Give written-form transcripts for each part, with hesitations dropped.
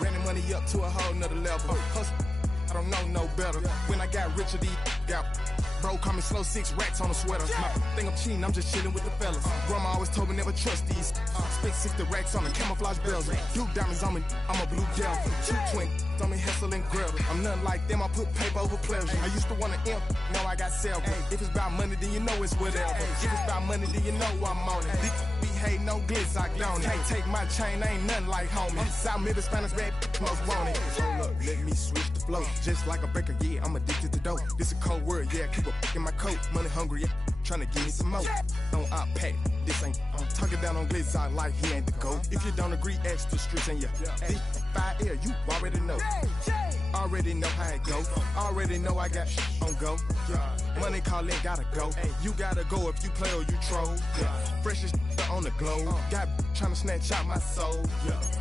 Running money up to a whole nother level. Hustle, I don't know no better. When I got richer, these got bro, call me slow, 6 racks on a sweater. My think I'm cheating, I'm just chilling with the fellas. Grandma always told me never trust these. Spent 60 racks on the camouflage bells. Blue diamonds on me, I'm a blue devil. 2 twin on me, Hessel and Gretel. I'm nothing like them, I put paper over pleasure. I used to want to imp, now I got self. If it's about money, then you know it's whatever. If it's about money, then you know I'm on it. These be hating on glitz, I don't. Can't take my chain, ain't nothing like homie. South Middle Spanish red, most want it. Hold up, let me switch the flow. Just like a breaker, yeah, I'm addicted to dope. This a cold word, yeah, keep a in my coat. Money hungry, yeah, tryna give me some more. On op pack, this ain't. I'm talking down on glitz, I like he ain't the GOAT. If you don't agree, ask the streets and yeah. This 5 air, you already know. Already know how it go. Already know I got on go. Money calling, gotta go. You gotta go if you play or you troll. Freshest on the globe. Got tryna snatch out my soul.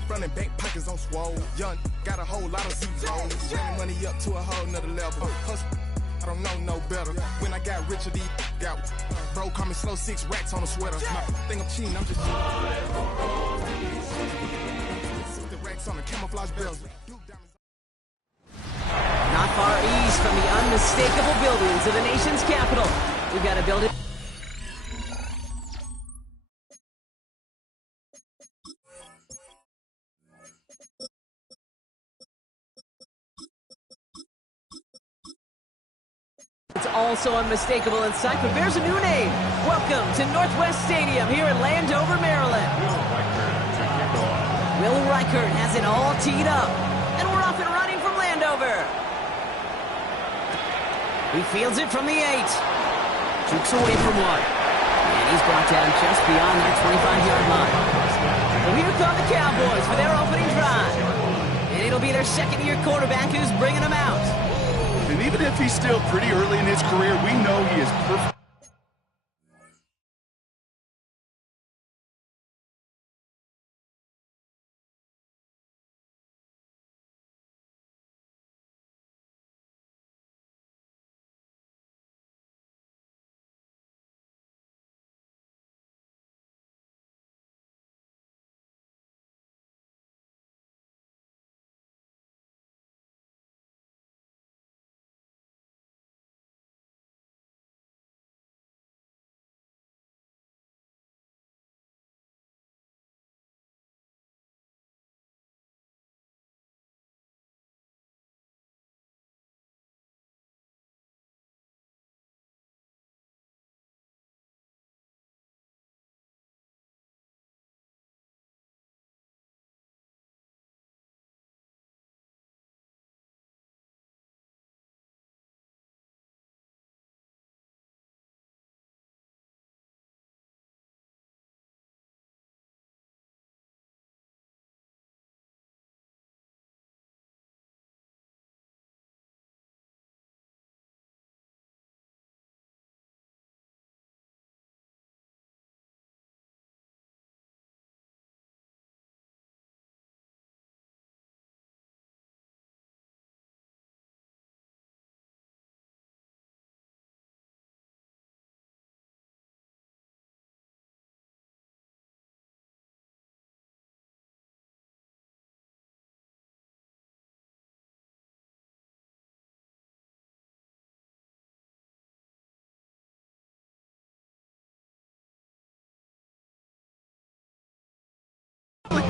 Running back pockets on swole. Young, got a whole lot of zeros. Running money up to a whole nother level. Hustle, I don't know no better. When I got richer, these got bro, call me slow, 6 racks on a sweater. My think I'm cheating, I'm just cheating. 60 racks on the camouflage bells. Not far east from the unmistakable buildings of the nation's capital. We've got a building. It's also unmistakable in sight, but there's a new name. Welcome to Northwest Stadium here in Landover, Maryland. Will Reichert has it all teed up, and we're off and running from Landover. He fields it from the 8. Jukes away from 1. And he's brought down just beyond that 25-yard line. So here come the Cowboys for their opening drive. And it'll be their second-year quarterback who's bringing them out. And even if he's still pretty early in his career, we know he is perfect.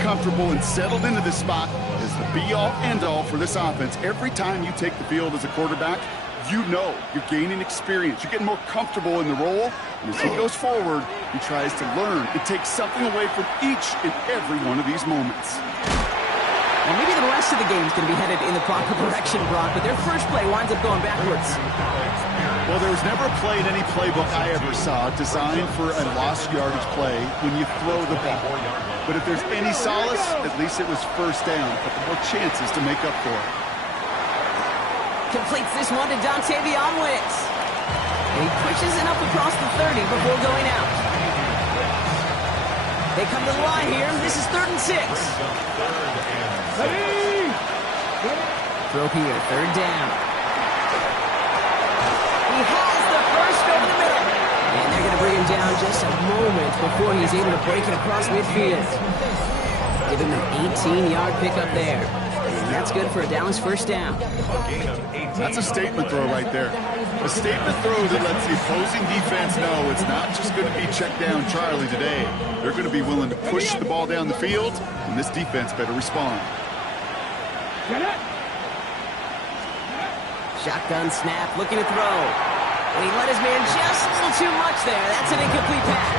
Comfortable and settled into this spot is the be-all, end-all for this offense. Every time you take the field as a quarterback, you know you're gaining experience. You're getting more comfortable in the role. And as he goes forward, he tries to learn and take something away from each and every one of these moments. Well, maybe the rest of the game's going to be headed in the proper direction, Brock, but their first play winds up going backwards. Well, there was never a play in any playbook I ever saw designed for a lost yardage play when you throw the ball. But if there's any solace, at least it was first down, but more chances to make up for it. Completes this one to Dontavion Wicks. And he pushes it up across the 30 before going out. They come to the line here. This is 3rd and 6. Throw here, 3rd down. He has the first over the middle. And they're going to to bring him down just a moment before he's able to break it across midfield. Give him an 18-yard pickup there. And that's good for a Dallas first down. That's a statement throw right there. A statement throw that lets the opposing defense know it's not just going to be check down Charlie today. They're going to be willing to push the ball down the field, and this defense better respond. Shotgun snap, looking to throw. And he let his man just a little too much there. That's an incomplete pass.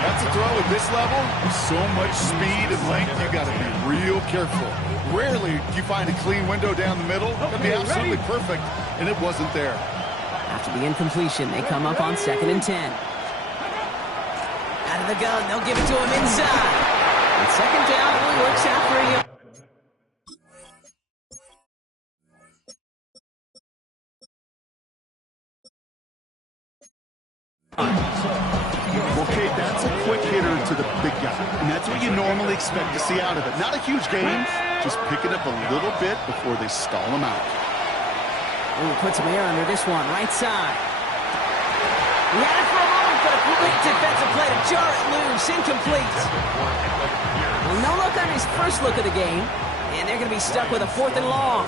That's a throw at this level. With so much speed and length, you got to be real careful. Rarely do you find a clean window down the middle. That'd be absolutely perfect, and it wasn't there. After the incompletion, they come up on 2nd and 10. Out of the gun, they'll give it to him inside. And 2nd down only works out for a yard. Okay, that's a quick hitter to the big guy, and that's what you normally expect to see out of it. Not a huge gain, just picking up a little bit before they stall him out. Ooh, put some air under this one, right side. He had it for a moment, but a great defensive play to jar it loose, incomplete. Well, no look on his first look of the game, and they're going to be stuck with a 4th and long.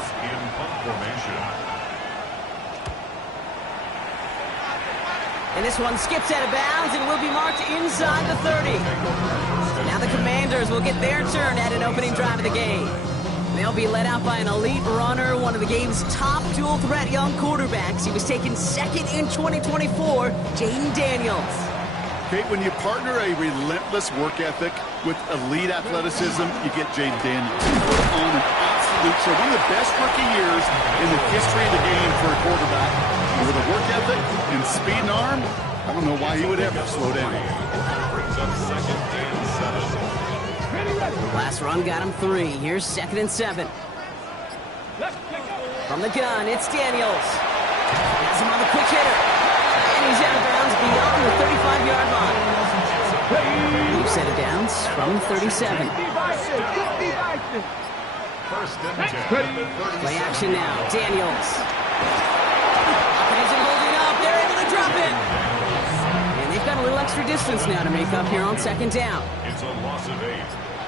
And this one skips out of bounds and will be marked inside the 30. Now the Commanders will get their turn at an opening drive of the game. They'll be led out by an elite runner, one of the game's top dual-threat young quarterbacks. He was taken 2nd in 2024, Jaden Daniels. Kate, when you partner a relentless work ethic with elite athleticism, you get Jaden Daniels. He put on an absolute show. One of the best rookie years in the history of the game for a quarterback. And with a work ethic and speed and arm, I don't know why he would ever slow down. Last run got him 3. Here's 2nd and 7. From the gun, it's Daniels. Has him on the quick hitter. And he's out of bounds beyond the 35-yard line. Deep set of downs from 37. Play action now. Daniels. Offensive holding up. They're able to drop it. And they've got a little extra distance now to make up here on 2nd down. It's a loss of 8.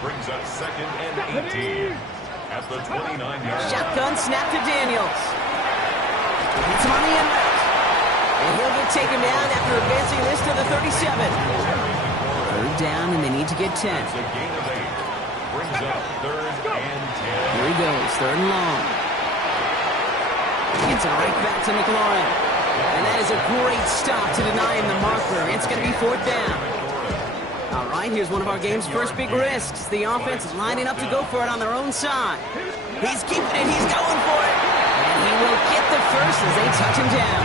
Brings up 2nd and 18 at the 29-yard. Shotgun snap to Daniels. Hits him on the end route. And he'll get taken down after advancing this to the 37. 3rd down, and they need to get 10. It's a gain of 8. Brings up 3rd and 10. Here he goes, 3rd and long. Gets it right back to McLaurin. And that is a great stop to deny him the marker. It's going to be 4th down. All right, here's one of our game's first big risks. The offense is lining up to go for it on their own side. He's keeping it. He's going for it. And he will get the first as they touch him down.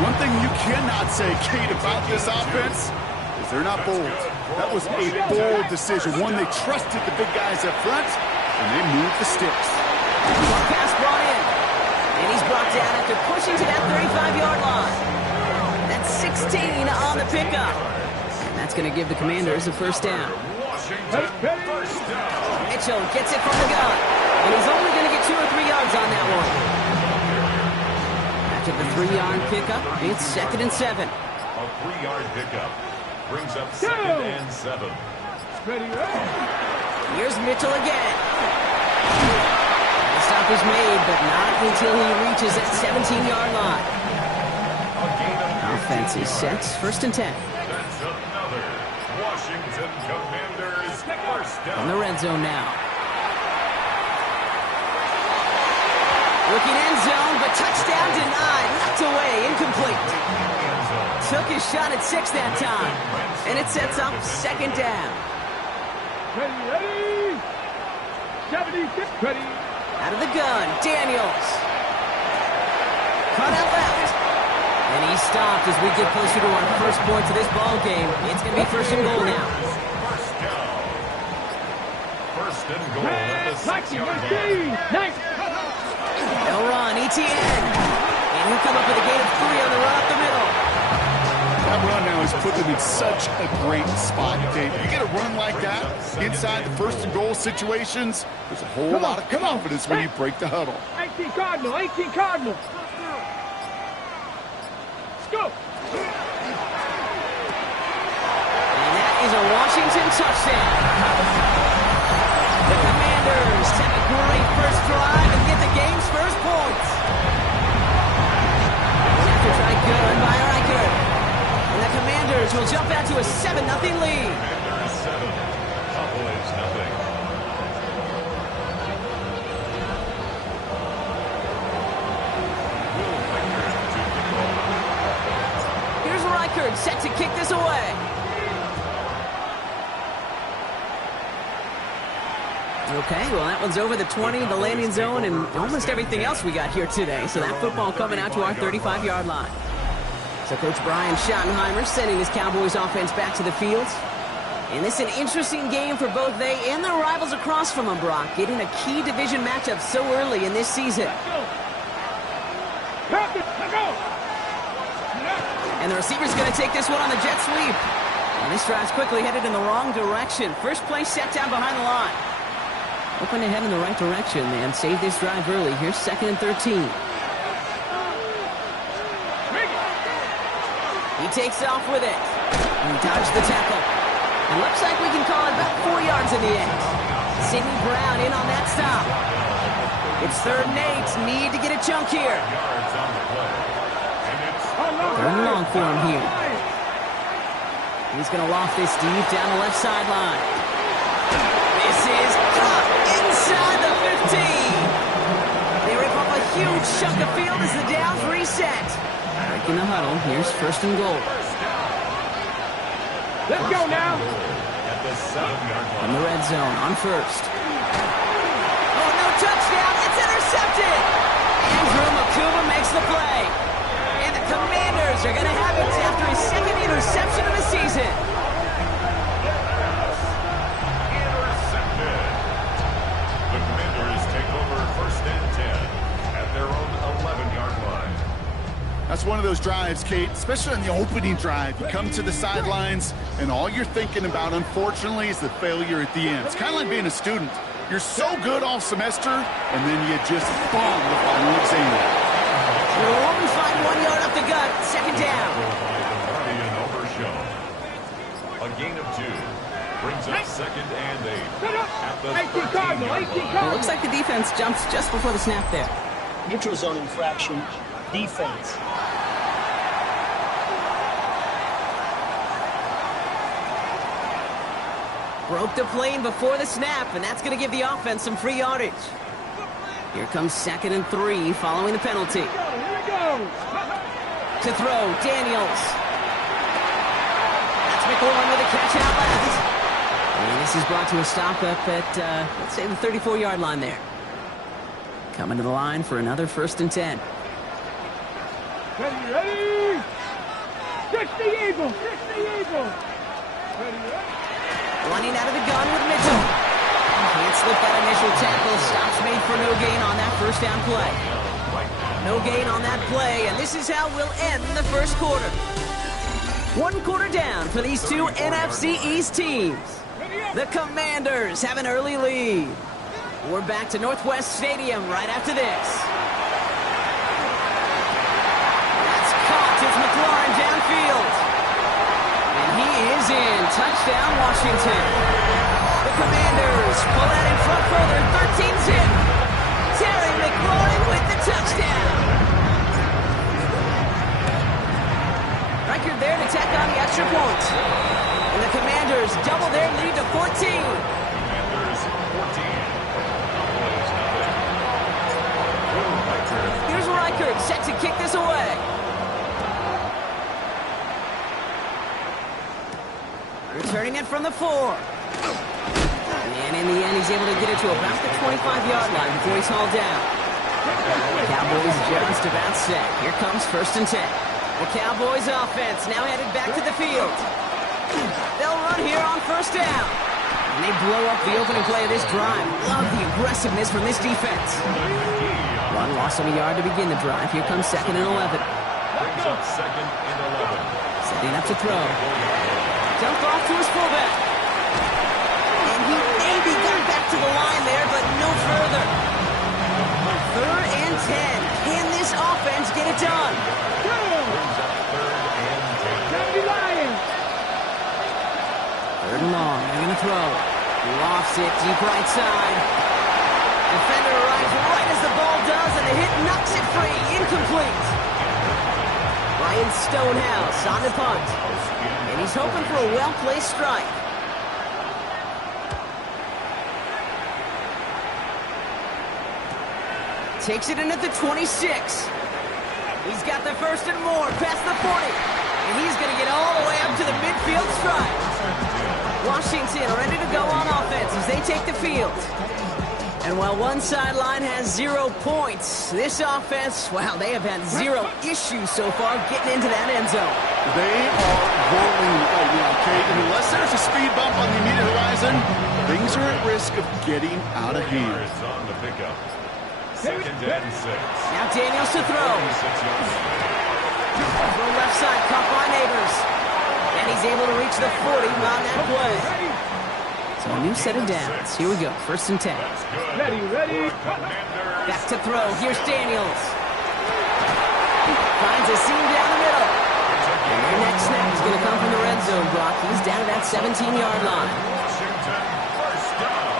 One thing you cannot say, Kate, about this offense is they're not bold. That was a bold decision. One, they trusted the big guys up front, and they moved the sticks. Pass brought in. And he's brought down after pushing to that 35-yard line. That's 16 on the pickup. That's going to give the Commanders a 1st down. Mitchell gets it from the gun. And he's only going to get 2 or 3 yards on that one. After the 3-yard pickup, it's 2nd and 7. A 3-yard pickup brings up 2nd and 7. Here's Mitchell again. The stop is made, but not until he reaches that 17-yard line. Offense is set. 1st and 10. Washington Commanders first down. On the red zone now. Looking end zone, but touchdown denied. Knocked away, incomplete. Took his shot at 6 that time. And it sets up 2nd down. Ready. 76, ready. Out of the gun, Daniels. Cut out left. And he stopped as we get closer to our first point to this ball game. It's going to be 1st and goal now. First down. 1st and goal at the 6-yard line. Nice. They'll run, ETN. And he'll come up with a gain of 3 on the run up the middle. That run now has put them in such a great spot, Dave. You get a run like that inside the 1st and goal situations, there's a whole lot of confidence when you break the huddle. 18 Cardinal, 18 Cardinal. Let's go. Washington touchdown. The Commanders have a great first drive and get the game's first points. After try good by Reichert. And the Commanders will jump out to a 7-0 lead. Commanders 7, Cowboys nothing. Here's Reichert set to kick this away. Okay, well, that one's over the 20, the landing zone, and almost everything else we got here today. So that football coming out to our 35-yard line. So Coach Brian Schottenheimer sending his Cowboys offense back to the field. And this is an interesting game for both they and their rivals across from them, Brock, getting a key division matchup so early in this season. And the receiver's going to take this one on the jet sweep. And this drive's quickly headed in the wrong direction. First play set down behind the line. Hoping to head in the right direction and save this drive early. Here's 2nd and 13. He takes off with it. He dodged the tackle. It looks like we can call it about 4 yards in the end. Sidney Brown in on that stop. It's 3rd and 8. Need to get a chunk here. 3rd and long for him here. He's going to loft this deep down the left sideline. This is caught inside the 15. They rip up a huge chunk of field as the downs reset. Breaking the huddle. Here's 1st and goal. Let's go now. At the 7-yard line. From the red zone on 1st. Oh, no touchdown. It's intercepted. Andrew Makuba makes the play. And the Commanders are going to have it after his 2nd interception of the season. Intercepted. The Commanders take over 1st and 10 at their own 11-yard line. That's one of those drives, Kate, especially on the opening drive. You come to the sidelines, and all you're thinking about, unfortunately, is the failure at the end. It's kind of like being a student. You're so good all semester, and then you just bomb the final exam. We'll only find 1 yard up the gut. 2nd down. Guardian overshown. A gain of 2 brings up 2nd and 8 at the 13-yard line. It looks like the defense jumps just before the snap there. Neutral zone infraction, defense. Broke the plane before the snap, and that's going to give the offense some free yardage. Here comes 2nd and 3 following the penalty. Here we go. To throw, Daniels. That's McLaurin with a catch out left. And this is brought to a stop up at, let's say, the 34-yard line there. Coming to the line for another 1st and 10. Ready. Fix the eagle. Fix the eagle. Ready. Running out of the gun with Mitchell. Can't slip that initial tackle. Stops made for no gain on that 1st down play. No gain on that play, and this is how we'll end the 1st quarter. 1 quarter down for these two NFC East teams. The Commanders have an early lead. We're back to Northwest Stadium right after this. That's caught. It's McLaurin downfield. And he is in. Touchdown, Washington. The Commanders pull out in front further. 13's in. Terry McLaurin with the touchdown. Reichert there to tack on the extra point. And the Commanders double their lead to 14. Commanders 14. Cowboys nothing. Here's Reichert set to kick this away. Returning it from the 4. And in the end, he's able to get it to about the 25-yard line before he's hauled down. Cowboys just about set. Here comes 1st and 10. The Cowboys offense now headed back to the field. They'll run here on 1st down. And they blow up the opening play of this drive. Love the aggressiveness from this defense. Run loss of a yard to begin the drive. Here comes 2nd and 11. Brings up 2nd and 11. Setting up to throw. Dumped off to his fullback. And he maybe got back to the line there, but no further. 3rd and 10. Can this offense get it done? Brings up 3rd and 10. Third and long. They're going to throw. Lofts it deep right side. Defender arrives right as the ball does, and the hit knocks it free. Incomplete. Ryan Stonehouse on the punt. And he's hoping for a well-placed strike. Takes it in at the 26. He's got the first and more past the 40. And he's going to get all the way up to the midfield stripe. Washington ready to go on offense as they take the field. And while one sideline has 0 points, this offense, wow, they have had 0 issues so far getting into that end zone. They are rolling right now, Kate. And unless there's a speed bump on the immediate horizon, things are at risk of getting out of hand. It's on the pickup. Second and 6. Now Daniels to throw. Throw left side, caught by Neighbors. And he's able to reach the 40 on that play. So a new set of downs. Here we go, first and 10. Ready. Back to throw. Here's Daniels. Finds a seam down the middle. And their next snap is going to come from the red zone, Brock. He's down at that 17-yard line. Washington, first down.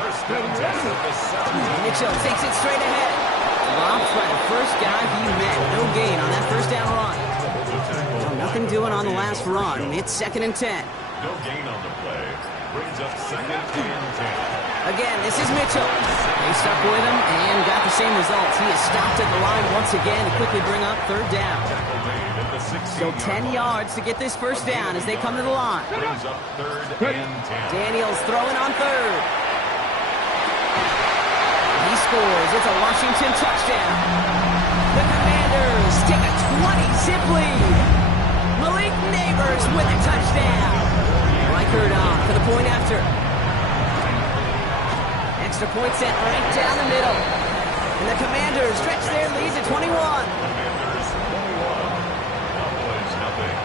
First down at the 17. Mitchell takes it straight ahead. Blocked by the first guy he met. No gain on that first down run. Well, nothing doing on the last run. It's second and 10. No gain on the play. Brings up second and 10. Again, this is Mitchell. They stuck with him and got the same results. He is stopped at the line once again to quickly bring up third down. Still 10 yards to get this first down as they come to the line. Brings up third and 10. Daniels throwing on third. He scores. It's a Washington touchdown. The Commanders take a 20-zip lead. Malik Neighbors with a touchdown. Reichert on for the point after. Extra point set right down the middle. And the Commanders stretch their lead to 21. Commanders 21. Cowboys nothing.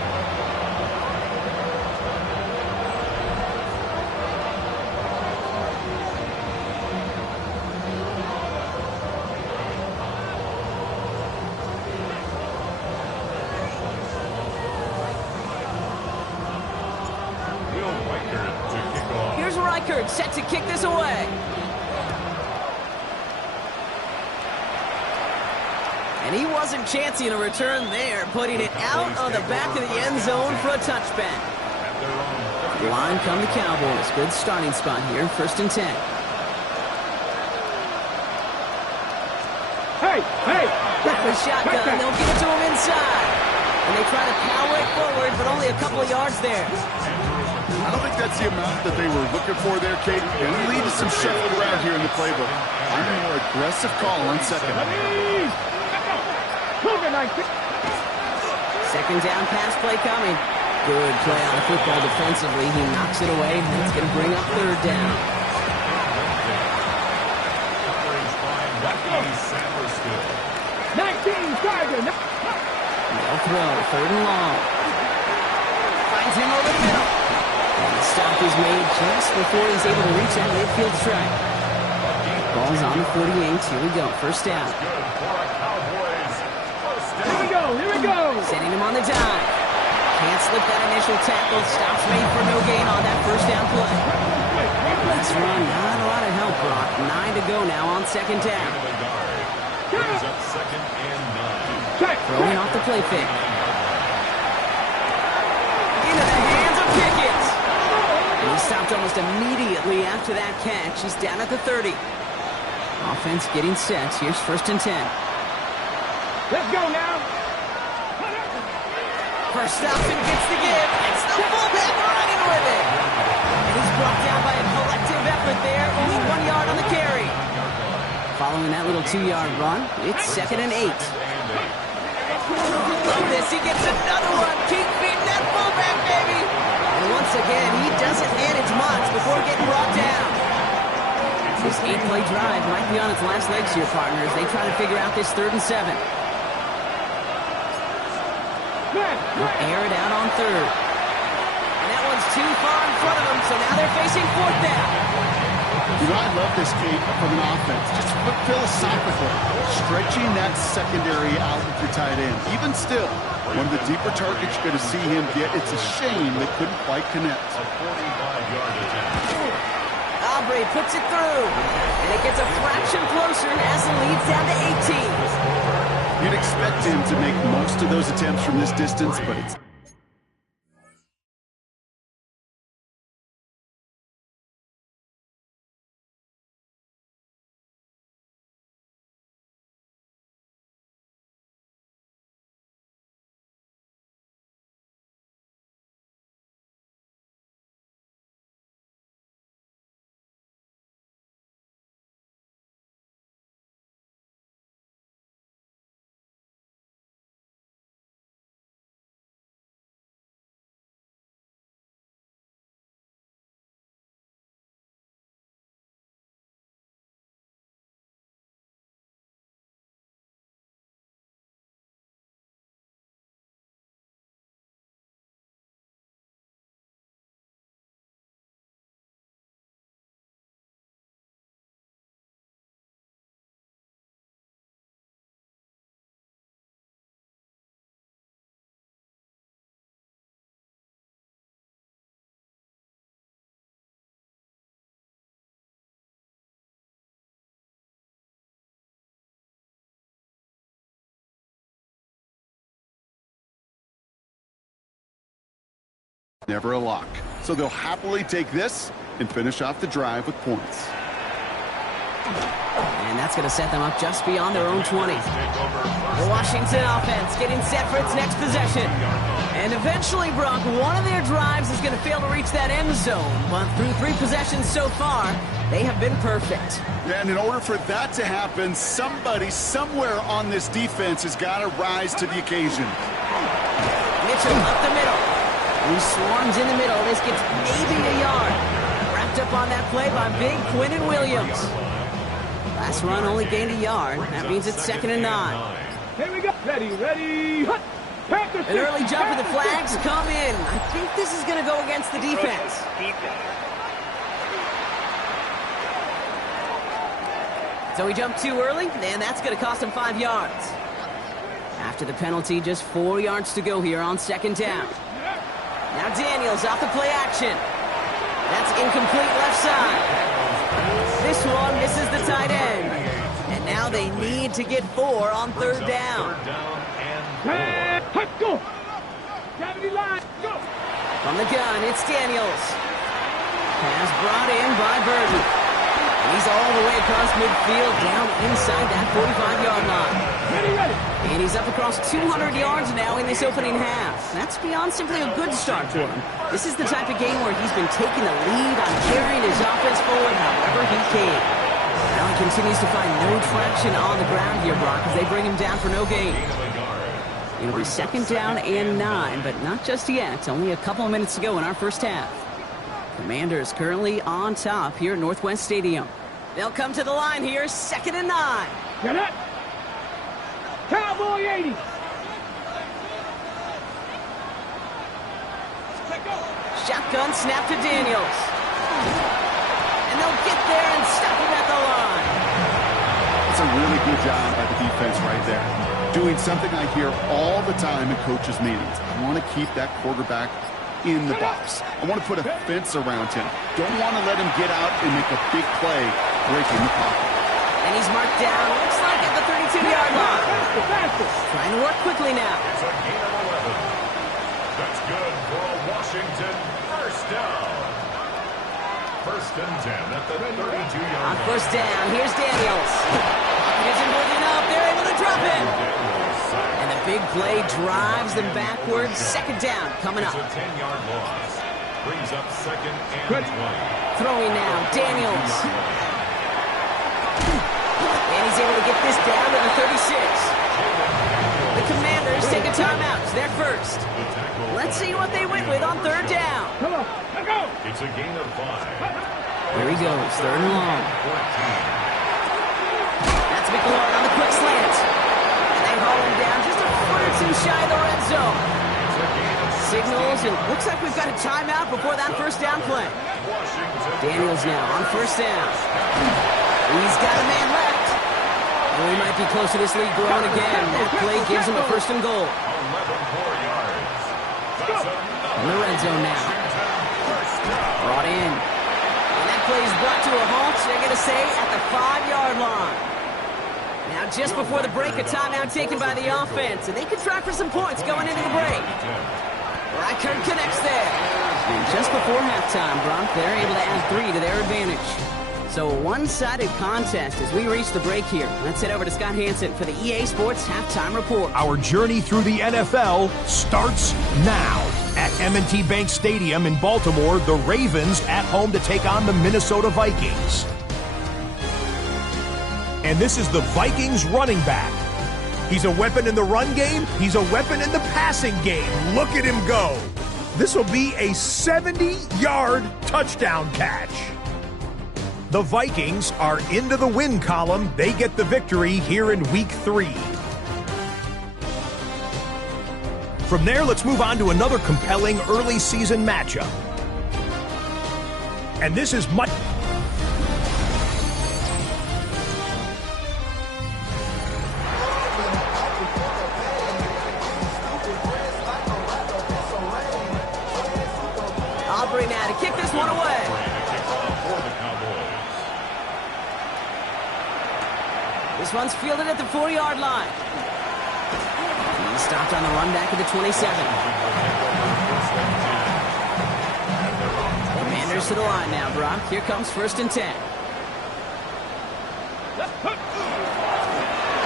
Here's Reichert set to kick this away. And he wasn't chancing a return there, putting it out on the back of the end zone for a touchback. Line come the Cowboys. Good starting spot here, first and 10. Hey! Back with shotgun, they'll give it to him inside. And they try to power it forward, but only a couple of yards there. I don't think that's the amount that they were looking for there, Kate. And we lead to some shuffling around here in the playbook. I'm a more aggressive call on second. Second down pass play coming. Good play on the football defensively. He knocks it away, and it's going to bring up third down. They'll throw, third and long. Finds him over the middle. And the stop is made just before he's able to reach that midfield stripe. Ball's on the 48. Here we go, first down. Here we go! Sending him on the dive. Can't slip that initial tackle. Stops made for no gain on that first down play. Last run, not a lot of help, Brock. 9 to go now on second down. Brings up second and 9. Throwing off the play fake. Into the hands of Pickett. And he stopped almost immediately after that catch. He's down at the 30. Offense getting set. Here's first and 10. Let's go now! First stops and gets the give. It's the fullback running with it. And he's brought down by a collective effort there. Only 1 yard on the carry. Following that little 2-yard run, it's second and 8. Love this. He gets another one. Keep feeding that fullback, baby. And once again, he doesn't manage much before getting brought down. This 8-play drive might be on its last legs here, partners. They try to figure out this 3rd and 7. They'll air it out on third. And that one's too far in front of them, so now they're facing fourth down. You know, I love this, Kate, from an offense. Just philosophically, stretching that secondary out with your tight end. Even still, one of the deeper targets you're going to see him get. It's a shame they couldn't quite connect. A 45-yard attempt. Aubrey puts it through, and it gets a fraction closer as the lead's down to 18. You'd expect him to make most of those attempts from this distance, but it's never a lock. So they'll happily take this and finish off the drive with points. And that's going to set them up just beyond their own 20. The Washington offense getting set for its next possession. And eventually, Brock, one of their drives is going to fail to reach that end zone. But through 3 possessions so far, they have been perfect. And in order for that to happen, somebody somewhere on this defense has got to rise to the occasion. Mitchell up the middle. He swarms in the middle. This gets maybe a yard. Wrapped up on that play by big Quinnen Williams. Last run only gained a yard. That means it's 2nd and 9. Here we go. Ready. An early jump and the flags come in. I think this is going to go against the defense. So he jumped too early, and that's going to cost him 5 yards. After the penalty, just 4 yards to go here on 2nd down. Now Daniels off the play action. That's incomplete left side. This one misses the tight end. And now they need to get 4 on 3rd down. Let's go. Gravity line. Go. From the gun, it's Daniels. Pass brought in by Burton. And he's all the way across midfield, down inside that 45-yard line. Ready. And he's up across 200 yards now in this opening half. That's beyond simply a good start for him. This is the type of game where he's been taking the lead on carrying his offense forward however he can. Now he continues to find no traction on the ground here, Brock, as they bring him down for no gain. It'll be 2nd down and 9, but not just yet. Only a couple of minutes to go in our first half. Commanders currently on top here at Northwest Stadium. They'll come to the line here, 2nd and 9. Get it. Cowboy 80. Shotgun snap to Daniels. And they'll get there and stop him at the line. It's a really good job by the defense right there. Doing something I hear all the time in coaches' meetings. I want to keep that quarterback in the box. I want to put a fence around him. Don't want to let him get out and make a big play breaking the pocket. And he's marked down, looks like at the 32-yard line. Trying to work quickly now. It's a gain of 11. That's good for a Washington first down. 1st and 10 at the 32-yard On line. 1st down, here's Daniels. Isn't good enough. They're able to drop it. And the big play drives them backwards. 2nd down coming up. It's a 10-yard loss. Brings up 2nd and 20. Throwing now, Daniels. And he's able to get this down to the 36. The Commanders take a timeout. It's their first. Let's see what they went with on 3rd down. Come on. Let's go. It's a gain of 5. Here he goes, 3rd and long. That's McLaurin on the quick slant. And they haul him down just a foot or two shy of the red zone. signals, and looks like we've got a timeout before that first down play. Daniels now on first down. He's got a man left. And we might be close to this lead growing again. That play gives him a first and goal. 11 more yards. In the red zone now. Brought in. And that play is brought to a halt, they're going to say, at the 5-yard line. Now, just before the break, a timeout taken by the offense, and they can try for some points going into the break. Reichert connects there. And just before halftime, Brock, they're able to add 3 to their advantage. So a one-sided contest as we reach the break here. Let's head over to Scott Hansen for the EA Sports Halftime Report. Our journey through the NFL starts now. At M&T Bank Stadium in Baltimore, the Ravens at home to take on the Minnesota Vikings. And this is the Vikings running back. He's a weapon in the run game. He's a weapon in the passing game. Look at him go. This will be a 70-yard touchdown catch. The Vikings are into the win column. They get the victory here in Week 3. From there, let's move on to another compelling early season matchup. And this is much... Aubrey now to kick this one away. This one's fielded at the 4-yard line. He's stopped on the run back at the 27. Commanders to the line now, Brock. Here comes 1st and 10.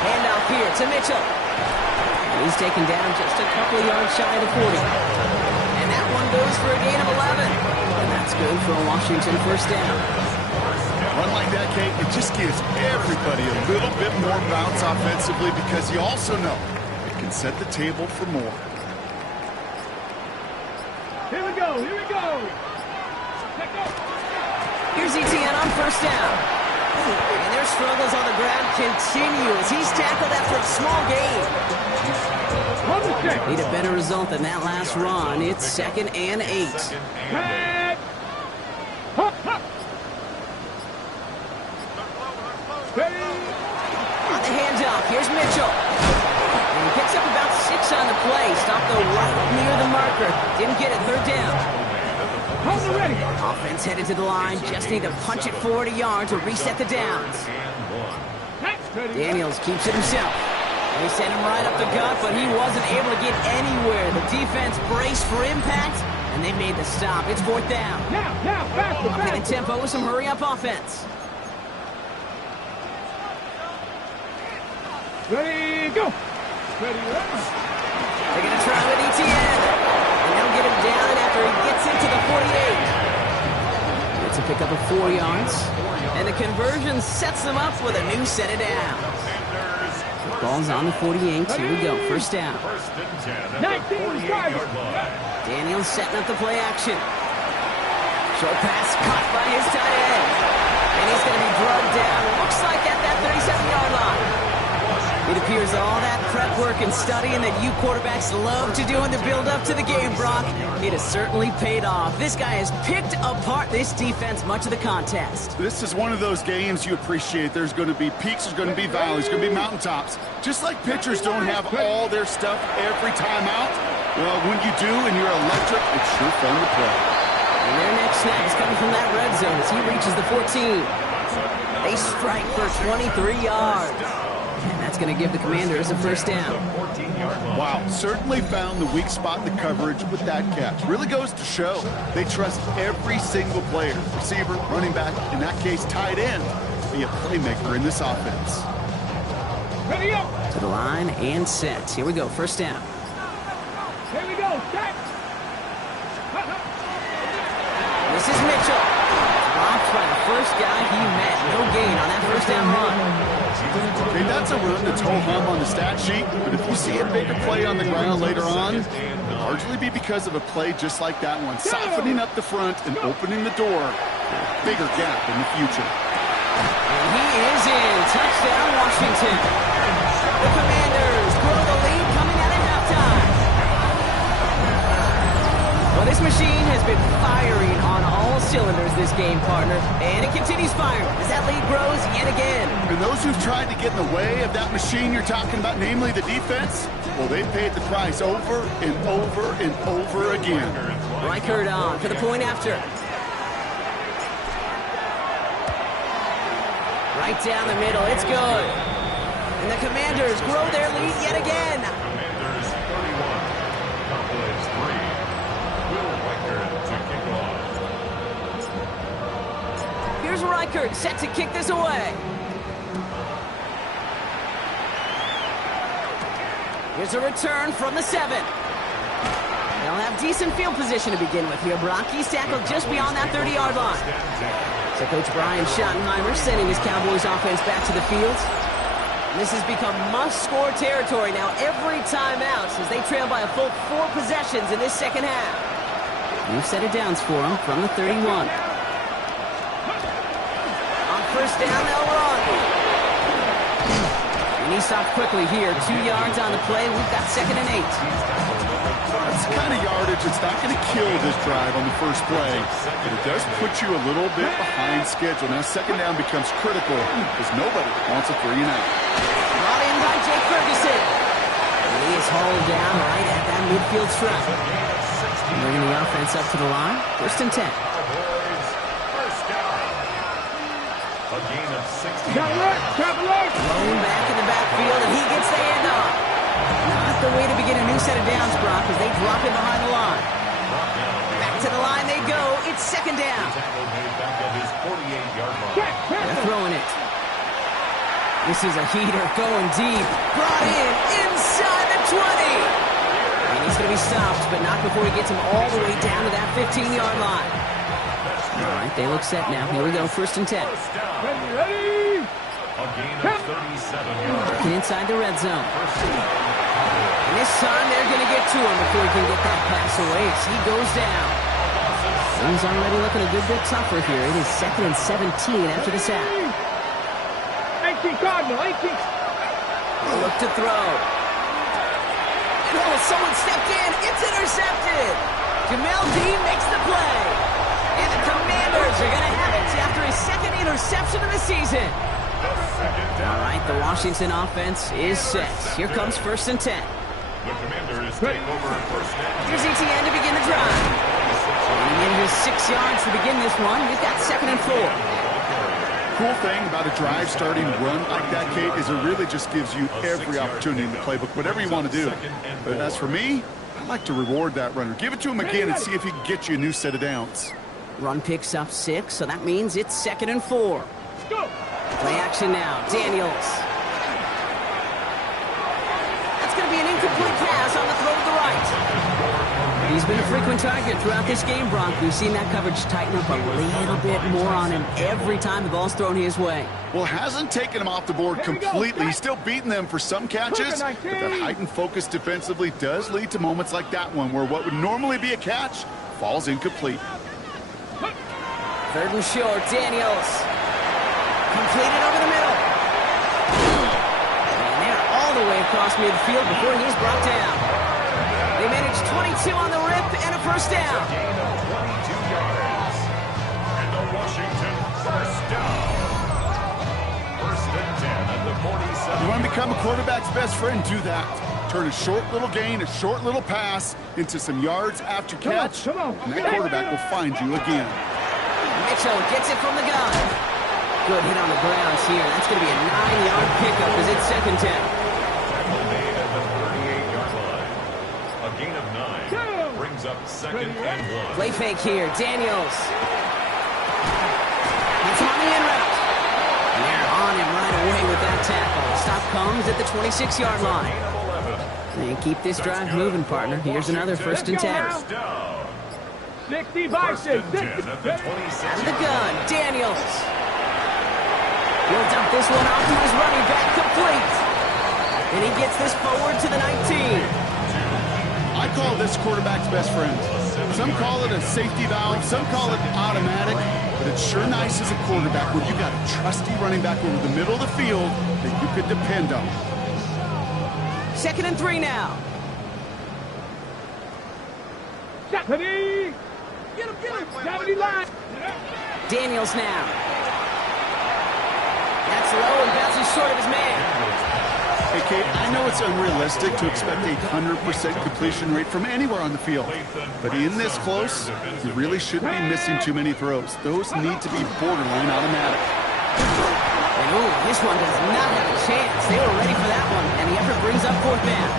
Handoff here to Mitchell. And he's taken down just a couple of yards shy of the 40. And that one goes for a gain of 11. And that's good for a Washington first down. Run like that, Kate, it just gives everybody a little bit more bounce offensively because you also know it can set the table for more. Here we go, here we go. Here's Etienne on first down. And their struggles on the ground continue as he's tackled after a small gain. Need a better result than that last run. It's 2nd and 8. On the handoff, here's Mitchell. And he picks up about 6 on the play. Stopped though right near the marker. Didn't get it, 3rd down. Offense headed to the line. Just need to punch it forward a yard to reset the downs. Daniels keeps it himself. They sent him right up the gut, but he wasn't able to get anywhere. The defense braced for impact, and they made the stop. It's 4th down. Now, faster, Up in the tempo with some hurry-up offense. Ready, go. Ready, They're going to try with Etienne. And they'll get him down after he gets into the 48. It's a pickup of 4 yards. And the conversion sets them up with a new set of downs. Ball's on the 48. Here we go. First down. 19 drivers. Daniels setting up the play action. Short pass caught by his tight end. And he's going to be drugged down. Looks like at that 37-yard line. It appears all that prep work and studying that you quarterbacks love to do in the build-up to the game, Brock, it has certainly paid off. This guy has picked apart this defense much of the contest. This is one of those games you appreciate. There's going to be peaks, there's going to be valleys, there's going to be mountaintops. Just like pitchers don't have all their stuff every time out, well, when you do and you're electric, it's sure fun to play. And their next snap is coming from that red zone as he reaches the 14. They strike for 23 yards. And that's going to give the Commanders a first down. Wow, certainly found the weak spot in the coverage with that catch. Really goes to show they trust every single player, receiver, running back, in that case tight end, to be a playmaker in this offense. Ready up. To the line and set. Here we go, first down. Here we go, set. This is Mitchell. Blocked by the first guy he met. No gain on that first down run. Okay, that's a run that's ho-hum on the stat sheet, but if you see a bigger play on the ground later on, it'll largely be because of a play just like that one, softening up the front and opening the door for a bigger gap in the future. And he is in. Touchdown, Washington. The Commanders grow the lead coming out of halftime. Well, this machine has been firing on all cylinders this game, partner. And it continues firing as that lead grows yet again. And those who've tried to get in the way of that machine you're talking about, namely the defense, well, they paid the price over and over and over again. Reichert on for the point after. Right down the middle, it's good. And the Commanders grow their lead yet again. Commanders 31, Cowboys 3. Will Reichert to kick off. Here's Reichert set to kick this away. Here's a return from the 7. They'll have decent field position to begin with here, Brock. He's tackled just beyond that 30-yard line. So Coach Brian Schottenheimer sending his Cowboys offense back to the field. This has become must-score territory now every time out as they trail by a full 4 possessions in this second half. New set of downs for them from the 31. On first down, they'll run. And he stopped quickly here. 2 yards on the play. We've got 2nd and 8. That's the kind of yardage that's not going to kill this drive on the first play, but it does put you a little bit behind schedule. Now, 2nd down becomes critical because nobody wants a 3 and out. Brought in by Jake Ferguson. And he is hauled down right at that midfield stripe. Bringing the offense up to the line. 1st and 10. First down. A gain of 60. Thrown back in the backfield, and he gets the handoff. Not the way to begin a new set of downs, Brock, as they drop in behind the line. Back to the line they go. It's 2nd down. Tackle made back of his 48-yard line. They're throwing it. This is a heater going deep. Brought in inside the 20. And he's going to be stopped, but not before he gets him all the way down to that 15-yard line. All right, they look set now. Here we go, 1st and 10. Ready? A gain of 37 yards. Working inside the red zone. And this time they're going to get to him before he can get that pass away as he goes down. Things already looking a good bit tougher here. It is 2nd and 17 after the sack. 18 Cardinal, 18. Look to throw. And oh, someone stepped in. It's intercepted. Jamel Dean makes the play. And the Commanders are going to have it after his 2nd interception of the season. All right, the Washington offense is set. Here comes 1st and 10. The Commanders take over first down. Here's ETN to begin the drive. Running in his 6 yards to begin this one. We've got 2nd and 4. Cool thing about a drive starting run like that, Kate, is it really just gives you every opportunity in the playbook, whatever you want to do. But as for me, I like to reward that runner. Give it to him again and see if he can get you a new set of downs. Run picks up 6, so that means it's 2nd and 4. Play action now. Daniels. That's going to be an incomplete pass on the throw to the right. He's been a frequent target throughout this game, Brock. We've seen that coverage tighten up a little bit more on him every time the ball's thrown his way. Well, hasn't taken him off the board completely. He's still beating them for some catches, but that heightened focus defensively does lead to moments like that one where what would normally be a catch falls incomplete. 3rd and short. Daniels. Completed over the middle. And they're all the way across midfield before he's brought down. They managed 22 on the rip and a 1st down. Gain of 22 yards. And the Washington first down. 1st and 10 at the 47. You want to become a quarterback's best friend? Do that. Turn a short little gain, a short little pass into some yards after catch, and that quarterback will find you again. Mitchell gets it from the gun. Good hit on the grounds here. That's going to be a 9-yard pickup as it's 2nd 10. Tackle made at the 38-yard line. A gain of 9 brings up 2nd and 1. Play fake here. Daniels. It's on the in route. And they're on him right away with that tackle. Stop comes at the 26-yard line. And keep this drive moving, partner. Here's another 1st and 10. 65, 10 at the 26. Out of the gun. Daniels. He'll dump this one off to his running back, complete. And he gets this forward to the 19. I call this quarterback's best friend. Some call it a safety valve, some call it automatic, but it's sure nice as a quarterback when you got a trusty running back over the middle of the field that you could depend on. 2nd and 3 now. Ready? Get him, get him. 70 line. Daniels now. That's low and bounces short of his man. Hey, Kate, I know it's unrealistic to expect a 100% completion rate from anywhere on the field. But in this close, you really shouldn't be missing too many throws. Those need to be borderline automatic. And ooh, this one does not have a chance. They were ready for that one, and the effort brings up fourth down.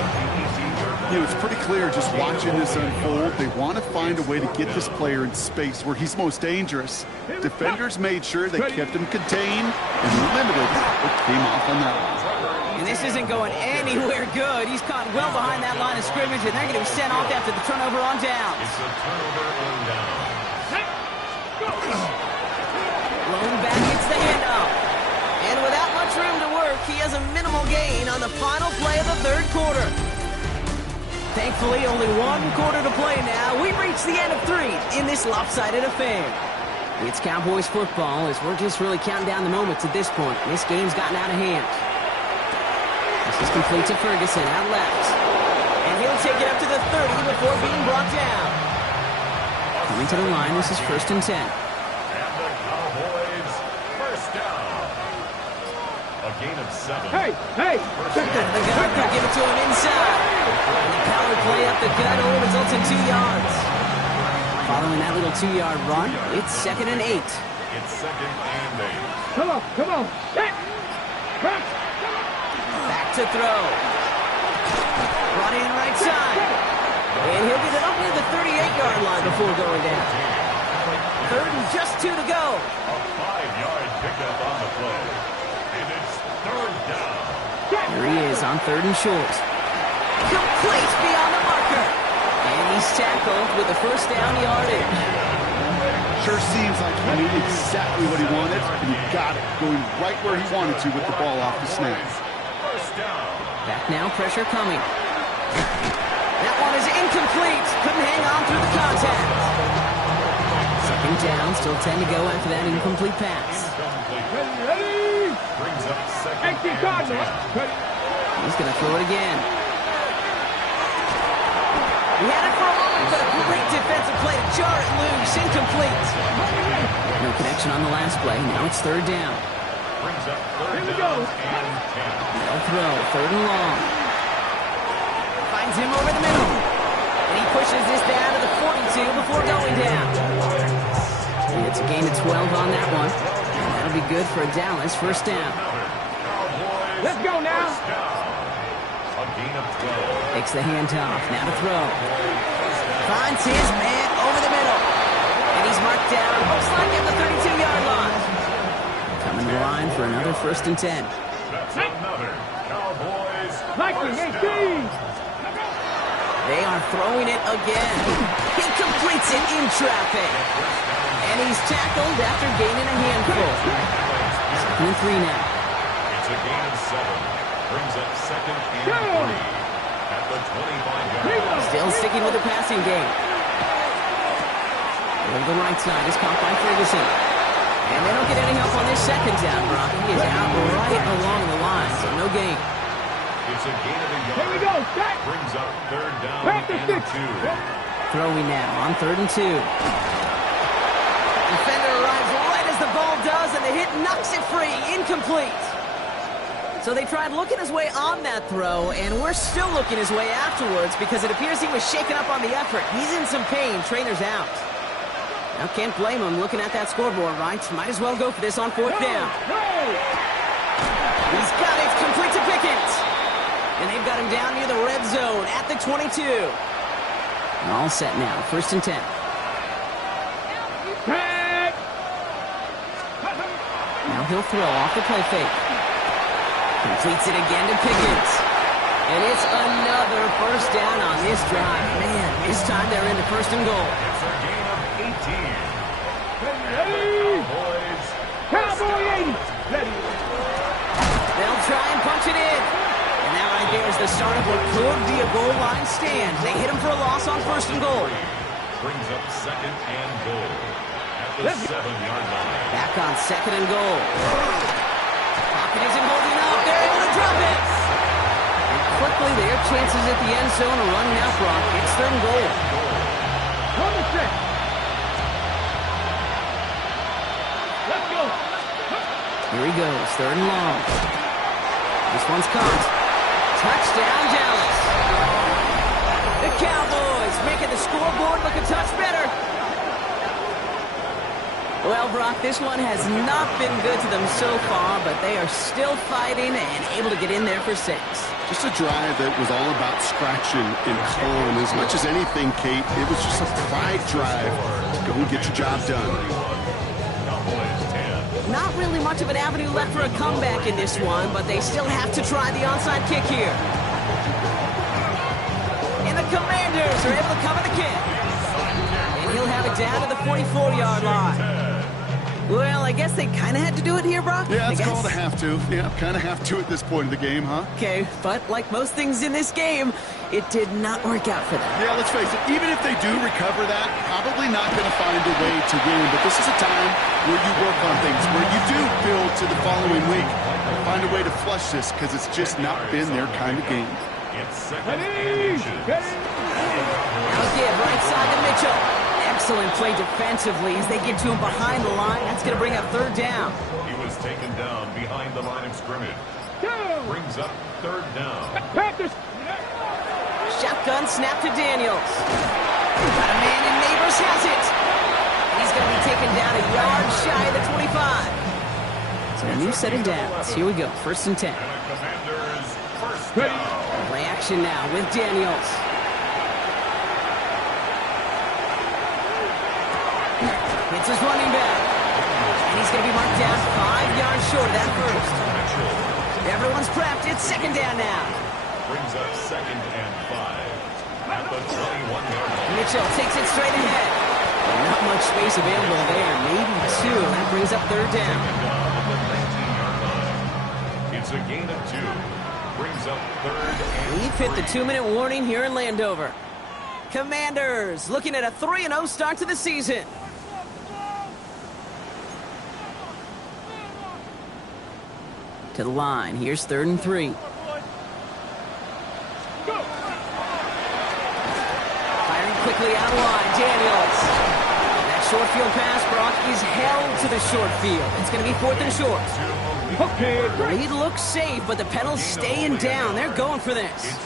You know, it's pretty clear just watching this unfold. They want to find a way to get this player in space where he's most dangerous. Defenders made sure they kept him contained and limited what came off on that one. And this isn't going anywhere good. He's caught well behind that line of scrimmage, and they're going to be sent off after the turnover on downs. It's a turnover on down. Lone back gets the handoff. And without much room to work, he has a minimal gain on the final play of the third quarter. Thankfully, only one quarter to play now. We've reached the end of 3 in this lopsided affair. It's Cowboys football as we're just really counting down the moments at this point. This game's gotten out of hand. This is complete to Ferguson out left. And he'll take it up to the 30 before being brought down. Coming to the line, this is 1st and 10. And the Cowboys first down. A gain of 7. Hey, hey. The gun could give it to him inside. And the power play up the gut only results in 2 yards. Following that little 2-yard run, it's 2nd and 8. It's 2nd and 8. Come on, come on. Hey. Back to throw. Brought in right side. And he'll get it up near the 38-yard line before going down. 3rd and just 2 to go. A 5-yard pickup on the play. And it's 3rd down. Here he is on 3rd and short. Complete beyond the marker. And he's tackled with the first down yardage. Sure seems like he knew exactly what he wanted, and he got it, going right where he wanted to with the ball off the snap. First down. Back now, pressure coming. That one is incomplete. Couldn't hang on through the contact. 2nd down, still 10 to go after that incomplete pass. Ready? Brings up 2nd Empty and Cardinals. 10. He's going to throw it again. He had it for a moment, but a great defensive play to jar it loose. Incomplete. No connection on the last play. Now it's 3rd down. Brings up 3rd Here we go. down and 10. They'll throw. 3rd and long. Finds him over the middle. And he pushes this down to the 42 before going down. And it's a gain of 12 on that one. And that'll be good for Dallas. First down. Cowboys Let's go now. first down. A gain of 12. Takes the handoff. Now to throw. Finds his man over the middle. And he's marked down, most likely at the 32-yard line. Coming to the line for another 1st and 10. That's another Cowboys Viking, first 18. down. They are throwing it again. He completes it in traffic. And he's tackled after gaining a handful. 2nd and 3 now. It's a gain of 7. Brings up 2nd and 3 at the 25-yard line. Still sticking with the passing game. Over the right side is caught by Ferguson. And they don't get any help on this 2nd down, Brock. He is out right along the line, so no gain. It's a gain of a yard. Here we go. Back. Brings up 3rd down Back to and 6. 2. Throwing now on 3rd and 2. Defender arrives right as the ball does, and the hit knocks it free. Incomplete. So they tried looking his way on that throw, and we're still looking his way afterwards because it appears he was shaken up on the effort. He's in some pain. Trainer's out. Now can't blame him looking at that scoreboard, right? Might as well go for this on 4th down. He's got it. Complete to Pickens. And they've got him down near the red zone at the 22. And all set now. 1st and 10. Now he'll throw off the play fake. Completes it again to Pickens. And it's another 1st down on this drive. Man, this time they're into 1st and goal. It's a gain of 18. Ready? Cowboy 80. Ready. They'll try and punch it in. And that right there is the start of what could be a goal line stand. They hit him for a loss on 1st and goal. Brings up 2nd and goal at the 7-yard line. Back on 2nd and goal. Pocket isn't holding up. They're able to drop it. And quickly, their chances at the end zone are running out, Brock. It's 3rd and goal. Here he goes, 3rd and long. This one's caught. Touchdown, Dallas. The Cowboys making the scoreboard look a touch better. Well, Brock, this one has not been good to them so far, but they are still fighting and able to get in there for 6. Just a drive that was all about scratching and clawing. As much as anything, Kate, it was just a pride drive to go and get your job done. Not really much of an avenue left for a comeback in this one, but they still have to try the onside kick here. And the Commanders are able to cover the kick. And he'll have it down to the 44-yard line. Well, I guess they kind of had to do it here, Brock? Yeah, it's called a have to. Yeah, kind of have to at this point of the game, huh? Okay, but like most things in this game, it did not work out for them. Yeah, let's face it, even if they do recover that, probably not going to find a way to win. But this is a time where you work on things, where you do build to the following week. Find a way to flush this, because it's just not been their kind of game. It's 2nd and inches. Now give right side to Mitchell. Excellent play defensively as they get to him behind the line. That's going to bring up 3rd down. He was taken down behind the line of scrimmage. Brings up 3rd down. Shotgun snap to Daniels. Got a man in Neighbors, has it. He's going to be taken down a yard shy of the 25. So a new set of downs. Here we go, 1st and 10. And a Commander's 1st down. Play action now with Daniels. It's his running back. And he's going to be marked down 5 yards short of that first. Everyone's prepped. It's 2nd down now. Brings up 2nd and 5. At the 21-yard line. Mitchell takes it straight ahead. Not much space available there. Maybe 2. That brings up 3rd down. It's a gain of 2. Brings up 3rd and We've hit the 2-minute warning here in Landover. Commanders looking at a 3-0 start to the season. To the line. Here's 3rd and 3. Firing quickly out of line. Daniels. That short field pass, Brock, is held to the short field. It's going to be 4th and short. The lead looks safe, but the pedals staying down. They're going for this.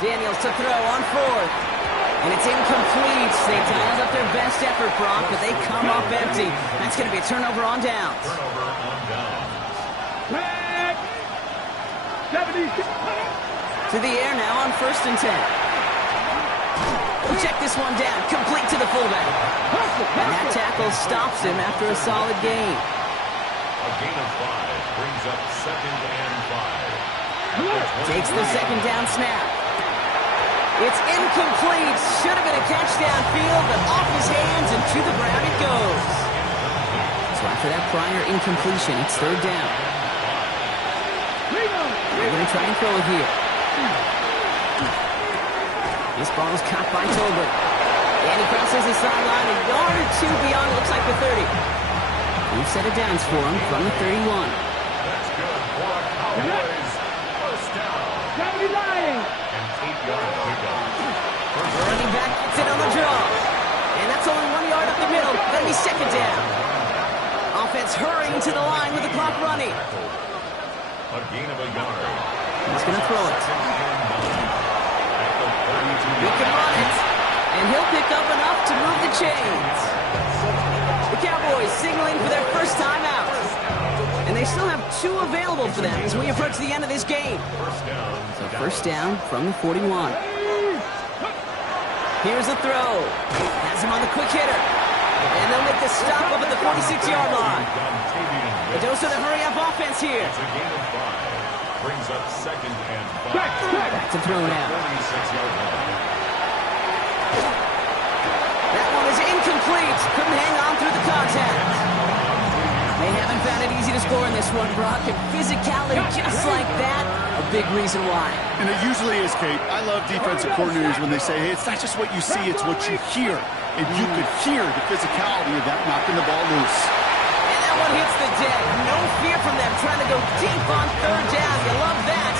Daniels to throw on 4th. And it's incomplete. They dialed up their best effort, Brock, but they come up empty. That's going to be a turnover on downs. turnover on downs. To the air now on 1st and 10. Check this one down. Complete to the fullback. And that tackle stops him after a solid gain. A gain of 5 brings up 2nd and 5. Takes the 2nd down snap. It's incomplete. Should have been a catch downfield, but off his hands and to the ground it goes. So after that prior incompletion, it's 3rd down. They're going to try and throw it here. This ball is caught by Tolbert. And he crosses the sideline a yard or 2 beyond, it looks like the 30. We've set it downs for him from the 31. That's good for a Cowboys 1st down. 79. And 8-yard pickup. The running back gets it on the draw. And that's only 1 yard up the middle. That'll be 2nd down. Offense hurrying to the line with the clock running. A gain of a yard. He's going to throw it. At the 32. He can run it. And he'll pick up enough to move the chains. The Cowboys signaling for their first time out. And they still have 2 available for them as we approach the end of this game. So 1st down from the 41. Here's the throw. Has him on the quick hitter. And they'll make the stop up at the 46-yard line. The dose of the hurry-up offense here. It's a gain of 5. Brings up 2nd and 5. Back to throw now. 46-yard line. That one is incomplete. Couldn't hang on through the contact. They haven't found it easy to score in this one, Brock. And physicality just like that, a big reason why. And it usually is, Kate. I love defensive coordinators when they say, hey, it's not just what you see, it's what you hear. And you could hear the physicality of that knocking the ball loose. And that one hits the deck. No fear from them trying to go deep on 3rd down. You love that.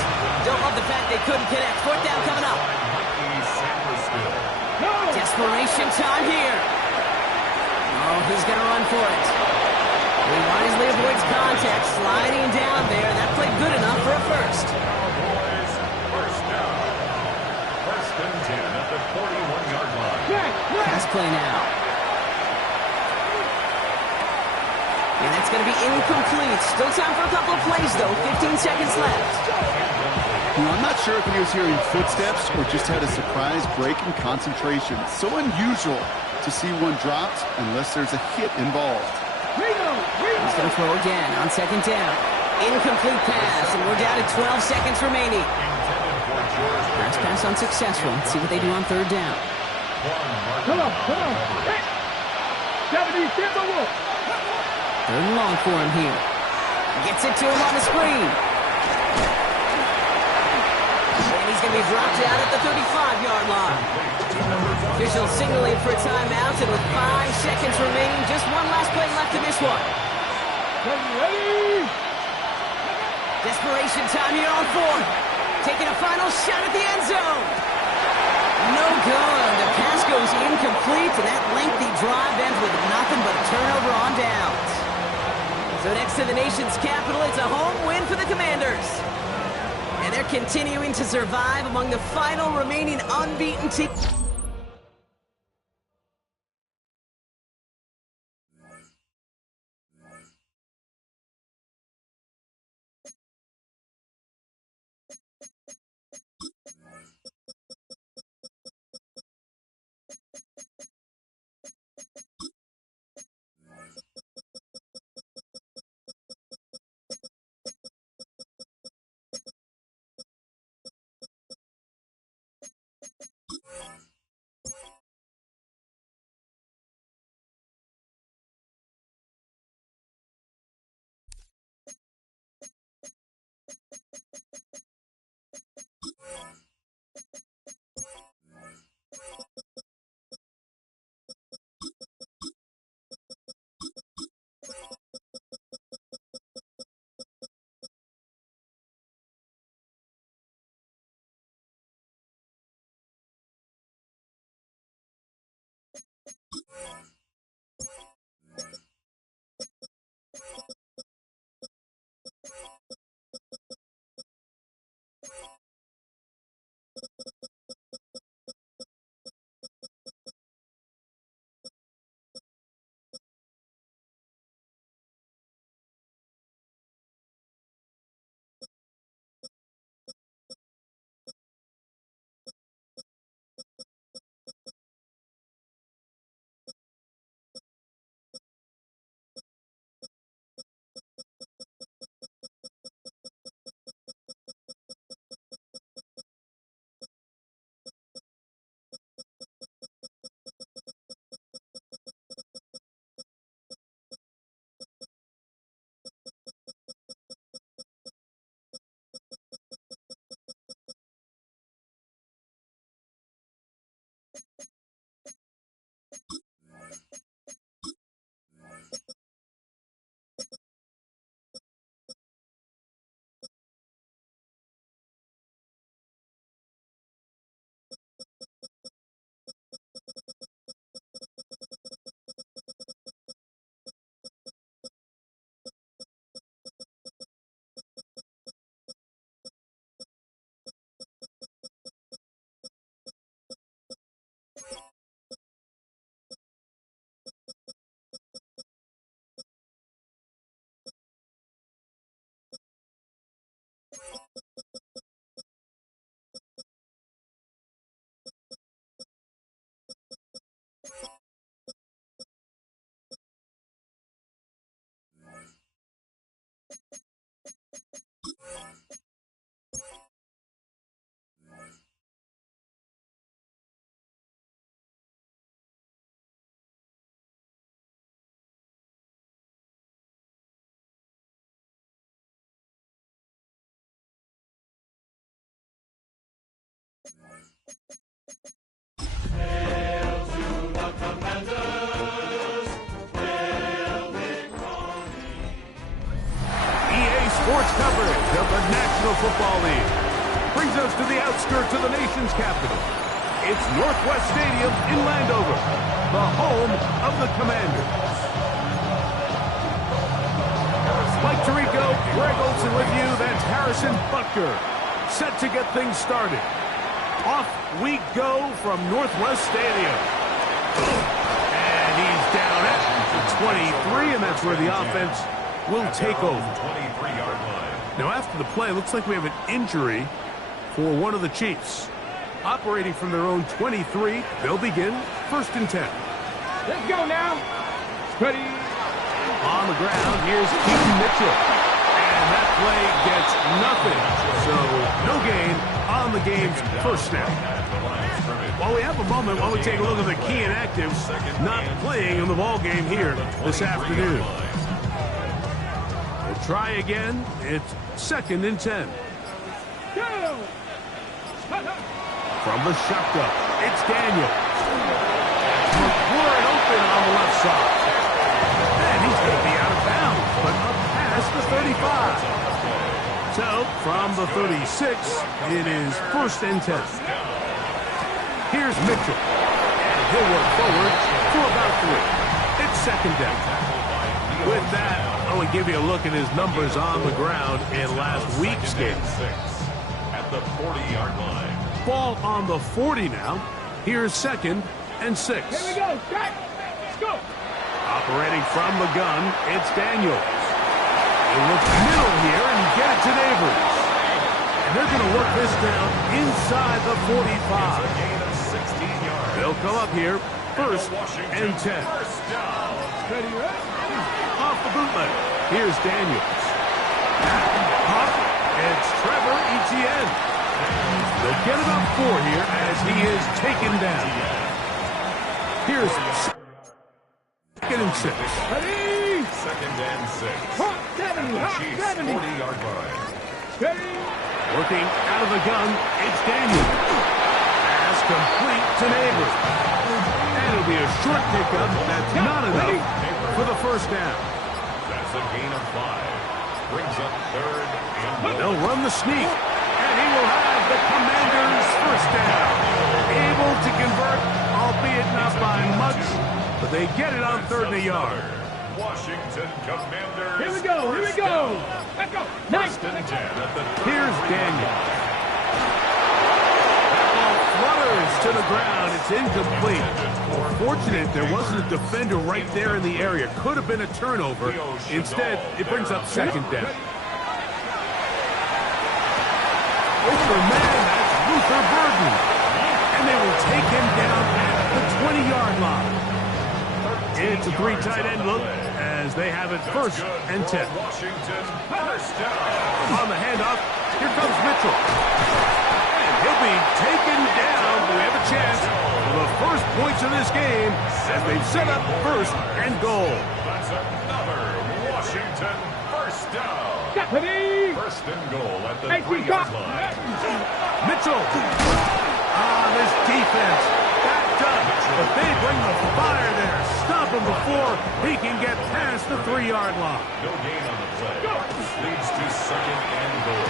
Don't love the fact they couldn't connect. 4th down coming up. Desperation time here. Oh, he's going to run for it. He wisely avoids contact, sliding down there. That played good enough for a first. Cowboys, first down. First and 10 at the 41-yard line. Pass play now. And that's going to be incomplete. Still time for a couple of plays, though. 15 seconds left. You know, I'm not sure if he was hearing footsteps or just had a surprise break in concentration. So unusual to see one dropped unless there's a hit involved. He's going to throw again on second down. Incomplete pass, and we're down to 12 seconds remaining. Last pass unsuccessful. Let's see what they do on third down. Come on. Hey! 70, stand by wolf. Third and long for him here. Gets it to him on the screen. And he's going to be dropped out at the 35-yard line. Official signaling for a timeout, and with 5 seconds remaining, just one last play left in this one. Ready? Desperation time here on fourth. Taking a final shot at the end zone. No good. The pass goes incomplete, and that lengthy drive ends with nothing but a turnover on downs. So next to the nation's capital, it's a home win for the Commanders. And they're continuing to survive among the final remaining unbeaten teams. Sports coverage of the National Football League brings us to the outskirts of the nation's capital. It's Northwest Stadium in Landover, the home of the Commanders. Mike Tirico, Greg Olson with you. That's Harrison Butker, set to get things started. Off we go from Northwest Stadium. And he's down at the 23, and that's where the offense will take over. 23-yard line. Now, after the play, looks like we have an injury for one of the Chiefs. Operating from their own 23, they'll begin 1st and 10. Let's go now. Ready. On the ground, here's Keaton Mitchell. And that play gets nothing. So, no gain on the game's first snap. While we have a moment, while we take a look at the key inactives not playing in the ball game here this afternoon. We'll try again. It's 2nd and 10. Go. From the shotgun, it's Daniel. McLaurin open on the left side. And he's going to be out of bounds, but up past the 35. So, from the 36, it is 1st and 10. Here's Mitchell. And he'll work forward for about 3. It's 2nd down. With that, I want to give you a look at his numbers on the ground in last week's game. At the 40-yard line. Ball on the 40 now. Here's 2nd and 6. Here we go. Start. Let's go. Operating from the gun, it's Daniels. They look middle here and get it to Neighbors. And they're going to work this down inside the 45. Gain of 16 yards. They'll come up here 1st and 10. First down. Ready, right? Off the bootleg. Here's Daniels. Up, it's Trevor Etienne. They'll get it up 4 here as he is taken down. Here's 2nd and 6. Ready. 2nd and 6. Hot 70. Hot Chiefs 70. 40-yard line. Ready. Working out of the gun, it's Daniel. Pass complete to Neighbors. And it'll be a short pickup. That's not enough for the 1st down. That's a gain of 5. Brings up 3rd and goal. They'll run the sneak. And he will have the Commanders' 1st down. Able to convert, albeit not by much, but they get it on 3rd and a yard. Washington Commanders. Here we go. Here we go. Let's go. Nice. 1st and 10 at the 30. Here's Daniel. That ball flutters to the ground. It's incomplete. Fortunate there wasn't a defender right there in the area. Could have been a turnover. Instead, it brings up 2nd down. Over man, that's Luther Burden. And they will take him down at the 20-yard line. It's a 3 tight end look as they have it 1st and 10. Washington, first down. On the handoff, here comes Mitchell. And he'll be taken down. We have a chance for the first points of this game as they've set up 1st and goal. That's another Washington first down. Ready. 1st and goal at the 18. 3-yard line. Mitchell. This defense backed up, but they bring the fire there. Stop him before he can get past the 3-yard line. No gain on the play. Leads to 2nd and goal.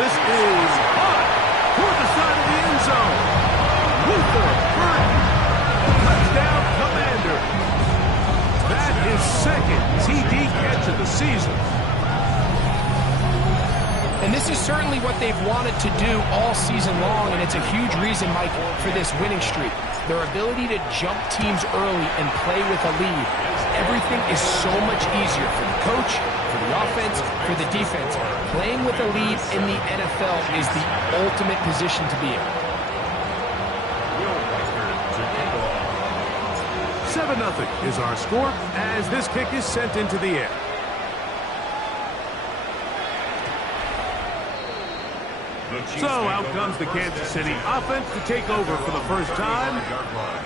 This is hot toward the side of the end zone. Luther Burden. Touchdown, Commander. That is 2nd TD catch of the season. And this is certainly what they've wanted to do all season long, and it's a huge reason, Mike, for this winning streak. Their ability to jump teams early and play with a lead. Everything is so much easier for the coach, for the offense, for the defense. Playing with a lead in the NFL is the ultimate position to be in. 7-0 is our score as this kick is sent into the air. So out comes the Kansas City offense to take over for the first time.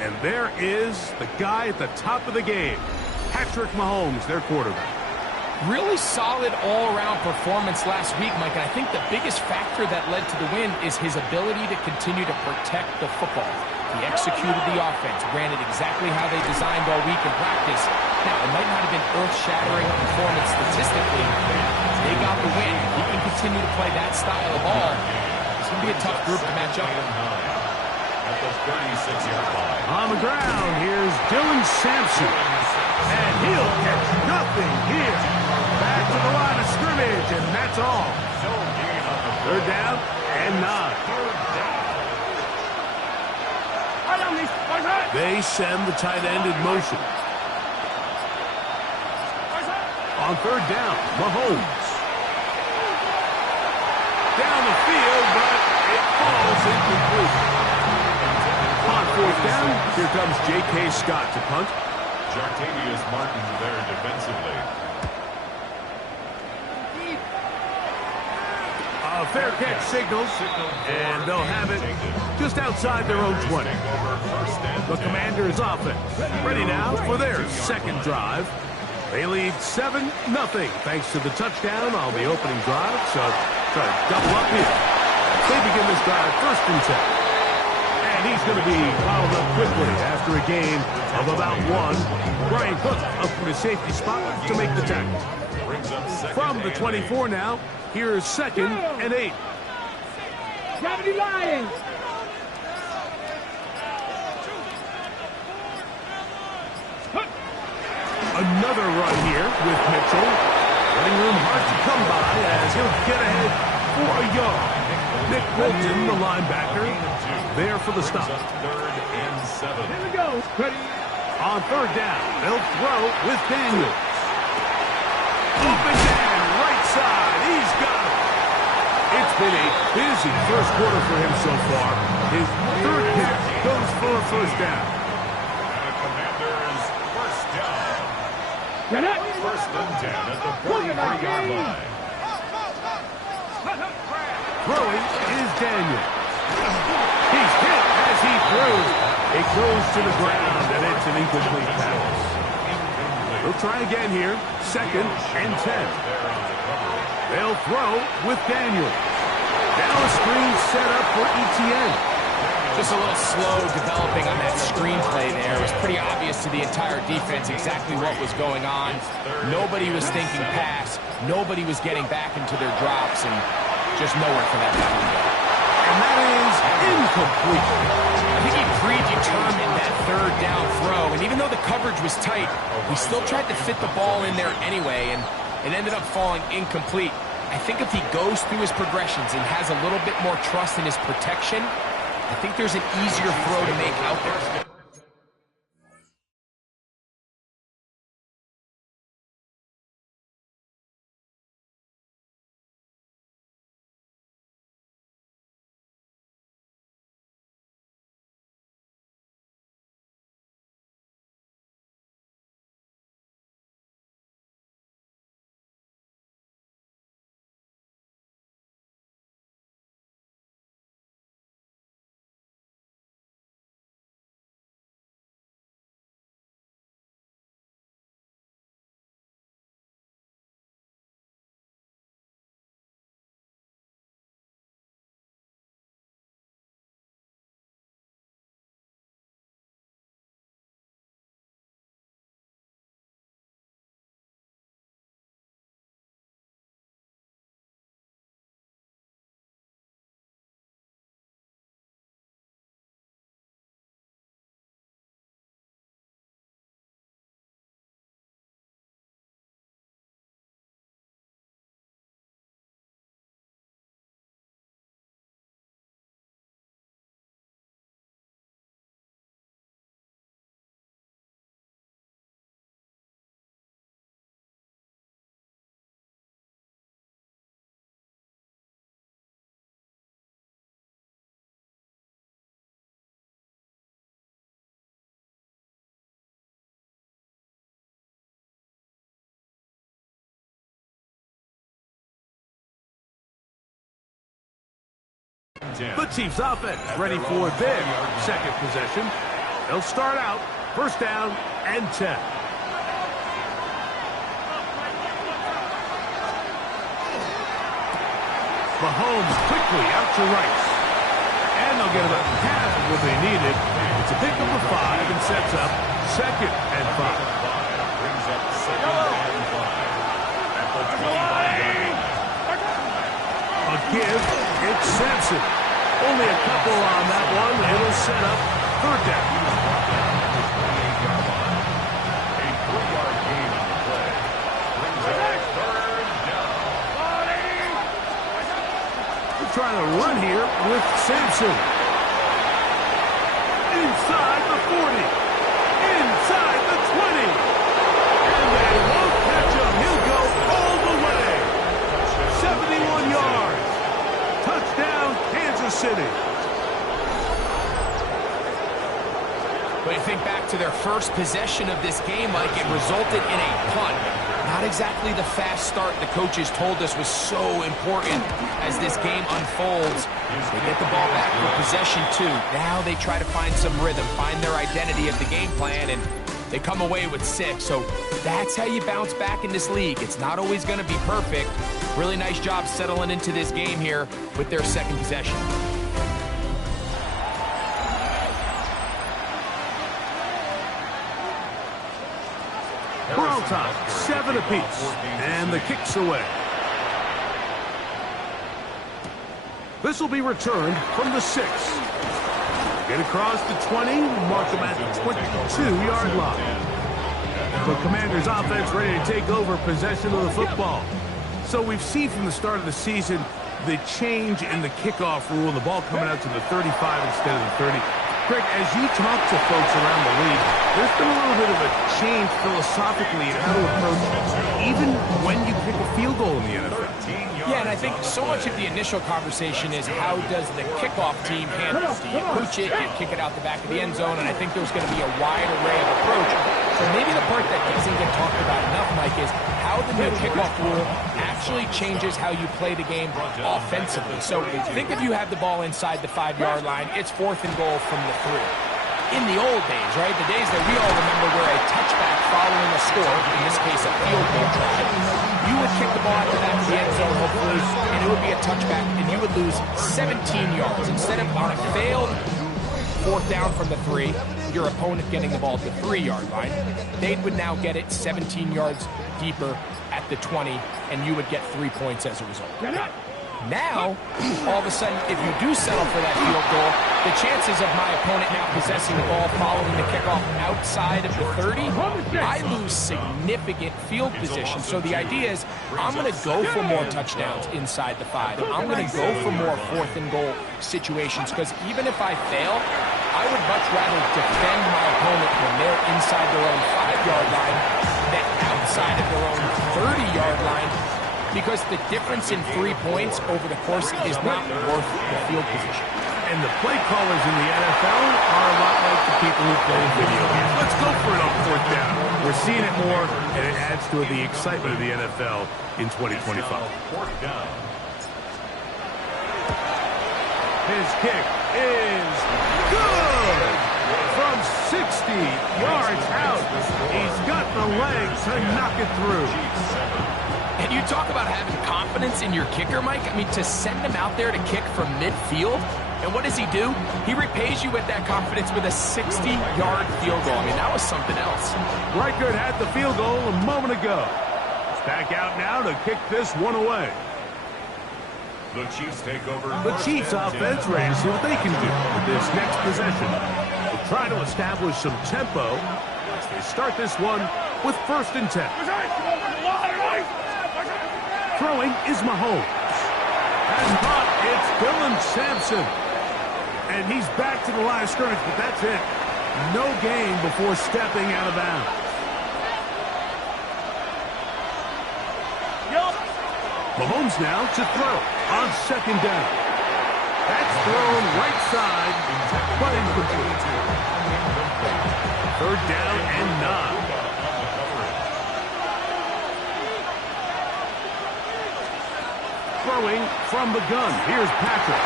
And there is the guy at the top of the game, Patrick Mahomes, their quarterback. Really solid all-around performance last week, Mike, and I think the biggest factor that led to the win is his ability to continue to protect the football. He executed the offense, ran it exactly how they designed all week in practice. Now, it might not have been earth-shattering performance statistically. They got the win. He can continue to play that style of ball. It's going to be a tough group to match up with. At the 36-yard line. On the ground, here's Dylan Sampson. And he'll catch nothing here. Back to the And that's all. Third down and 9. They send the tight end in motion. On third down, Mahomes. Down the field, but it falls incomplete. On fourth down, here comes J.K. Scott to punt. Jartavius Martin there defensively. A fair catch signals, and they'll have it just outside their own 20. The Commanders' offense ready now for their second drive. They lead 7-0 thanks to the touchdown on the opening drive, so try to double up here. They begin this drive first and 10. And he's going to be fouled up quickly after a gain of about 1. Brian Cook up from his safety spot to make the tackle. From the 24 now, here's 2nd and 8. Gravity Lions! Another run here with Mitchell. Running room hard to come by as he'll get ahead for a yard. Nick Wilton, the linebacker, there for the stop. Third and 7. Here we go. Ready. On third down, they'll throw with Daniels. Open man, right side. He's got it. It's been a busy first quarter for him so far. His third hit goes for a first down. And the Commanders first down. Get it. First and 10 at the 43-yard line. Throwing is Daniels. He's hit as he throws. It goes to the ground, and it's an incomplete pass. They'll try again here. 2nd and 10. They'll throw with Daniels. Now a screen set up for ETN. Just a little slow developing on that screenplay there. It was pretty obvious to the entire defense exactly what was going on. Nobody was thinking pass. Nobody was getting back into their drops, and just nowhere for that down to go. And that is incomplete. I think he predetermined that third down throw, and even though the coverage was tight, he still tried to fit the ball in there anyway, and it ended up falling incomplete. I think if he goes through his progressions and has a little bit more trust in his protection, I think there's an easier throw to make out there. The Chiefs offense ready for their second possession. They'll start out first down and 10. Mahomes quickly out to Rice. And they'll get about half of what they needed. It's a pick number 5 and sets up 2nd and 5. Brings up 2nd and 5 at the 25-yard line. A give, it's Sampson. Only a couple on that one. It'll set up third down. A 3-yard gain on the play. Brings up 3rd down. trying to run here with Sampson. Inside the 40. Inside the 20. And they won't catch him. He'll go all the way. 71 yards. Touchdown, Kansas City. When you think back to their first possession of this game, Mike, it resulted in a punt. Not exactly the fast start the coaches told us was so important as this game unfolds. They get the ball back for possession 2. Now they try to find some rhythm, find their identity of the game plan, and they come away with 6. So that's how you bounce back in this league. It's not always going to be perfect. Really nice job settling into this game here with their second possession. Ball time, 7 apiece, and the kick's away. This will be returned from the 6. Get across the 20, mark them at the 22-yard line. The Commanders' offense ready to take over possession of the football. So we've seen from the start of the season the change in the kickoff rule, the ball coming out to the 35 instead of the 30. Greg, as you talk to folks around the league, there's been a little bit of a change philosophically in how to approach even when you kick a field goal in the NFL. Yeah, and I think so much of the initial conversation is how does the kickoff team handle it? Do you pooch it, you kick it out the back of the end zone, and I think there's going to be a wide array of approach. So maybe the part that doesn't get talked about enough, Mike, is how the new kickoff rule actually changes how you play the game offensively. So think if you have the ball inside the 5-yard line, it's 4th and goal from the 3. In the old days, right, the days that we all remember where a touchback following a score, in this case a field goal try, you would kick the ball out the back of the end zone, hopefully, and it would be a touchback, and you would lose 17 yards. Instead of on a failed 4th down from the 3, your opponent getting the ball at the 3-yard line, they would now get it 17 yards deeper at the 20, and you would get 3 points as a result. Now, all of a sudden, if you do settle for that field goal, the chances of my opponent now possessing the ball following the kickoff outside of the 30, I lose significant field position. So the idea is I'm going to go for more touchdowns inside the 5. I'm going to go for more 4th and goal situations because even if I fail, I would much rather defend my opponent when they're inside their own 5-yard line than outside of their own 30-yard line, because the difference in 3 points over the course is not worth the field position. And the play callers in the NFL are a lot like the people who play video games. Let's go for it on 4th down. We're seeing it more, and it adds to the excitement of the NFL in 2025. 4th down. His kick is good! From 60 yards out, he's got the legs to knock it through. And you talk about having confidence in your kicker, Mike. I mean, to send him out there to kick from midfield, and what does he do? He repays you with that confidence with a 60-yard field goal. I mean, that was something else. Reichert had the field goal a moment ago. He's back out now to kick this one away. The Chiefs take over. The Chiefs offense ready to see what they can do with this next possession. They'll try to establish some tempo as they start this one with 1st and 10. Throwing is Mahomes. And caught, it's Dylan Sampson. And he's back to the line of scrimmage, but that's it. No gain before stepping out of bounds. Mahomes now to throw on 2nd down. That's thrown right side, but incomplete. 3rd down and 9. Throwing from the gun. Here's Patrick.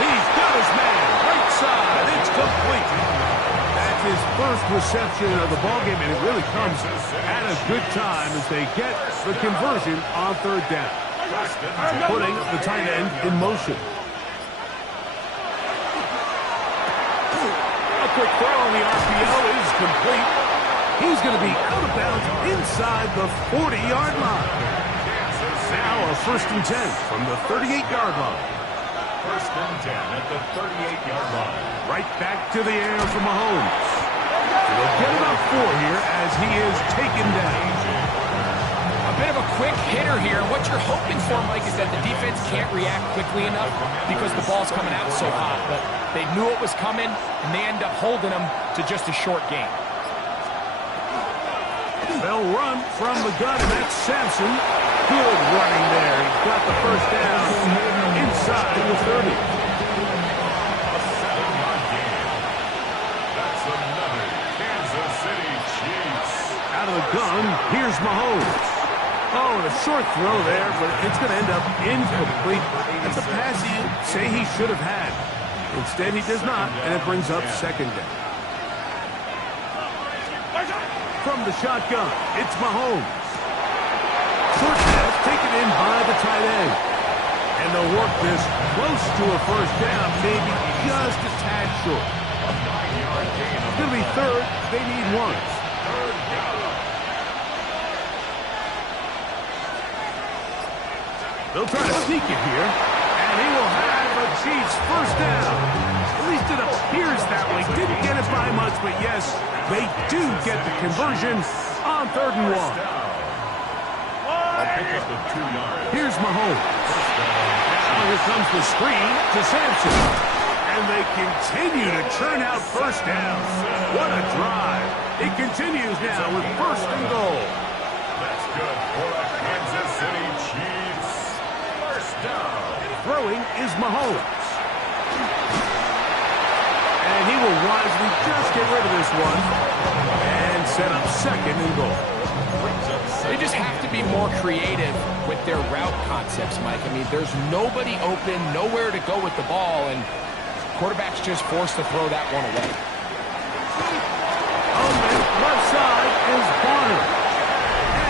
He's got his man. Right side. It's complete. That's his first reception of the ballgame, and it really comes at a good time as they get the conversion on 3rd down. Putting the tight end in motion. A quick throw on the RPO is complete. He's going to be out of bounds inside the 40-yard line. Now a 1st and 10 from the 38-yard line. 1st and 10 at the 38-yard line. Right back to the air for Mahomes. They'll get about 4 here as he is taken down. A bit of a a quick hitter here. What you're hoping for, Mike, is that the defense can't react quickly enough because the ball's coming out so hot. But they knew it was coming, and they end up holding them to just a short game. They'll run from the gun, and that's Sampson. Good running there. He's got the first down inside the 30. A 7-yard gain. That's another Kansas City Chiefs. Out of the gun, here's Mahomes. Oh, and a short throw there, but it's going to end up incomplete. That's a pass you say he should have had. Instead, he does not, and it brings up second down. From the shotgun, it's Mahomes. Short pass taken in by the tight end. And they'll work this close to a first down, maybe just a tad short. A 9-yard gain. It's going to be third. They need one. Third down. They'll try to sneak it here. And he will have a Chiefs first down. At least it appears that way. Didn't get it by much, but yes, they do get the conversion on 3rd and 1. A pickup of 2 yards. Here's Mahomes. Now here comes the screen to Sampson. And they continue to churn out first downs. What a drive. It continues now with 1st and goal. That's good for the Kansas City Chiefs. First down. Throwing is Mahomes. And he will wisely just get rid of this one and set up 2nd and goal. They just have to be more creative with their route concepts, Mike. I mean, there's nobody open, nowhere to go with the ball, and quarterback's just forced to throw that one away. On the left side is Bonner.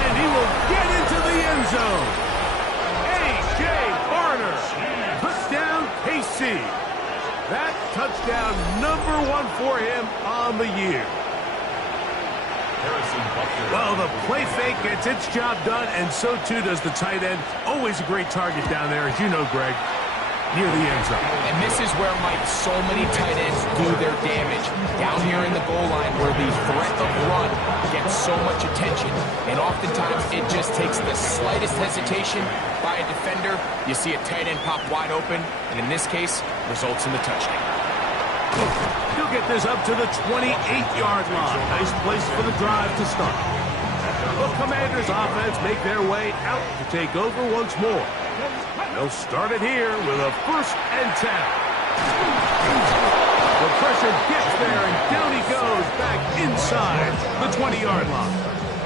And he will get into the end zone. A.J. Barner. Touchdown, KC. That touchdown number 1 for him on the year. Well, the play fake gets its job done, and so too does the tight end. Always a great target down there, as you know, Greg, near the end zone. And this is where, Mike, so many tight ends do their damage. Down here in the goal line where the threat of run gets so much attention. And oftentimes it just takes the slightest hesitation by a defender. You see a tight end pop wide open, and in this case, results in the touchdown. He'll get this up to the 28-yard line. Nice place for the drive to start. The Commanders' offense make their way out to take over once more. They'll start it here with a 1st and 10. The pressure gets there, and down he goes back inside the 20-yard line.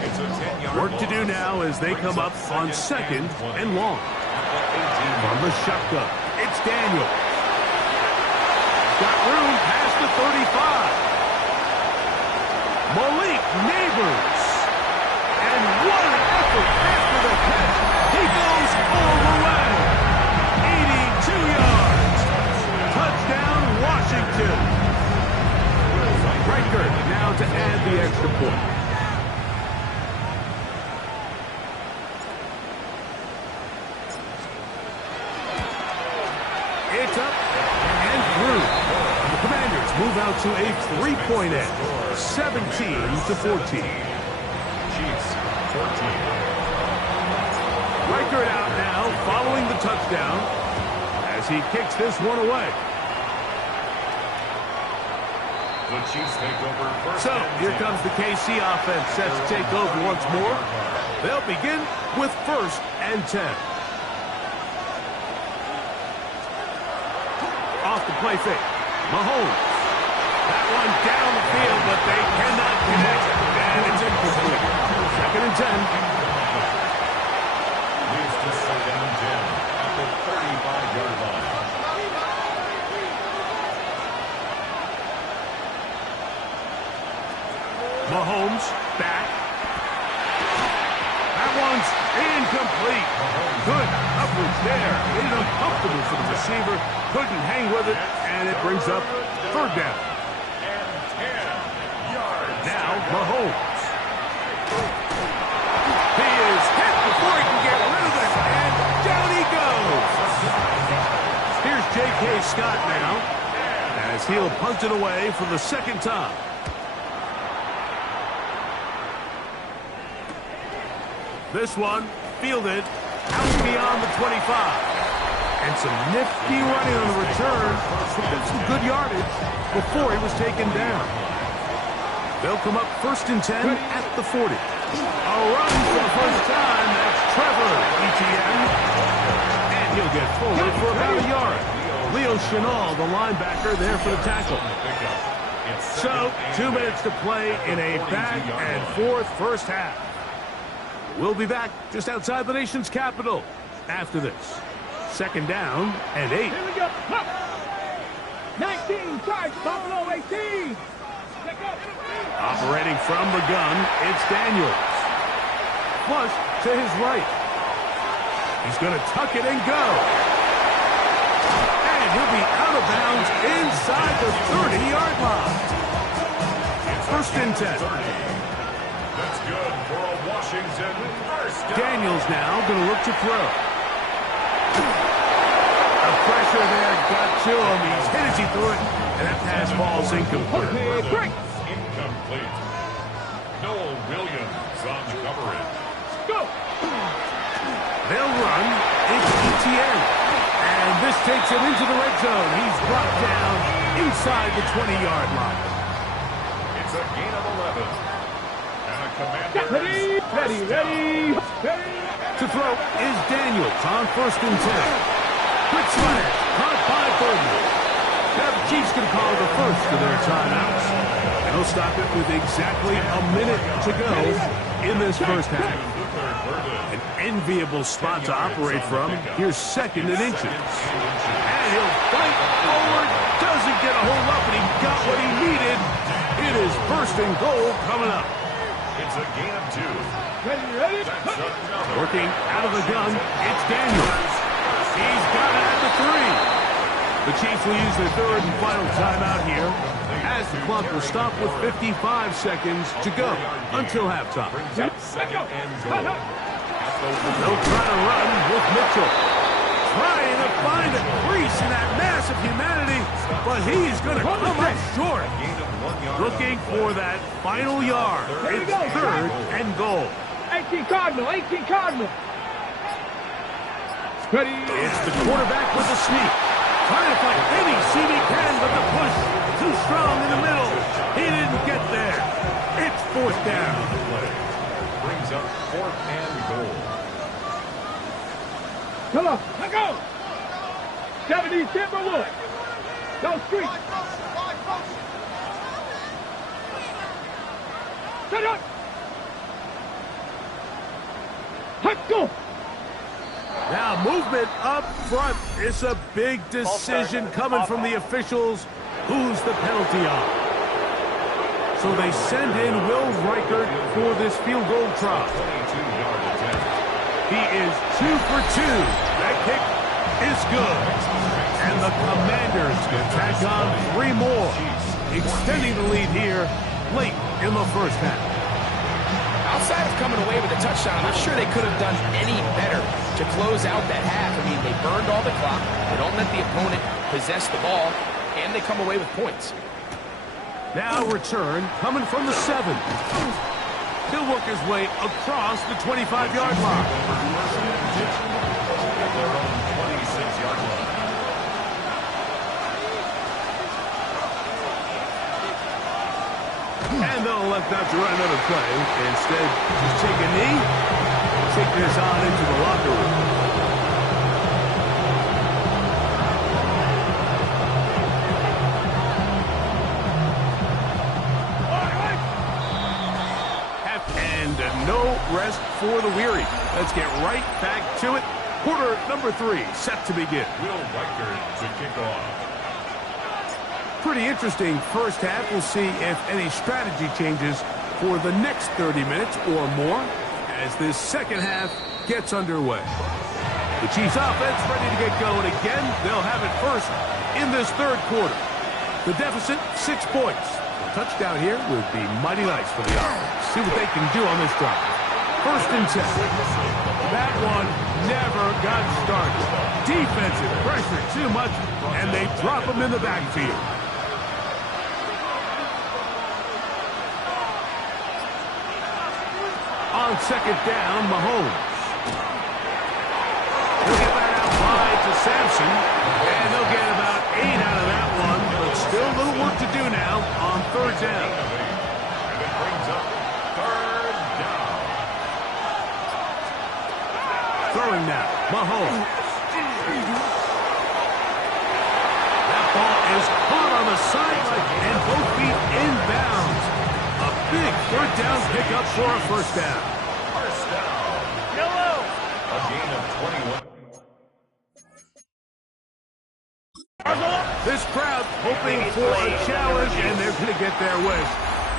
It's a 10-yard Work to do now as they come up on 2nd and long. From the shotgun, it's Daniel. Got room past the 35. Malik Neighbors. And what an effort after the catch. He goes all the way. 82 yards. Touchdown, Washington. Riker now to add the extra point. It's up and through. The Commanders move out to a 3-point edge, 17-14. Chiefs, 14. Riker out now, following the touchdown, as he kicks this one away. The Chiefs take over first. So, here comes the KC offense set to take over once more. They'll begin with 1st and 10. Off the play fake. Mahomes. That one down the field, but they cannot connect. And it's incomplete. 2nd and 10. Leads to 2nd and 10 at the 35-yard line. Mahomes back. That one's incomplete. Good coverage there. Made it uncomfortable for the receiver. Couldn't hang with it, and it brings up 3rd down. And 10 yards. Now Mahomes. He is hit before he can get rid of it, and down he goes. Here's J.K. Scott now, as he'll punt it away for the 2nd time. This one fielded out beyond the 25. And some nifty running on the return. Picked up some good yardage before he was taken down. They'll come up 1st and 10 at the 40. A run for the first time. That's Trevor Etienne. And he'll get forward for about a yard. Leo Chenal, the linebacker, there for the tackle. So, 2 minutes to play in a back-and-forth first half. We'll be back just outside the nation's capital after this. 2nd down and 8. Here we go. 19, charge, Buffalo 18. Operating from the gun, it's Daniels. Flush to his right. He's going to tuck it and go. And he'll be out of bounds inside the 30-yard line. 1st and 10. That's good for a Washington first down. Daniels now going to look to throw. The pressure there got to him. He's hit as he threw it. And that pass falls incomplete. Incomplete. Noel Williams on coverage. Go! They'll run. It's Etienne. And this takes him into the red zone. He's brought down inside the 20-yard line. It's a gain of 11. And a Commanders. Ready. To throw is Daniels on 1st and 10. Quick slant. Caught by Burton. Now the Chiefs can call the first of their timeouts. And they'll stop it with exactly a minute to go in this first half. An enviable spot to operate from. Here's 2nd and inches. And he'll fight forward. Doesn't get a hold up, and he got what he needed. It is 1st and goal coming up. It's a gain of 2. Ready. Working out of the gun, it's Daniels. He's got it at the 3. The Chiefs will use their 3rd and final timeout here, as the clock will stop with 55 seconds to go until halftime. Second and goal. They'll try to run with Mitchell. Trying to find a crease in that mass of humanity, but he's going to come up short. Looking for that final yard. It's 3rd and goal. 18 Cardinal. Ready. It's the quarterback with the sneak. Trying to find any seam he can, but the push too strong in the middle. He didn't get there. It's 4th down. Brings up 4th and goal. Come on, let's go. 70 Timberwood. Go street. Shut up. Let's go. Now movement up front. It's a big decision coming from the officials. Who's the penalty on? So they send in Will Reichert for this field goal try. He is 2 for 2. That kick is good. And the Commanders can tack on 3 more, extending the lead here late in the first half. Outside of coming away with a touchdown, I'm not sure they could have done any better to close out that half. I mean, they burned all the clock. They don't let the opponent possess the ball, and they come away with points. Now return coming from the 7. He'll work his way across the 25-yard line. And they'll elect not to run another play. Instead, just take a knee, take this on into the locker room. And no rest for the weary. Let's get right back to it. Quarter number 3 set to begin. Will Reichert to kick off. Pretty interesting first half. We'll see if any strategy changes for the next 30 minutes or more as this second half gets underway. The Chiefs offense ready to get going again. They'll have it first in this 3rd quarter. The deficit, 6 points. A touchdown here would be mighty nice for the offense. See what they can do on this drive. 1st and 10. That one never got started. Defensive pressure too much, and they drop him in the backfield. On 2nd down, Mahomes. He'll get that out wide to Sampson. And they'll get about 8 out of that one. But still a little work to do now on third down. And it brings up third down. Throwing now, Mahomes. That ball is caught on the sideline and both feet inbounds. A big third down pickup for a first down. First down. A gain of 21. This crowd hoping for a challenge, and they're going to get their wish.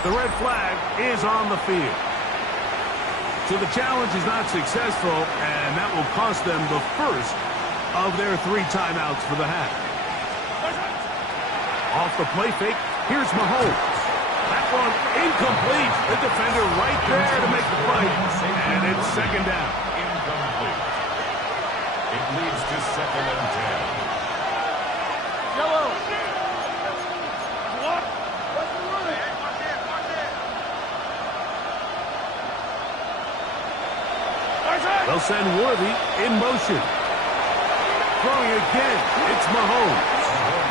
The red flag is on the field. So the challenge is not successful, and that will cost them the first of their 3 timeouts for the half. Off the play fake, here's Mahomes. That one incomplete. The defender right there to make the play, and it's second down. Incomplete. It leads to 2nd and 10. They'll send Worthy in motion. Throwing again, it's Mahomes.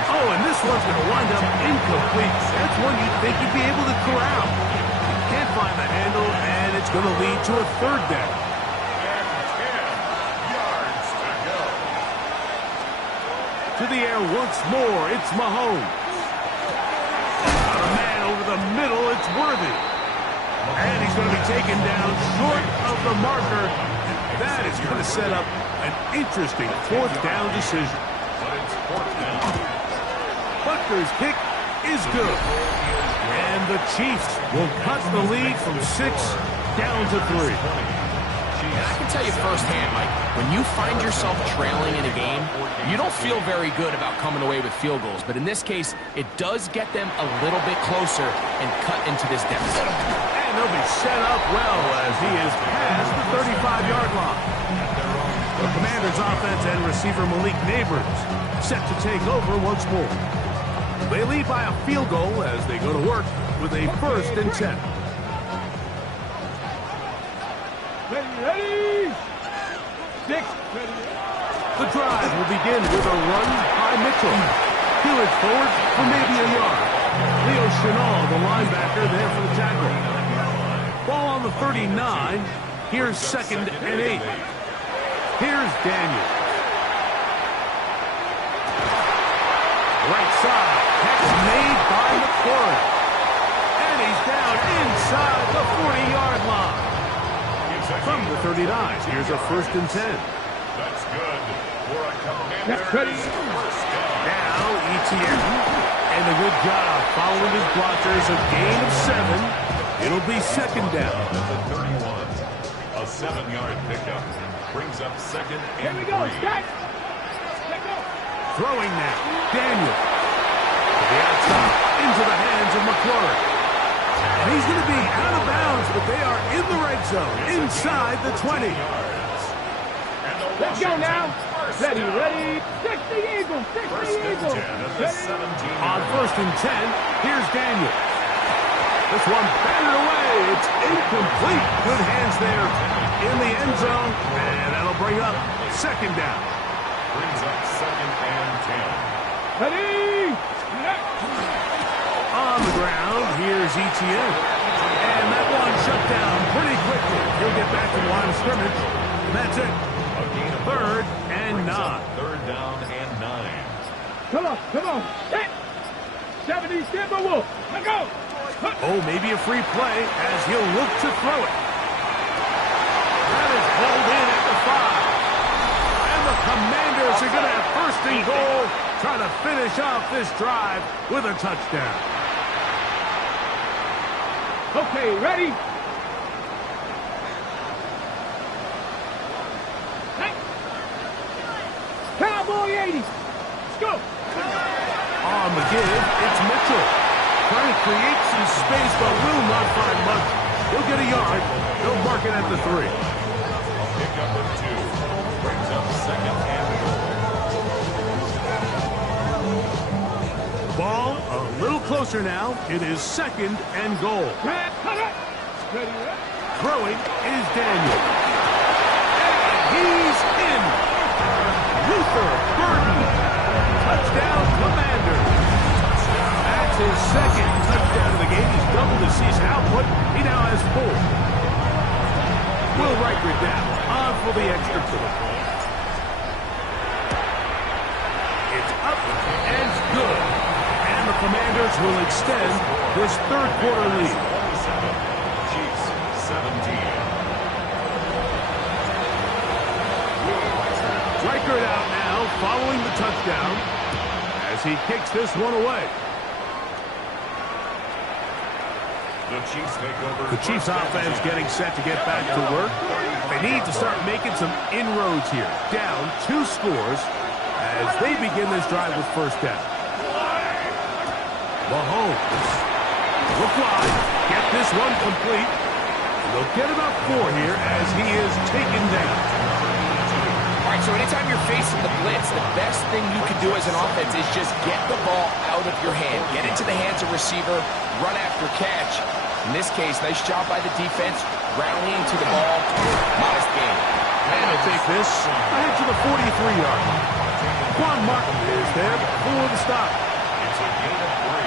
Oh, and this one's going to wind up incomplete. That's one you'd think you'd be able to corral. Can't find the handle, and it's going to lead to a third down. And 10 yards to go. To the air once more, it's Mahomes. Got a man over the middle, it's Worthy. And he's going to be taken down short of the marker. That is going to set up an interesting fourth down decision. But it's 4th down. Butker's kick is good. And the Chiefs will cut the lead from 6 down to 3. And I can tell you firsthand, Mike, when you find yourself trailing in a game, you don't feel very good about coming away with field goals. But in this case, it does get them a little bit closer and cut into this deficit. And they'll be set up well as he is past the 35-yard line. The Commanders' offense and receiver Malik Neighbors set to take over once more. They lead by a field goal as they go to work with a 1st and 10. Ready! 6. The drive will begin with a run by Mitchell. Peel it forward for maybe a yard. Leo Chenal, the linebacker, there for the tackle. Ball on the 39. Here's 2nd and 8. Here's Daniel. Right side. Catch made by McCord. And he's down inside the 40-yard line. From the 39, here's a 1st and 10. That's good for a Commanders That's ready. first down. Now, ETN. And a good job following his blockers. A gain of 7. It'll be 2nd down. The 31. A 7-yard pickup brings up 2nd Here and we go. 3. Set. Throwing now. Daniel. To the outside. Into the hands of McClure. And he's going to be out of bounds, but they are in the red zone. Inside the 20. Let's go now. Ready. 60 Eagles. 60 First and Eagles. 10 at the 17. On 1st and 10, here's Daniel. This one batted away. It's incomplete. Good hands there in the end zone. And that'll bring up 2nd down. Brings up 2nd and 10. Ready. On the ground, here's ETN. And that one shut down pretty quickly. He'll get back to the line of scrimmage. And that's it. A gain of 3rd and 9. 3rd down and 9. Come on. Set. 70 Timberwolves. Let's go. Oh, maybe a free play as he'll look to throw it. That is pulled in at the 5. And the Commanders are going to have 1st and goal, trying to finish off this drive with a touchdown. Okay, ready? Hey. Cowboy 80. Let's go. On the give, it's Mitchell. Trying to create some space, but will not find much. He'll get a yard. He'll mark it at the 3. A pickup of 2. Brings up 2nd and goal. Ball a little closer now. It is 2nd and goal. Ready. Throwing is Daniel. And He's in. Luther Burden. Touchdown, Commanders. That's his second touchdown of the game. He's doubled his season output. He now has 4. Will Riker down. On for the extra point. It's up and good. And the Commanders will extend this third quarter lead. Chiefs 17. Riker out now, following the touchdown, as he kicks this one away. The Chiefs offense getting set to get back to work. They need to start making some inroads here. Down 2 scores as they begin this drive with first down. Mahomes will fly, get this one complete. And they'll get about 4 here as he is taken down. All right, so anytime you're facing the blitz, the best thing you can do as an offense is just get the ball out of your hand. Get it to the hands of receiver, run after catch. In this case, nice job by the defense, rallying to the ball. Modest gain. And they'll take this ahead to the 43-yard line. Quan Martin is there for the stop. It's a gain of 3.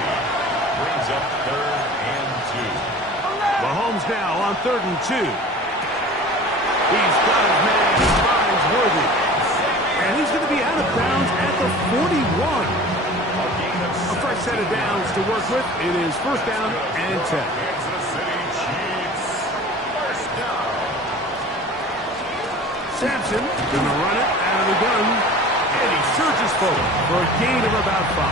Brings up 3rd and 2. Mahomes now on 3rd and 2. He's got his man. He finds Worthy. And he's going to be out of bounds at the 41. A fresh set of downs to work with. It is first down and 10. Sampson going to run it out of the gun, and he surges forward for a gain of about 5.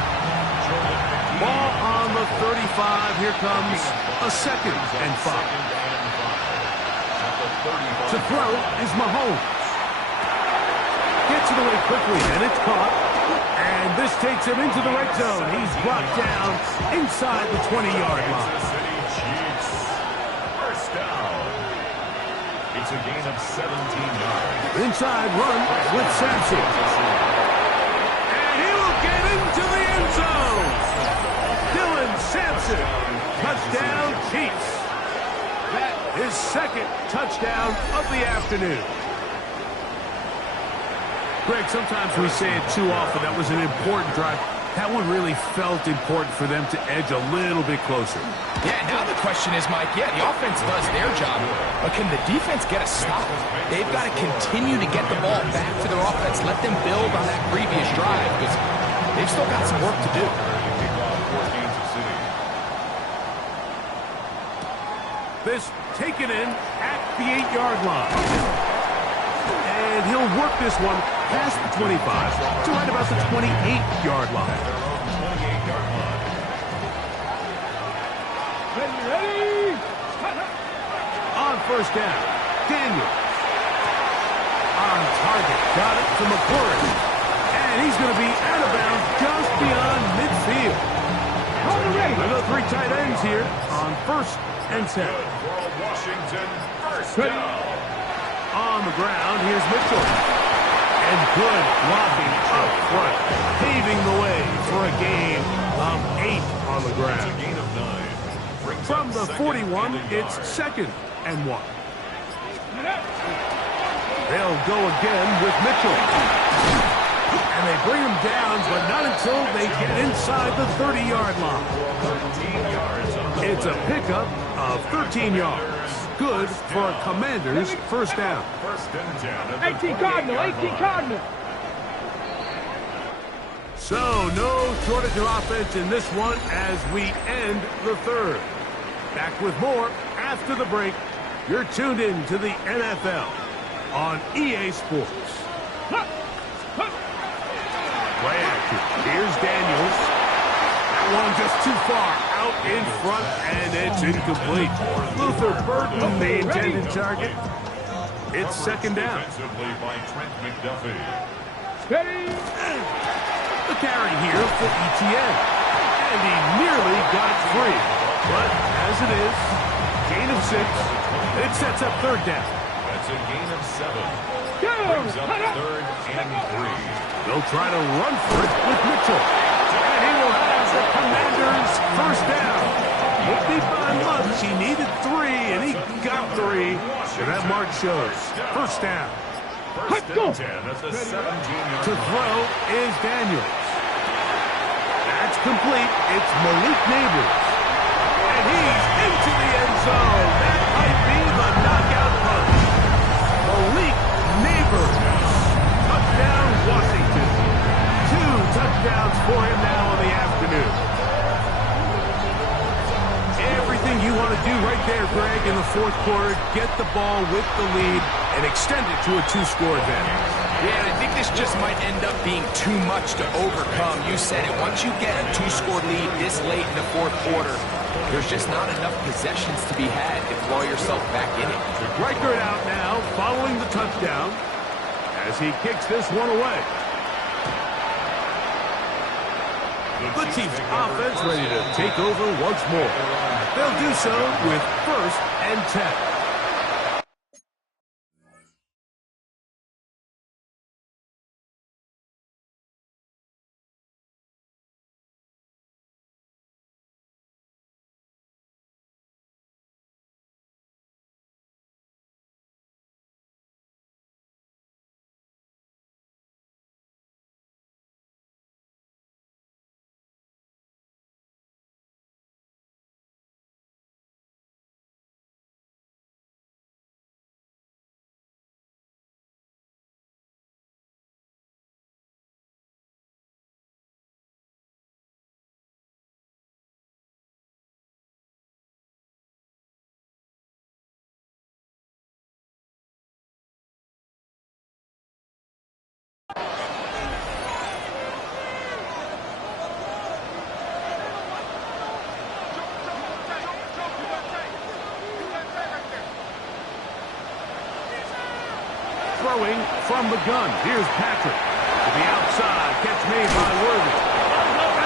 Ball on the 35. Here comes a 2nd and 5. To throw is Mahomes. Gets it away quickly, and it's caught. And this takes him into the red zone. He's brought down inside the 20-yard line. It's a gain of 17 yards. Inside run with Sampson. And he will get into the end zone. Dylan Sampson. Touchdown, Chiefs. That is 2nd touchdown of the afternoon. Greg, sometimes we say it too often. That was an important drive. That one really felt important for them to edge a little bit closer. Yeah, now the question is, Mike, the offense does their job, but can the defense get a stop? They've got to continue to get the ball back to their offense. Let them build on that previous drive, because they've still got some work to do. This taken in at the 8-yard line. And he'll work this one past the 25 to right about the 28-yard line. Ready? On first down, Daniel. On target, got it to McCurry. And he's going to be out of bounds just beyond midfield. Another 3 tight ends here on 1st and 10. Washington, first down. On the ground, here's Mitchell. And good blocking up front, paving the way for a gain of 8 on the ground. It's a gain of 9. From the 41, it's 2nd and 1. They'll go again with Mitchell. And they bring him down, but not until they get inside the 30-yard line. 13 yards. It's a pickup of 13 yards. Good for a Commanders first down. First and 10. 18 Cardinal, 18 Cardinal. So no shortage of offense in this one as we end the third. Back with more after the break. You're tuned in to the NFL on EA Sports. Play action. Here's Daniels. That one just too far out in front, and it's incomplete. Luther Burden, the intended target. It's 2nd down. Defensively by Trent McDuffie. Ready? The carry here for ETN. And he nearly got free. But as it is, gain of 6. It sets up 3rd down. That's a gain of 7. Go! Brings up 3rd and 3. They'll try to run for it with Mitchell. And he will have the Commanders first down. Won't be by much. He needed 3, and he got 3. And that mark shows. First down. First and 10 at the 17-yard To throw is Daniels. That's complete. It's Malik Neighbors. And he's into the end zone. That might be the knockout punch. Malik Neighbors. Touchdown, Washington. 2 touchdowns for him now in the afternoon. Everything you want to do right there, Greg, in the fourth quarter, get the ball with the lead and extend it to a 2-score advantage. Yeah, and I think this just might end up being too much to overcome. You said it. Once you get a 2-score lead this late in the fourth quarter, there's just not enough possessions to be had to claw yourself back in it. Reichert out now, following the touchdown, as he kicks this one away. The Chiefs offense ready to take over once more. They'll do so with 1st and 10. Throwing from the gun. Here's Patrick. To the outside. Catch made by Worthy.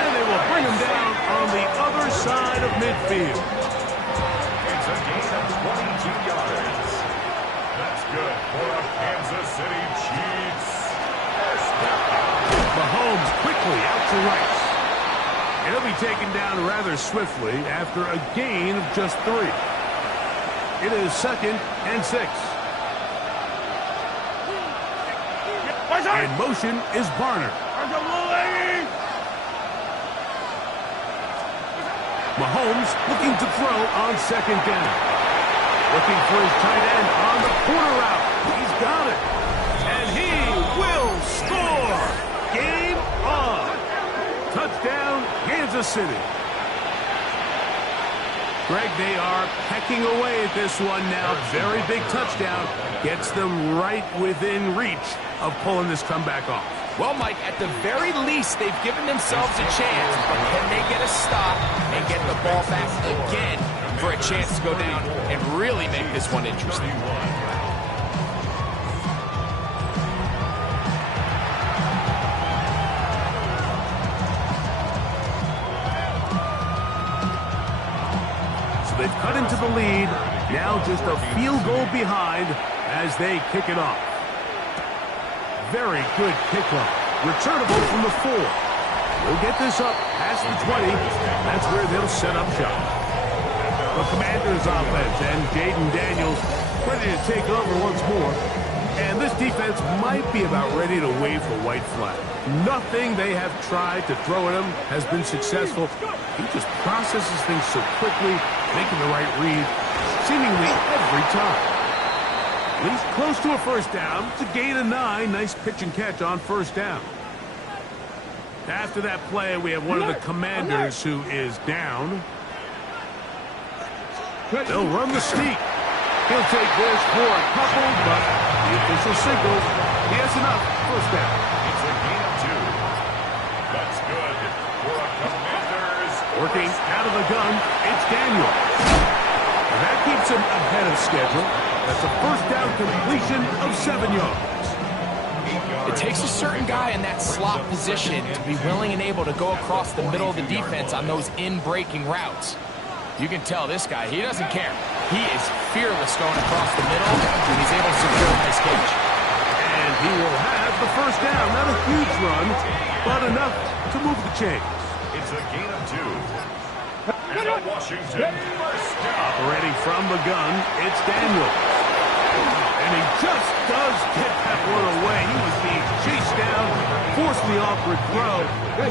And they will bring him down on the other side of midfield. It's a gain of 22 yards. That's good for the Kansas City Chiefs. Mahomes quickly out to Rice. He'll be taken down rather swiftly after a gain of just 3. It is 2nd and 6. In motion is Barner. Mahomes looking to throw on 2nd down. Looking for his tight end on the corner route. He's got it. And he will score. Game on. Touchdown, Kansas City. Greg, they are pecking away at this one now. Very big touchdown. Gets them right within reach of pulling this comeback off. Well, Mike, at the very least, they've given themselves a chance, but can they get a stop and get the ball back again for a chance to go down and really make this one interesting? So they've cut into the lead, now just a field goal behind as they kick it off. Very good kickoff. Returnable from the 4. We'll get this up past the 20. That's where they'll set up shop. The Commanders offense and Jaden Daniels ready to take over once more. And this defense might be about ready to wave the white flag. Nothing they have tried to throw at him has been successful. He just processes things so quickly, making the right read, seemingly every time. At least close to a first down. It's a gain of 9. Nice pitch and catch on first down. After that play, we have one of the Commanders who is down. They'll run the sneak. He'll take this for a couple, but the official signals he has enough. First down. It's a gain of 2. That's good for the Commanders. Working out of the gun, it's Daniel. And that keeps him ahead of schedule. That's a first down completion of 7 yards. It takes a certain guy in that slot position to be willing and able to go across the middle of the defense on those in-breaking routes. You can tell this guy, he doesn't care. He is fearless going across the middle, and he's able to secure a nice catch. And he will have the first down. Not a huge run, but enough to move the chains. It's a gain of 2. And a Washington first down. Operating from the gun, it's Daniel. And And he just does get that one away. He was being chased down, forced the awkward throw.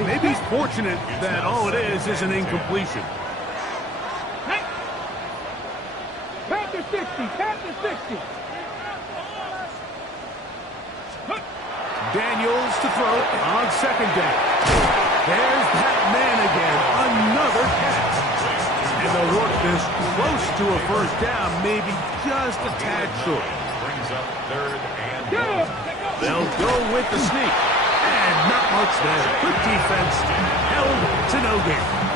Maybe he's fortunate that all it is an incompletion. Tap to 60, tap to 60. Daniels to throw on second down. There's that man again. Another catch. And they'll work this close to a first down, maybe just a tad short. Brings up third and one. They'll go with the sneak. And not much there. Good defense. Held to no gain.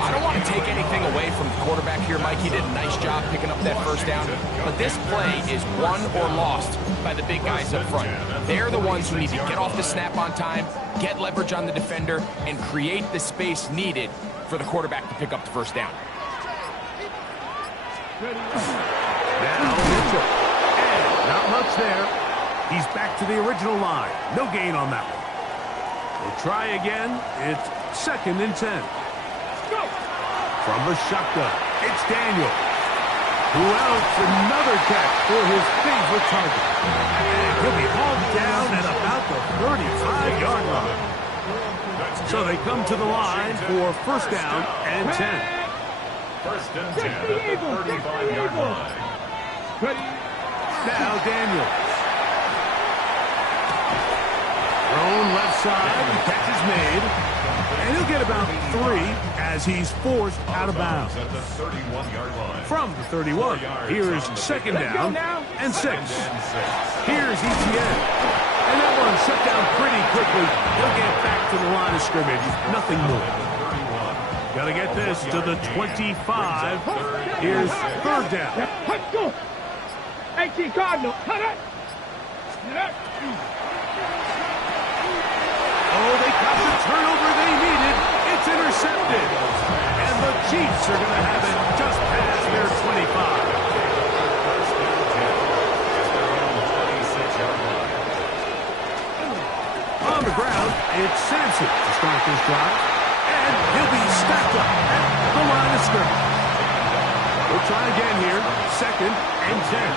I don't want to take anything away from the quarterback here, Mike. He did a nice job picking up that first down. But this play is won or lost by the big guys up front. They're the ones who need to get off the snap on time, get leverage on the defender, and create the space needed for the quarterback to pick up the first down. Now Mitchell. And not much there. He's back to the original line. No gain on that one. We'll try again. It's 2nd and 10. From the shotgun, it's Daniel. Who else? Another catch for his favorite target. And he'll be hauled down at about the 35-yard line. So they come to the line for first down and 10. First and 10 at the 35-yard line. Now Daniel. Thrown left side, catch is made. And he'll get about 3 as he's forced out of bounds. At the 31-yard line. From the 31, here's second down and 6. Here's Etienne. And that one shut down pretty quickly. He'll get back to the line of scrimmage. Nothing more. Got to get this to the 25. Here's third down. 18 Cardinal. Oh, they got the turnover they needed. It's intercepted. And the Chiefs are going to have it just past their 25. On the ground, it's Sampson to start this drive. And he'll be stacked up at the line of scrimmage. We'll try again here. 2nd and 10.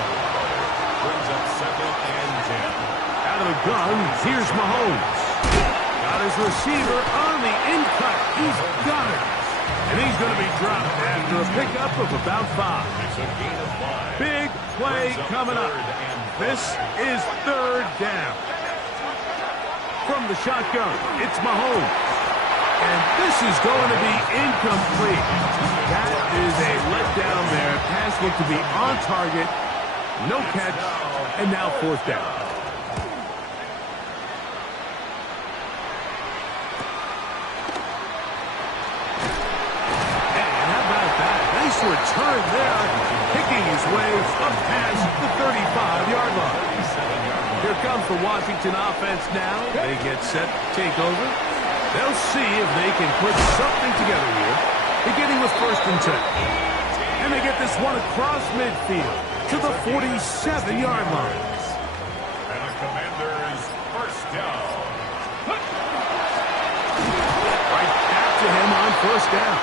Brings up 2nd and 10. Out of the gun, here's Mahomes. Got his receiver on the in-cut. He's got it. And he's going to be dropped after a pickup of about 5. It's a gain of 5. Big play coming up. This is third down. From the shotgun, it's Mahomes. And this is going to be incomplete. That is a letdown there. Pass looked to be on target. No catch. And now fourth down. Return there, picking his way up past the 35-yard line. Here comes the Washington offense now. They get set to take over. They'll see if they can put something together here, beginning with 1st and 10. And they get this one across midfield to the 47-yard line. And the Commanders first down. Right back to him on first down.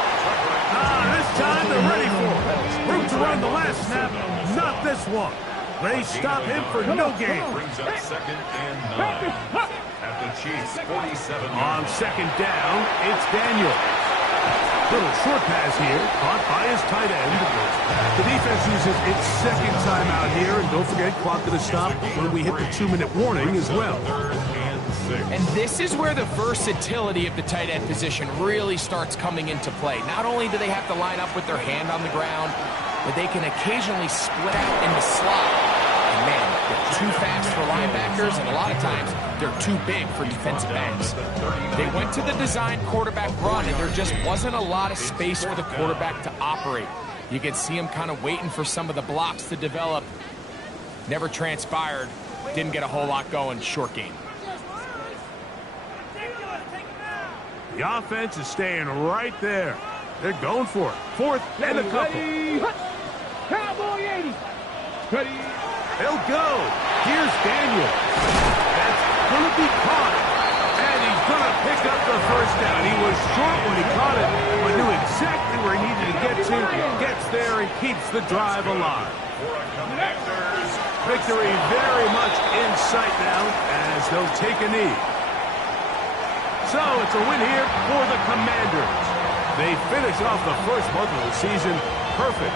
This time they're ready for it. Room to run the last snap, not this one. They stop him for no gain. Brings up 2nd and 9. At the Chiefs' 47. On second down, it's Daniel. Little short pass here, caught by his tight end. The defense uses its second timeout here, and don't forget, clock to the stop when we hit the 2-minute warning as well. And this is where the versatility of the tight end position really starts coming into play. Not only do they have to line up with their hand on the ground, but they can occasionally split out in the slot. And man, they're too fast for linebackers, and a lot of times they're too big for defensive backs. They went to the design quarterback run, and there just wasn't a lot of space for the quarterback to operate. You can see him kind of waiting for some of the blocks to develop. Never transpired. Didn't get a whole lot going. Short game. The offense is staying right there. They're going for it. 4th and a couple. Cowboy 80. Ready. They'll go. Here's Daniel. That's going to be caught. And he's going to pick up the first down. He was short when he caught it, but knew exactly where he needed to get to. Gets there and keeps the drive alive. For a Commanders Victory very much in sight now as they'll take a knee. So it's a win here for the Commanders. They finish off the first month of the season perfect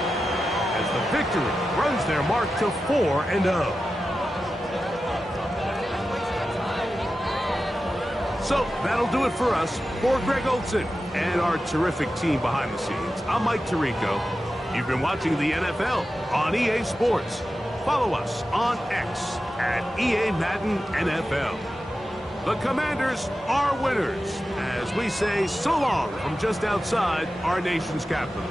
as the victory runs their mark to 4-0. So that'll do it for us. For Greg Olson and our terrific team behind the scenes, I'm Mike Tirico. You've been watching the NFL on EA Sports. Follow us on X at EA Madden NFL. The Commanders are winners as we say so long from just outside our nation's capital.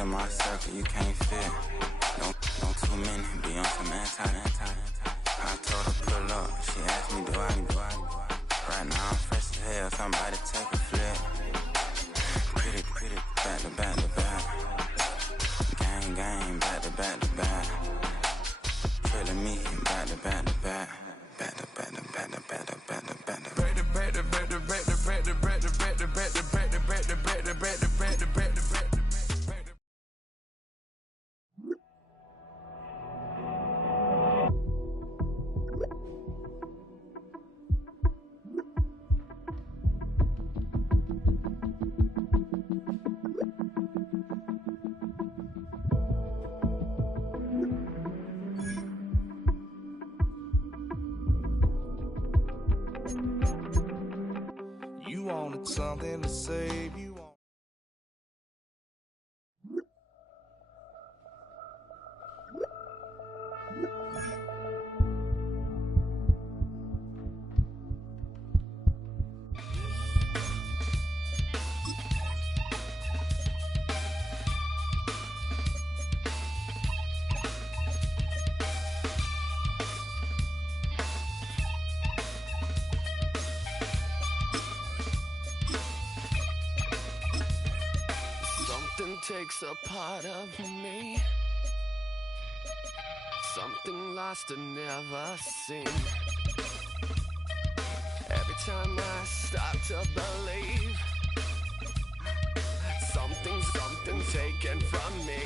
In my circle, you can't fit. Don't too many be on some anti. I told her pull up. She asked me, do I? Right now I'm fresh as hell. Somebody take a flip. Pretty, back to back. Gang, back to back. Trailing me, back to back. You wanted something to save you. Something takes a part of me, something lost and never seen. Every time I start to believe, something's taken from me.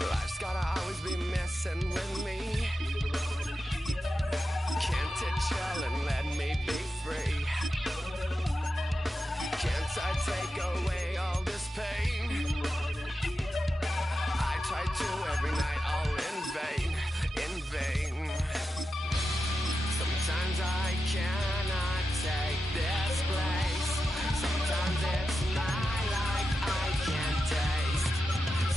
Life's gotta always be messing with me. Can't it chill and let me be free? Can't I take away all this pain? I try to every night, all in vain. Sometimes I cannot take this place. Sometimes it's my life I can't taste.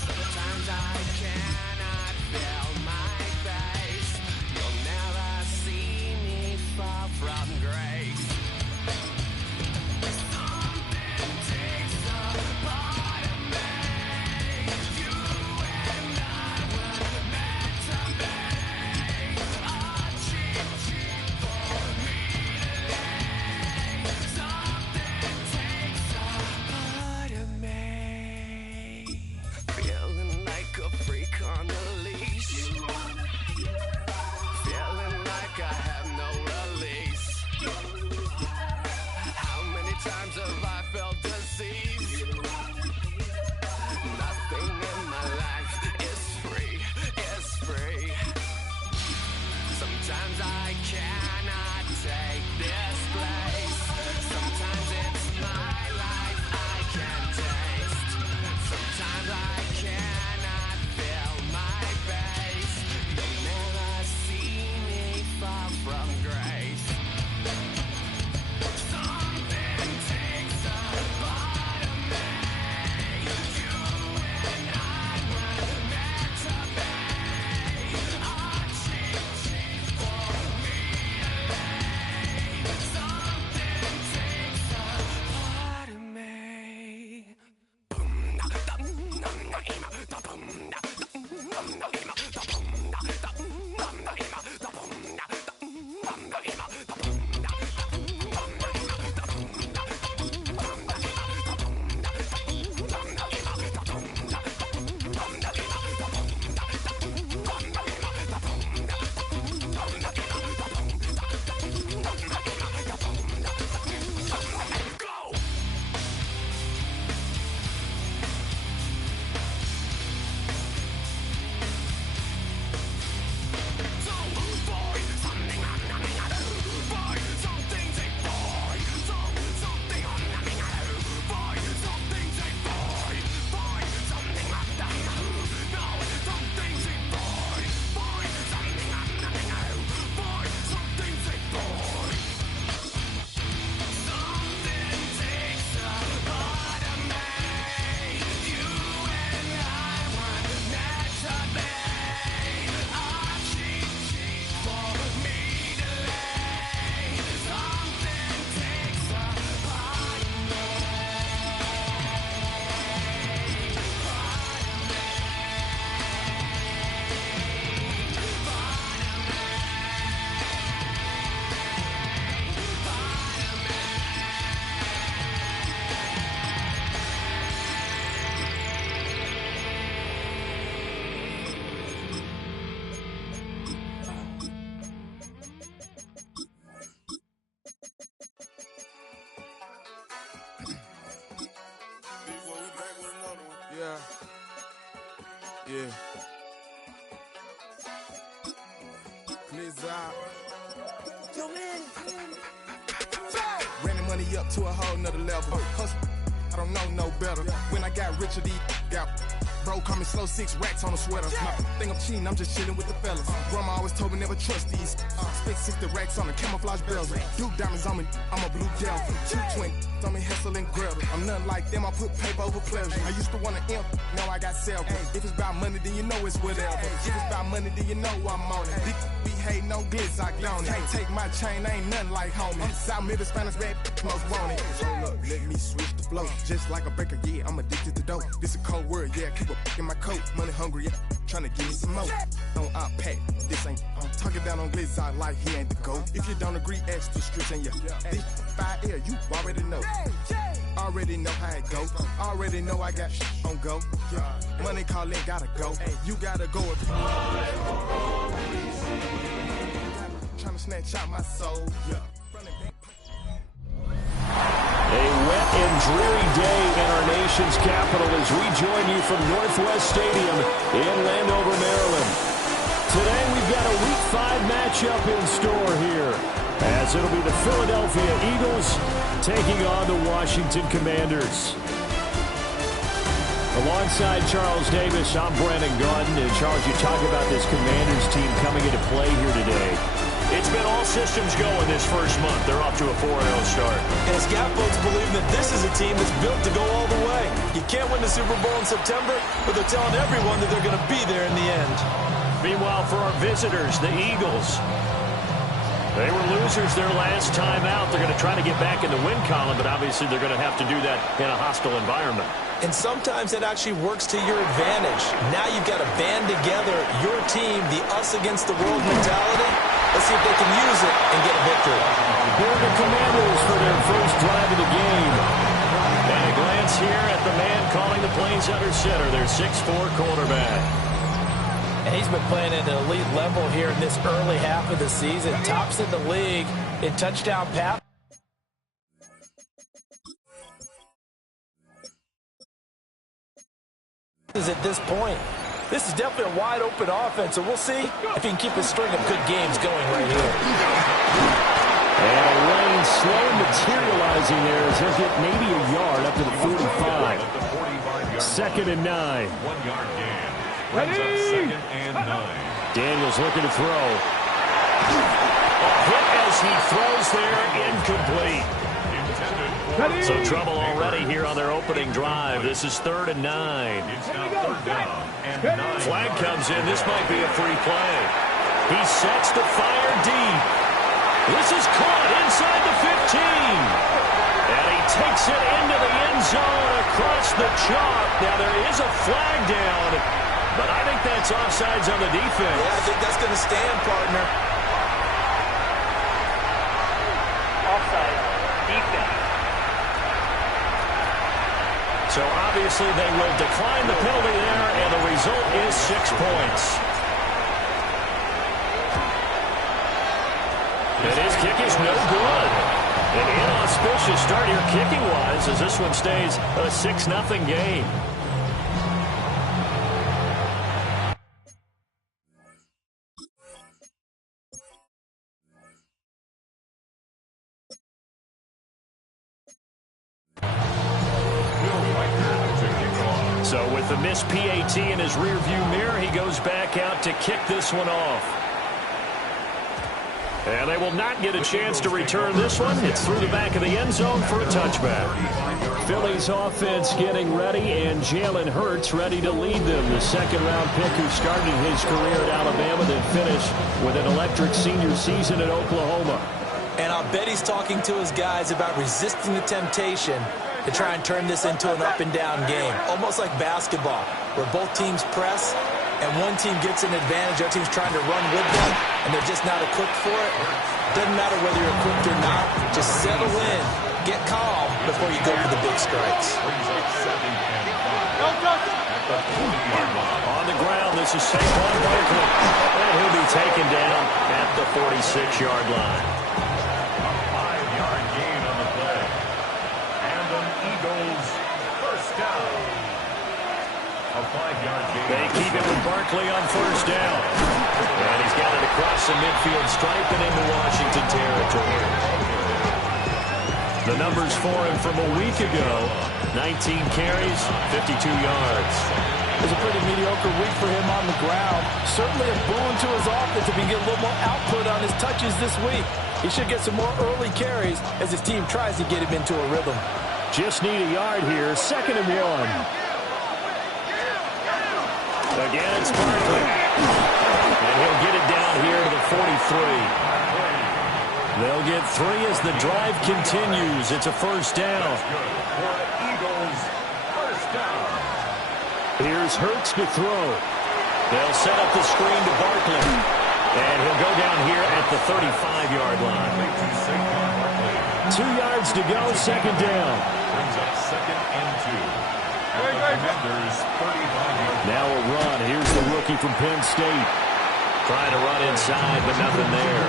Sometimes I cannot feel my face. You'll never see me fall from grace. Sometimes I cannot take this place. Sometimes it's my life I can't taste. Sometimes I cannot feel my face. You'll never see me fall from grace. Something takes a part of Yeah. Ran the money up to a whole nother level. Hustle, I don't know no better. When I got richer, these got bro, call me slow 6 racks on a sweater. My think I'm cheating, I'm just chilling with the fellas. Grandma always told me never trust these. Spent 60 racks on the camouflage bells. Blue diamonds on me, I'm a blue devil. 220 on me, Hessel and Gretel. I'm nothing like them, I put paper over pleasure. I used to want to imp, now I got several. If it's about money, then you know it's whatever. If it's about money, then you know I'm on it. Big be hate, no glitz, I on it. Can't take my chain, ain't nothing like homie. South Memphis, Spanish, red, most want it. Hold up, let me switch the flow. Just like a baker, yeah, I'm addicted to dope. This a cold word, yeah, keep a in my coat. Money hungry, yeah, trying to give me some more. On pack, this ain't talking down on glitz, I like he ain't the goat. If you don't agree, ask the streets and this 5L, you already know. Already know how it go. Already know I got on go. Money calling, gotta go. You gotta go. Trying to snatch out my soul. A wet and dreary day in our nation's capital as we join you from Northwest Stadium in Landover, Maryland. Today we've got a Week 5 matchup in store here, as it'll be the Philadelphia Eagles taking on the Washington Commanders. Alongside Charles Davis, I'm Brandon Gordon. And Charles, you talk about this Commanders team coming into play here today. It's been all systems go in this first month. They're off to a 4-0 start. And it's got folks believing that this is a team that's built to go all the way. You can't win the Super Bowl in September, but they're telling everyone that they're going to be there in the end. Meanwhile, for our visitors, the Eagles, they were losers their last time out. They're going to try to get back in the win column, but obviously they're going to have to do that in a hostile environment. And sometimes that actually works to your advantage. Now you've got to band together your team, the us against the world mentality. Let's see if they can use it and get a victory. Here are the Commanders for their first drive of the game. And a glance here at the man calling the plays under center, their 6'4" quarterback. And he's been playing at an elite level here in this early half of the season. Tops in the league in touchdown pass. At this point, this is definitely a wide-open offense, so we'll see if he can keep a string of good games going right here. And a lane slow materializing there as he'll get maybe a yard up to the 45. 2nd and 9. 1 yard gain. Brings up 2nd and 9. Daniels looking to throw. A hit as he throws there, incomplete. So trouble already here on their opening drive. This is 3rd and 9. It's now 3rd down and 9. Flag comes in. This might be a free play. He sets to fire deep. This is caught inside the 15. And he takes it into the end zone across the chalk. Now there is a flag down, but I think that's offsides on the defense. Yeah, I think that's going to stand, partner. Offside. Defense. So obviously they will decline the penalty there, and the result is 6 points. And his kick is no good. An inauspicious start here kicking-wise as this one stays a 6-0 game. So with the missed PAT in his rearview mirror, he goes back out to kick this one off. And they will not get a chance to return this one. It's through the back of the end zone for a touchback. Philly's offense getting ready, and Jalen Hurts ready to lead them. The second-round pick who started his career at Alabama, then finished with an electric senior season at Oklahoma. And I'll bet he's talking to his guys about resisting the temptation to try and turn this into an up-and-down game. Almost like basketball, where both teams press, and one team gets an advantage, the other team's trying to run with them, and they're just not equipped for it. Doesn't matter whether you're equipped or not. Just settle in, get calm before you go for the big strikes. On the ground, this is Saquon Barkley, and he'll be taken down at the 46-yard line. A 5-yard gain on the play. And an Eagles first down. A 5-yard gain. They keep it with Barkley on first down. And he's got it across the midfield stripe and into Washington territory. The numbers for him from a week ago, 19 carries, 52 yards. It was a pretty mediocre week for him on the ground. Certainly a boon to his offense if he can get a little more output on his touches this week. He should get some more early carries as his team tries to get him into a rhythm. Just need a yard here, 2nd and 1. Again, it's Barkley. And he'll get it down here to the 43. They'll get 3 as the drive continues. It's a first down. Here's Hurts to throw. They'll set up the screen to Barkley. And he'll go down here at the 35-yard line. 2 yards to go, 2nd down. Brings up 2nd and 2. Now a run. Here's the rookie from Penn State. Trying to run inside, but nothing there.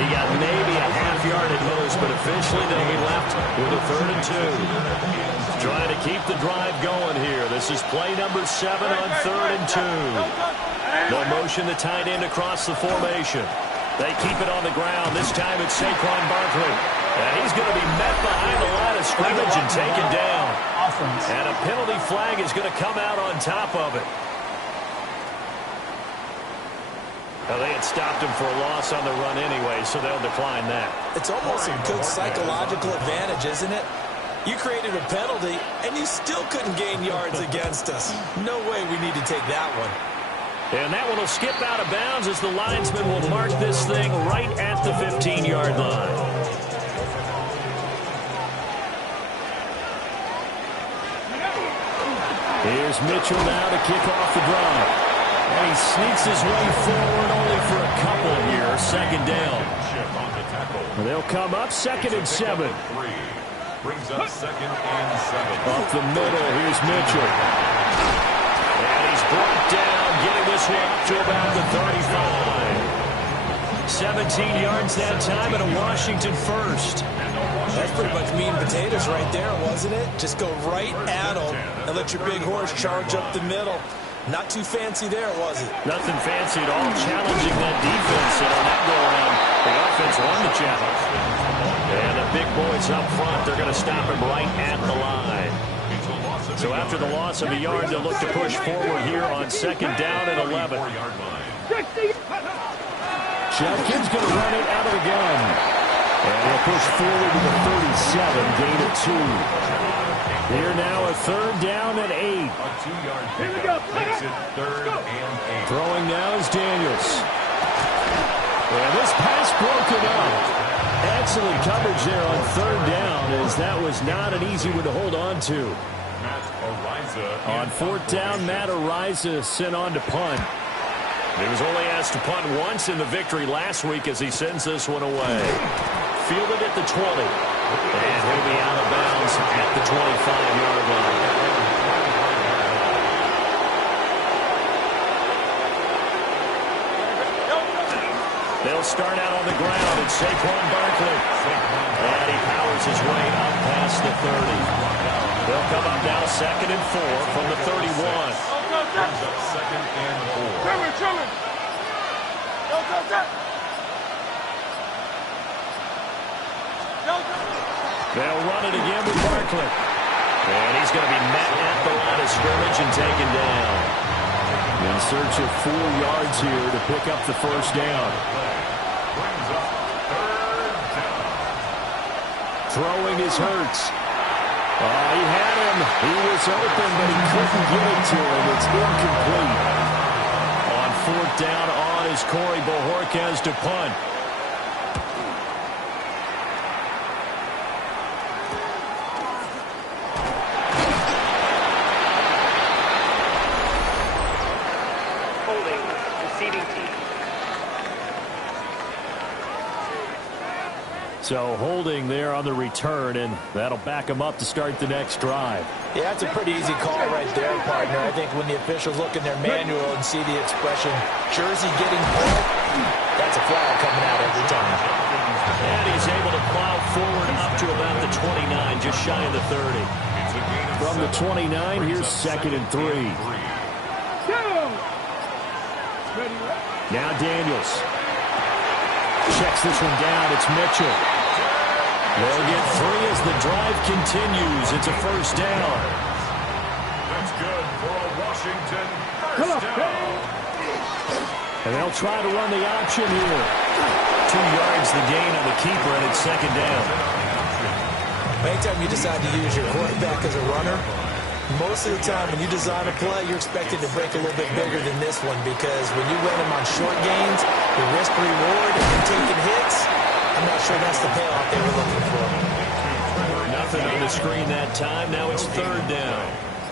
He got maybe a half yard at most, but officially they'll be left with a 3rd and 2. Trying to keep the drive going here. This is play number 7 on 3rd and 2. They'll motion the tight end across the formation. They keep it on the ground. This time it's Saquon Barkley. And he's going to be met behind the line of scrimmage and taken down. And a penalty flag is going to come out on top of it. Now, they had stopped him for a loss on the run anyway, so they'll decline that. It's almost a good psychological advantage, isn't it? You created a penalty, and you still couldn't gain yards against us. No way we need to take that one. And that one will skip out of bounds as the linesman will mark this thing right at the 15-yard line. Here's Mitchell now to kick off the drive. And he sneaks his way forward only for a couple here. 2nd down. They'll come up 2nd and 7. Brings up 2nd and 7. Off the middle, here's Mitchell. And he's brought down, getting this one up to about the 35. 17 yards that time and a Washington first. That's pretty much meat and potatoes right there, wasn't it? Just go right at them and let your big horse charge up the middle. Not too fancy there, was it? Nothing fancy at all. Challenging that defense. And on that go-around, the offense won the challenge. And the big boys up front, they're going to stop him right at the line. So after the loss of a yard, they'll look to push forward here on 2nd down and 11. Judkins going to run it out of the gun. And he'll push forward to the 37, gain of 2. Here now a 3rd down and 8. A 2-yard pickup makes it 3rd and 8. Throwing now is Daniels. And this pass broken up. Excellent coverage there on 3rd down, as that was not an easy one to hold on to. On 4th down, Matt Ariza sent on to punt. He was only asked to punt once in the victory last week as he sends this one away. Fielded at the 20. And he'll be out of bounds at the 25-yard line. They'll start out on the ground. It's Saquon Barkley. And he powers his way up past the 30. They'll come up now 2nd and 4 from the 31. 2nd and 4. They'll run it again with Barkley. And he's going to be met at the line of scrimmage and taken down. In search of 4 yards here to pick up the first down. Throwing his Hurts. Oh, he had him. He was open, but he couldn't get it to him. It's incomplete. On 4th down on is Corey Bojorquez to punt. So holding there on the return, and that'll back him up to start the next drive. Yeah, that's a pretty easy call right there, partner. I think when the officials look in their manual and see the expression, jersey getting pulled, that's a flag coming out every time. And he's able to plow forward up to about the 29, just shy of the 30. From the 29, here's 2nd and 3. Now Daniels. Checks this one down. It's Mitchell. They'll get 3 as the drive continues. It's a first down. That's good for a Washington first down. And they'll try to run the option here. 2 yards the gain on the keeper, and it's 2nd down. Anytime you decide to use your quarterback as a runner, most of the time when you design a play, you're expected to break a little bit bigger than this one, because when you run them on short gains, the risk-reward and taking hits, I'm not sure that's the payoff they were looking for. Nothing on the screen that time. Now it's 3rd down.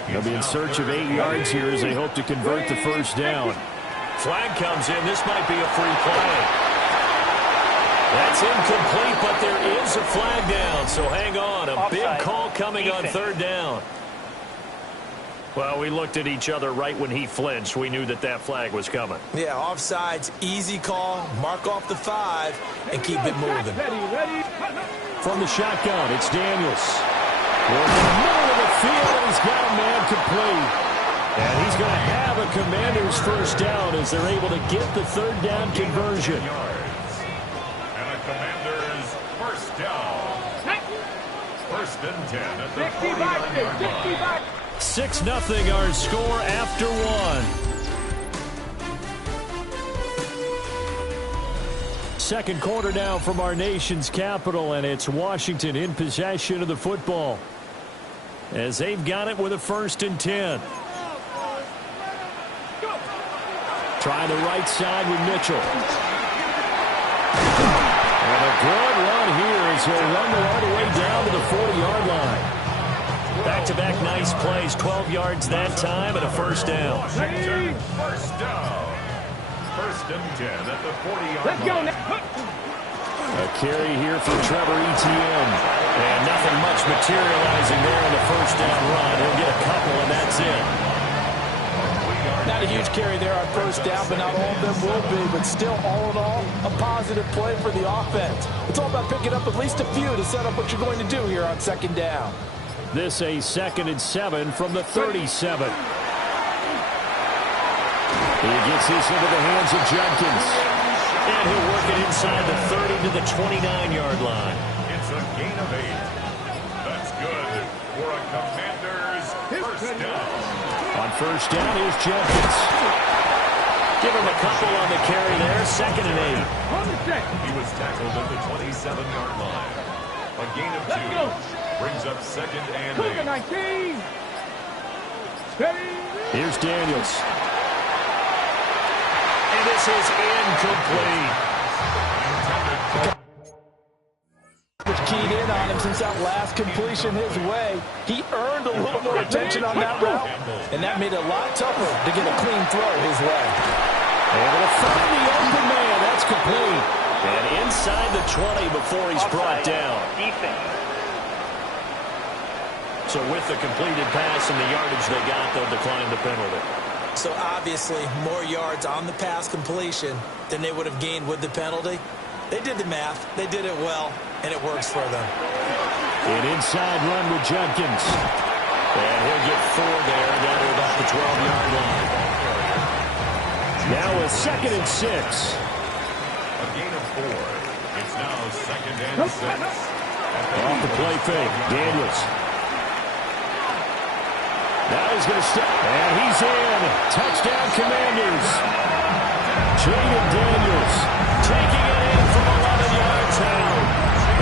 They'll be in search of 8 yards here as they hope to convert the first down. Flag comes in. This might be a free play. That's incomplete, but there is a flag down, so hang on. A big call coming on 3rd down. Well, we looked at each other right when he flinched. We knew that that flag was coming. Yeah, offsides, easy call, mark off the 5, and keep it moving. From the shotgun, it's Daniels. Working in the middle of the field, and he's got a man complete. And he's going to have a Commander's first down as they're able to get the 3rd down conversion. And a Commander's first down. 1st and 10 at the 49-yard line. 6-0 our score after 1. Second quarter now from our nation's capital, and it's Washington in possession of the football as they've got it with a 1st and 10. Trying the right side with Mitchell. And a good run here as he'll run all the way down to the 40-yard line. Back-to-back nice plays, 12 yards that time, and a first down. Washington first down. 1st and 10 at the 40-yard line. A carry here for Trevor Etienne. And nothing much materializing there in the first down run. He'll get a couple, and that's it. Not a huge carry there on first down, but not all of them will be. But still, all in all, a positive play for the offense. It's all about picking up at least a few to set up what you're going to do here on 2nd down. This a 2nd and 7 from the 37. He gets this into the hands of Jenkins. And he'll work it inside the 30 to the 29-yard line. It's a gain of 8. That's good for a Commander's first down. On first down, here's Jenkins. Give him a couple on the carry there. 2nd and 8. He was tackled at the 27-yard line. A gain of 2. Brings up 2nd and 8. Here's Daniels. And this is incomplete. Keyed in on him since that last completion his way. He earned a little more attention on that route, and that made it a lot tougher to get a clean throw his way. Able to find the open man. That's complete. And inside the 20 before he's brought down. So with the completed pass and the yardage they got, they'll decline the penalty. So obviously more yards on the pass completion than they would have gained with the penalty. They did the math. They did it well, and it works for them. An inside run with Jenkins. And he'll get 4 there down to about the 12-yard line. Now a 2nd and 6. A gain of 4. It's now 2nd and 6. Off the play fake, Daniels. Now he's going to step, and he's in. Touchdown, Commanders. Jaden Daniels taking it in from 11 yards out.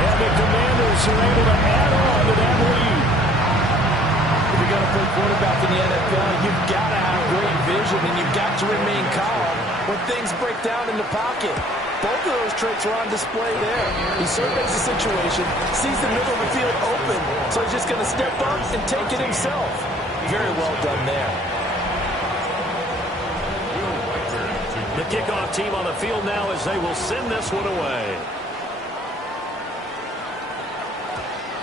And the Commanders are able to add on to that lead. If you're going to play quarterback in the NFL, you've got to have great vision, and you've got to remain calm when things break down in the pocket. Both of those traits are on display there. He surveys the situation, sees the middle of the field open, so he's just going to step up and take it himself. Very well done there. The kickoff team on the field now as they will send this one away.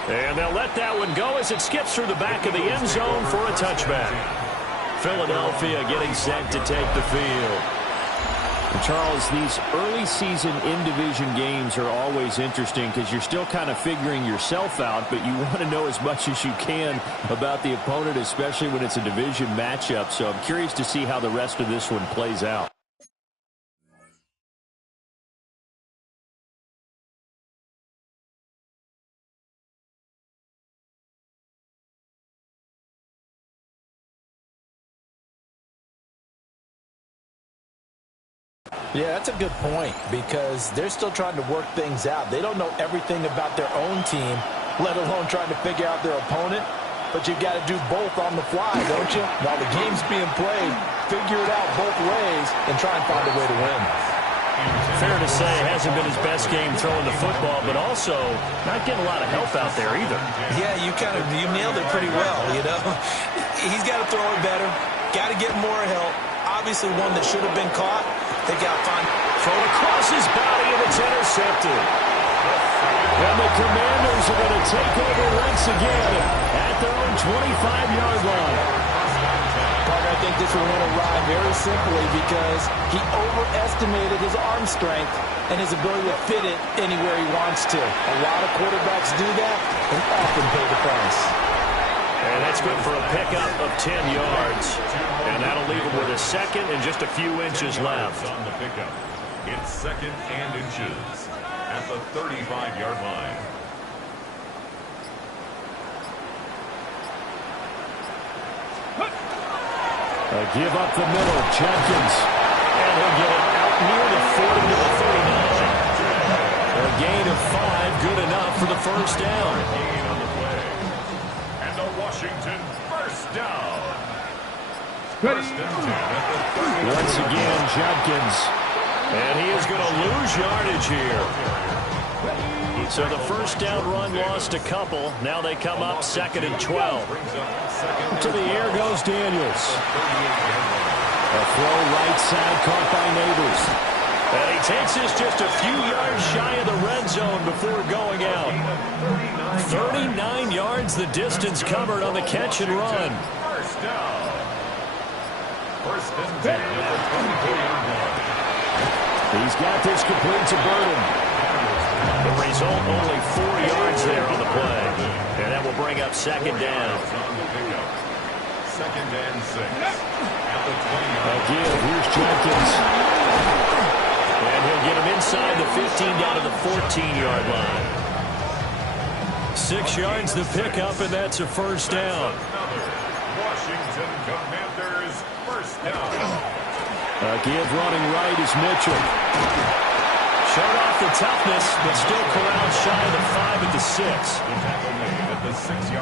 And they'll let that one go as it skips through the back of the end zone for a touchback. Philadelphia getting set to take the field. And Charles, these early season in-division games are always interesting because you're still kind of figuring yourself out, but you want to know as much as you can about the opponent, especially when it's a division matchup. So I'm curious to see how the rest of this one plays out. Yeah, that's a good point because they're still trying to work things out. They don't know everything about their own team, let alone trying to figure out their opponent. But you've got to do both on the fly, don't you? While the game's being played, figure it out both ways and try and find a way to win. Fair to say it hasn't been his best game throwing the football, but also not getting a lot of help out there either. Yeah, you nailed it pretty well, you know. He's got to throw it better, got to get more help. Obviously one that should have been caught. They got to find. Thrown across his body, and it's intercepted. And the Commanders are going to take over once again at their own 25-yard line. Parker, I think this will win a ride very simply because he overestimated his arm strength and his ability to fit it anywhere he wants to. A lot of quarterbacks do that and often pay the price. And that's good for a pickup of 10 yards. And that'll leave him with a second and just a few inches left. On the pickup, it's second and inches at the 35-yard line. A give up the middle, Jenkins. And he'll get it out near the 40 to the 39. A gain of 5, good enough for the first down. Gain on the play. And a Washington first down. First and 10 at the 30. Once again, Jenkins. And he is going to lose yardage here. So the first down run lost a couple. Now they come up second and 12. To the air goes Daniels. A throw right side caught by Neighbors. And he takes this just a few yards shy of the red zone before going out. 39 yards the distance covered on the catch and run. First down. First and 10 at the 22-yard line. He's got this complete to Burden. The result, only 4 yards there on the play. And that will bring up second down. Second and 6 at the 20-yard line. Again, here's Jenkins. And he'll get him inside the 15 down to the 14-yard line. 6 yards the pickup, and that's a first down. Washington Commanders first down. Give running right is Mitchell. Showed off the toughness, but still corralled shy of the 5 at the 6.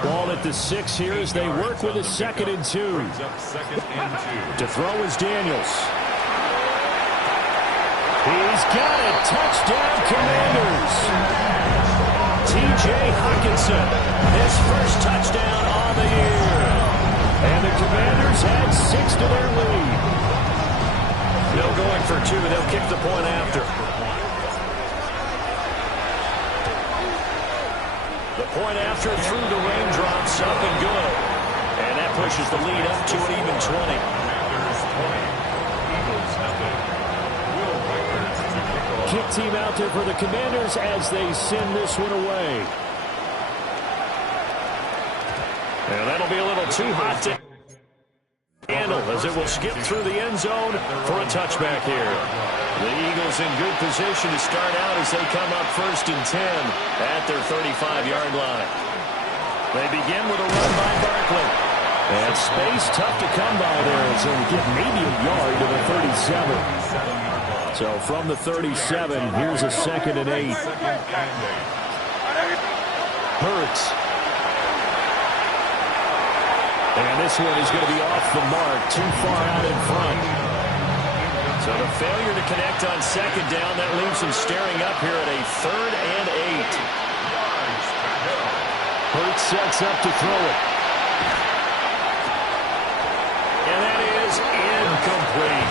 Ball at the 6 here as they work with a second and 2. To throw is Daniels. He's got it. Touchdown, Commanders. T.J. Hawkinson, his first touchdown on the year. And the Commanders add 6 to their lead. No going for 2. They'll kick the point after. The point after through the raindrops, up and good. And that pushes the lead up to an even 20. Kick team out there for the Commanders as they send this one away. And that'll be a little too hot to handle as it will skip through the end zone for a touchback here. The Eagles in good position to start out as they come up first and 10 at their 35-yard line. They begin with a run by Barkley. And space tough to come by there as they get maybe a yard to the 37. So from the 37, here's a second and 8. Hurts. And this one is going to be off the mark, too far out in front. So the failure to connect on second down, that leaves them staring up here at a 3rd and 8. Hurts sets up to throw it. And that is incomplete.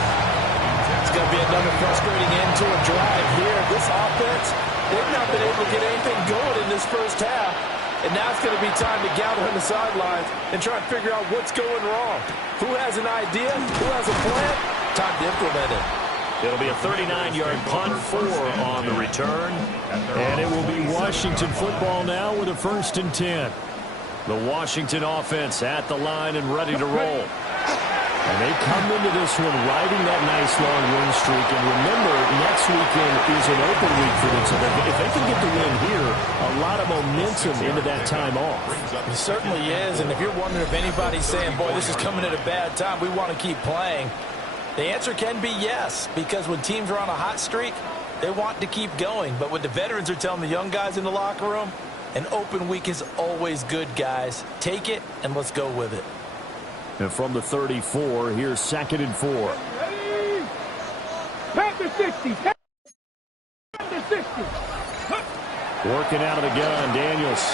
It's going to be another frustrating end to a drive here. This offense, they've not been able to get anything going in this first half. And now it's going to be time to gather on the sidelines and try and figure out what's going wrong. Who has an idea? Who has a plan? Time to implement it. It'll be a 39-yard punt, 4 on the return. And it will be Washington football now with a 1st and 10. The Washington offense at the line and ready to roll. And they come into this one riding that nice long win streak. And remember, next weekend is an open week for them. So if they can get the win here, a lot of momentum into that time off. It certainly is. And if you're wondering if anybody's saying, boy, this is coming at a bad time, we want to keep playing, the answer can be yes, because when teams are on a hot streak, they want to keep going. But what the veterans are telling the young guys in the locker room, an open week is always good, guys. Take it, and let's go with it. And from the 34, here's 2nd and 4. Ready? Pass the 60. Pass the 60. Working out of the gun, Daniels.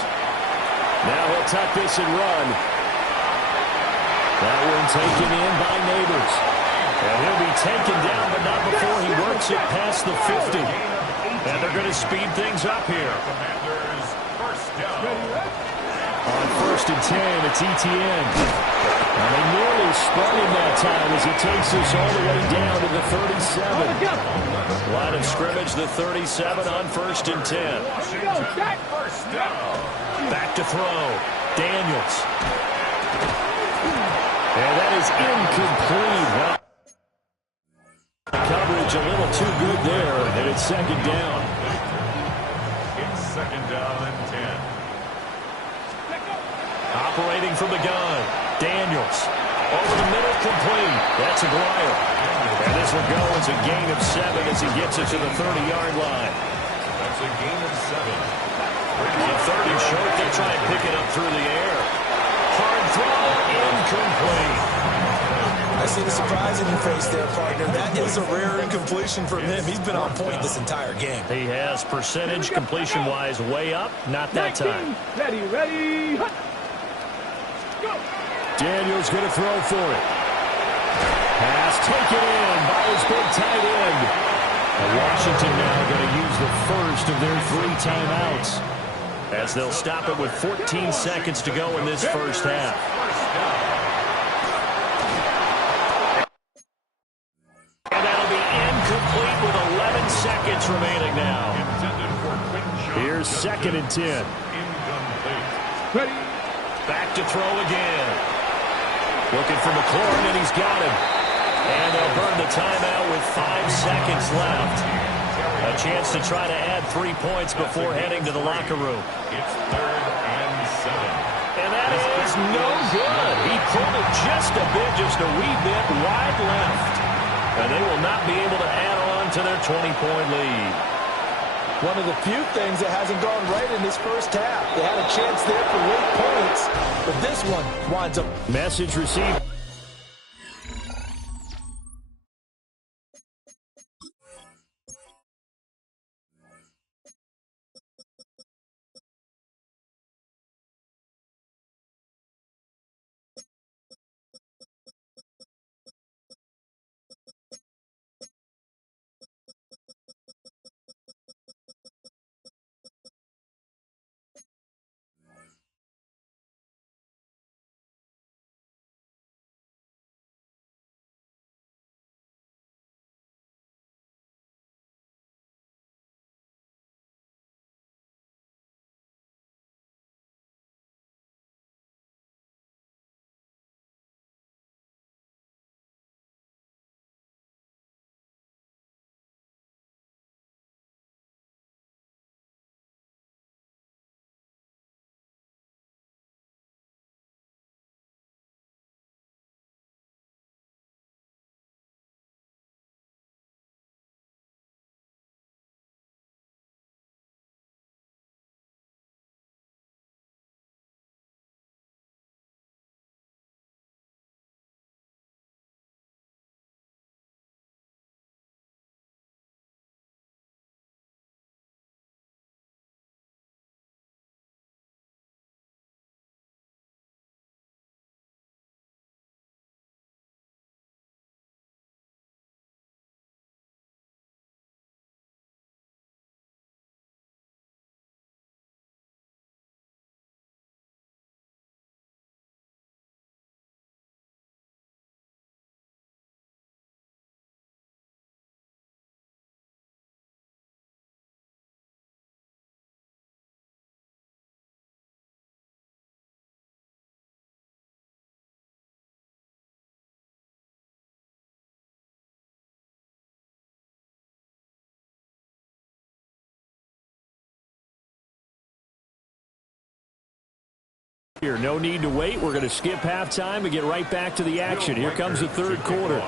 Now he'll tuck this and run. That one taken in by Neighbors. And he'll be taken down, but not before he works it past the 50. And they're going to speed things up here. On 1st and 10, it's ETN. And they nearly spun him that time as he takes this all the way down to the 37. Line of scrimmage, the 37 on 1st and 10. Back to throw. Daniels. And that is incomplete. Well, coverage a little too good there, and it's 2nd down. It's 2nd down and 10. Operating from the gun. Daniels. Over the middle, complete. That's Aguirre. And this will go as a gain of 7 as he gets it to the 30-yard line. That's a gain of 7. On 3rd and short, they try and pick it up through the air. Hard throw, incomplete. I see the surprise in your face there, partner. That is a rare incompletion from him. He's been on point this entire game. He has percentage completion-wise way up. Not that time. Ready. Go. Daniels going to throw for it. Pass taken in by his big tight end. And Washington now going to use the first of their 3 timeouts, as they'll stop it with 14 seconds to go in this first half. And that'll be incomplete with 11 seconds remaining now. Here's 2nd and 10. Ready. Back to throw again. Looking for McLaurin, and he's got him. And they'll burn the timeout with 5 seconds left. A chance to try to add 3 points before heading to the locker room. It's 3rd and 7. And that is no good. He pulled it just a wee bit wide left. And they will not be able to add on to their 20-point lead. One of the few things that hasn't gone right in this first half. They had a chance there for late points, but this one winds up. Message received. Here, no need to wait. We're going to skip halftime and get right back to the action. Here comes the third quarter.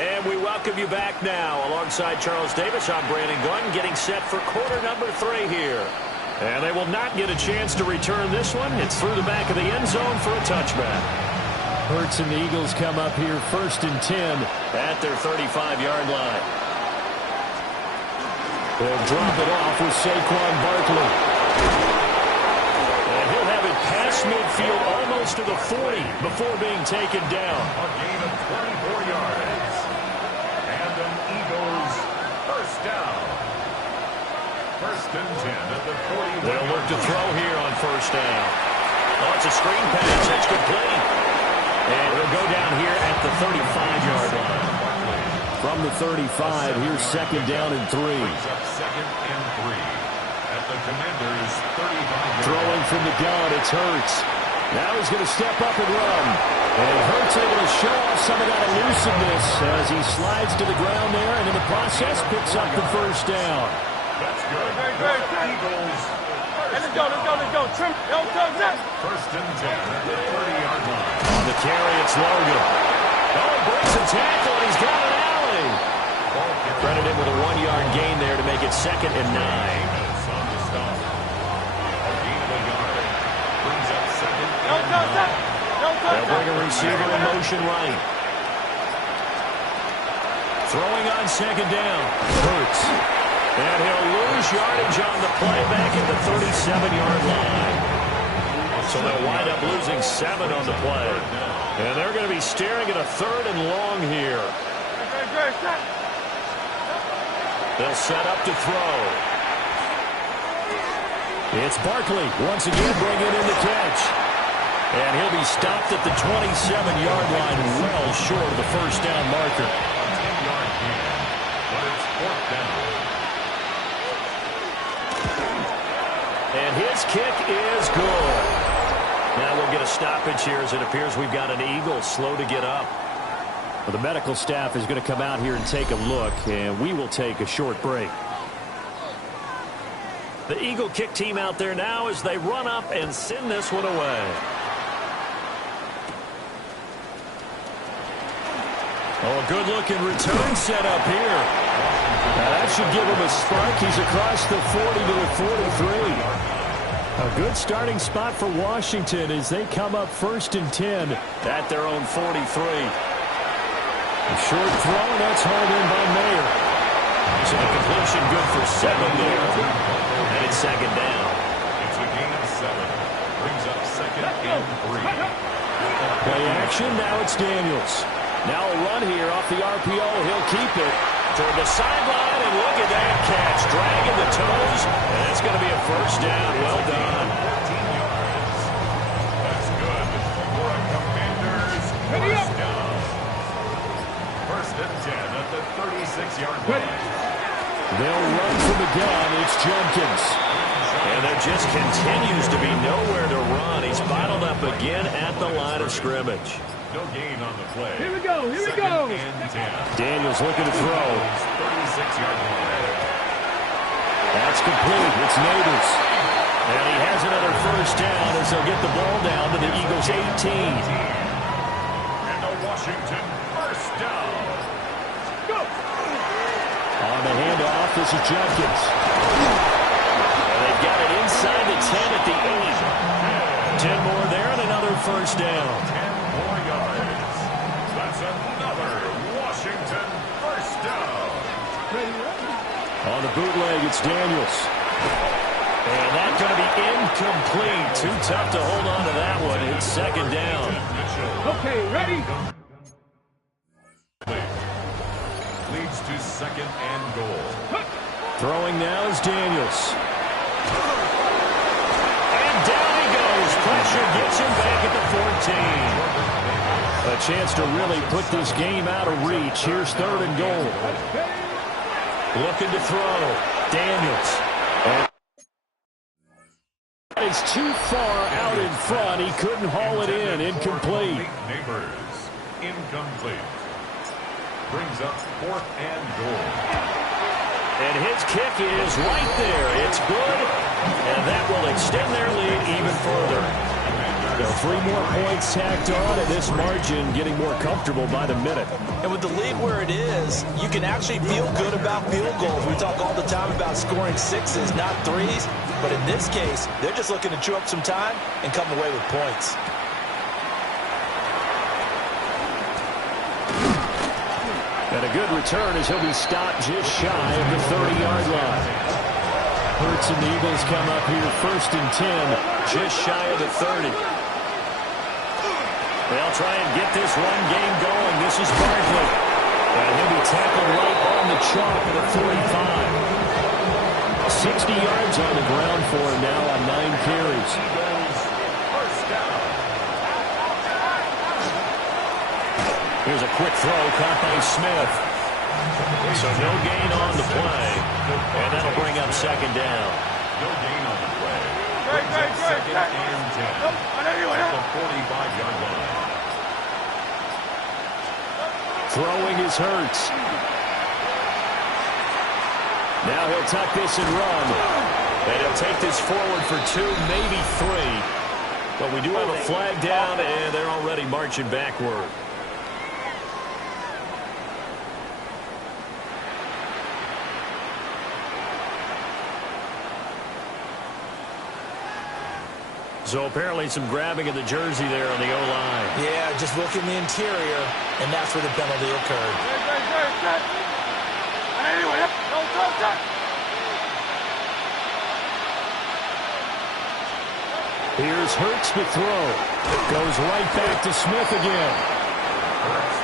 And we welcome you back now. Alongside Charles Davis, I'm Brandon Gunn, getting set for quarter number 3 here. And they will not get a chance to return this one. It's through the back of the end zone for a touchback. Hurts and the Eagles come up here 1st and 10 at their 35-yard line. They'll drop it off with Saquon Barkley. And he'll have it past midfield almost to the 40 before being taken down. A gain of 24 yards. And an Eagles first down. 1st and 10 at the 40. They'll look to throw here on 1st down. Oh, it's a screen pass. That's complete. And he'll go down here at the 35-yard line. From the 35, here's 2nd down and 3. 2nd and 3 at the Commanders' 35. Throwing from the gun, it's Hurts. Now he's going to step up and run. And Hurts able to show off some of that elusiveness as he slides to the ground there, and in the process picks up the 1st down. That's good. Eagles. Let's go. Trim. 1st and 10 at the 30-yard line. On the carry, it's Logan. Oh, he breaks a tackle, and he's got an alley. Credited with a 1-yard gain there to make it 2nd and 9. On the stop. A gain of a yard. Brings up 2nd and 9. They'll bring a receiver in motion right. Throwing on 2nd down. Hurts. And he'll lose yardage on the play back at the 37-yard line. So they'll wind up losing 7 on the play. And they're going to be staring at a 3rd and long here. They'll set up to throw. It's Barkley once again bringing in the catch. And he'll be stopped at the 27-yard line, well short of the 1st down marker. 10-yard gain, but it's 4th down. And his kick is good. Now we'll get a stoppage here as it appears we've got an Eagle slow to get up. Well, the medical staff is going to come out here and take a look, and we will take a short break. The Eagle kick team out there now as they run up and send this one away. Oh, a good-looking return set up here. Now that should give him a spark. He's across the 40 to the 43. A good starting spot for Washington as they come up 1st and 10 at their own 43. A short throw, that's hauled in by Mayer. So the completion good for 7 there. And it's 2nd down. It's a gain of 7. Brings up 2nd and 3. Play action, now it's Daniels. Now a run here off the RPO. He'll keep it toward the sideline, and look at that catch. Dragging the toes, and that's going to be a 1st down. Well done. 14 yards. That's good for a Commanders first down. 1st and 10 at the 36-yard line. They'll run from the gun. It's Jenkins. And there just continues to be nowhere to run. He's bottled up again at the line of scrimmage. No gain on the play. Here we go. 2nd and 10. Daniels looking to throw. 36-yard line. That's complete. It's Neighbors. And he has another 1st down as they'll get the ball down to the Eagles' 18. And a Washington first down. Go. On the handoff, this is Jenkins. And they've got it inside the 10 at the 8. 10 more there and another 1st down. 10 more yards. That's another Washington first down. On the bootleg, it's Daniels. And that's going to be incomplete. Too tough to hold on to that one. It's 2nd down. Okay, ready? Leads to 2nd and goal. Throwing now is Daniels. And down he goes. Pressure gets him back at the 14. A chance to really put this game out of reach. Here's 3rd and goal. Looking to throw. Daniels. It's too far out in front. He couldn't haul it in. Incomplete. Neighbors. Incomplete. Brings up 4th and goal. And his kick is right there. It's good, and that will extend their lead even further. So 3 more points tacked on, and this margin getting more comfortable by the minute. And with the lead where it is, you can actually feel good about field goals. We talk all the time about scoring 6s, not 3s. But in this case, they're just looking to chew up some time and come away with points. And a good return as he'll be stopped just shy of the 30-yard line. Hurts and the Eagles come up here 1st and 10, just shy of the 30. They'll try and get this run game going. This is Barkley. And he'll be tackled right on the chalk at the 45. 60 yards on the ground for him now on 9 carries. Here's a quick throw caught by Smith. So no gain on the play. And that'll bring up 2nd down. No gain on the play. Brings up 2nd and 10. At the 45-yard line. Throwing is Hurts. Now he'll tuck this and run. And he'll take this forward for 2, maybe 3. But we do have a flag down, and they're already marching backward. So apparently some grabbing of the jersey there on the O-line. Yeah, just look in the interior, and that's where the penalty occurred. Here's Hurts to throw. Goes right back to Smith again.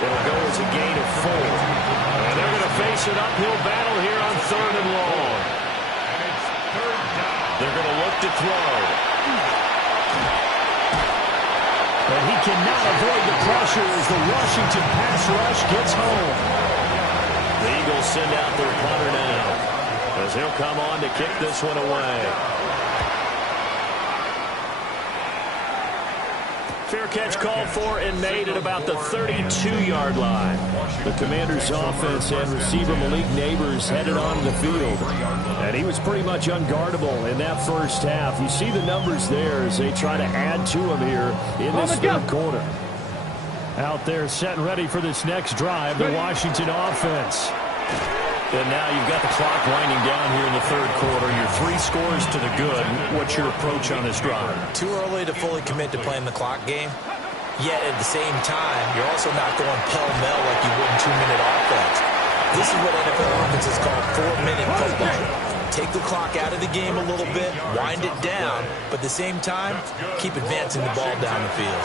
It'll go as a gain of 4. And they're going to face an uphill battle here on 3rd and long. And it's 3rd down. They're going to look to throw. But he cannot avoid the pressure as the Washington pass rush gets home. The Eagles send out their punter now, as he'll come on to kick this one away. Fair catch called for and made at about the 32-yard line. The Commanders' offense and receiver Malik Neighbors headed onto the field. And he was pretty much unguardable in that first half. You see the numbers there as they try to add to him here in this 3rd quarter. Out there set and ready for this next drive, the Washington offense. And now you've got the clock winding down here in the 3rd quarter. Your 3 scores to the good. What's your approach on this drive? Too early to fully commit to playing the clock game. Yet at the same time, you're also not going pell-mell like you would in 2-minute offense. This is what NFL offenses call 4-minute football. Take the clock out of the game a little bit, wind it down, but at the same time, keep advancing the ball down the field.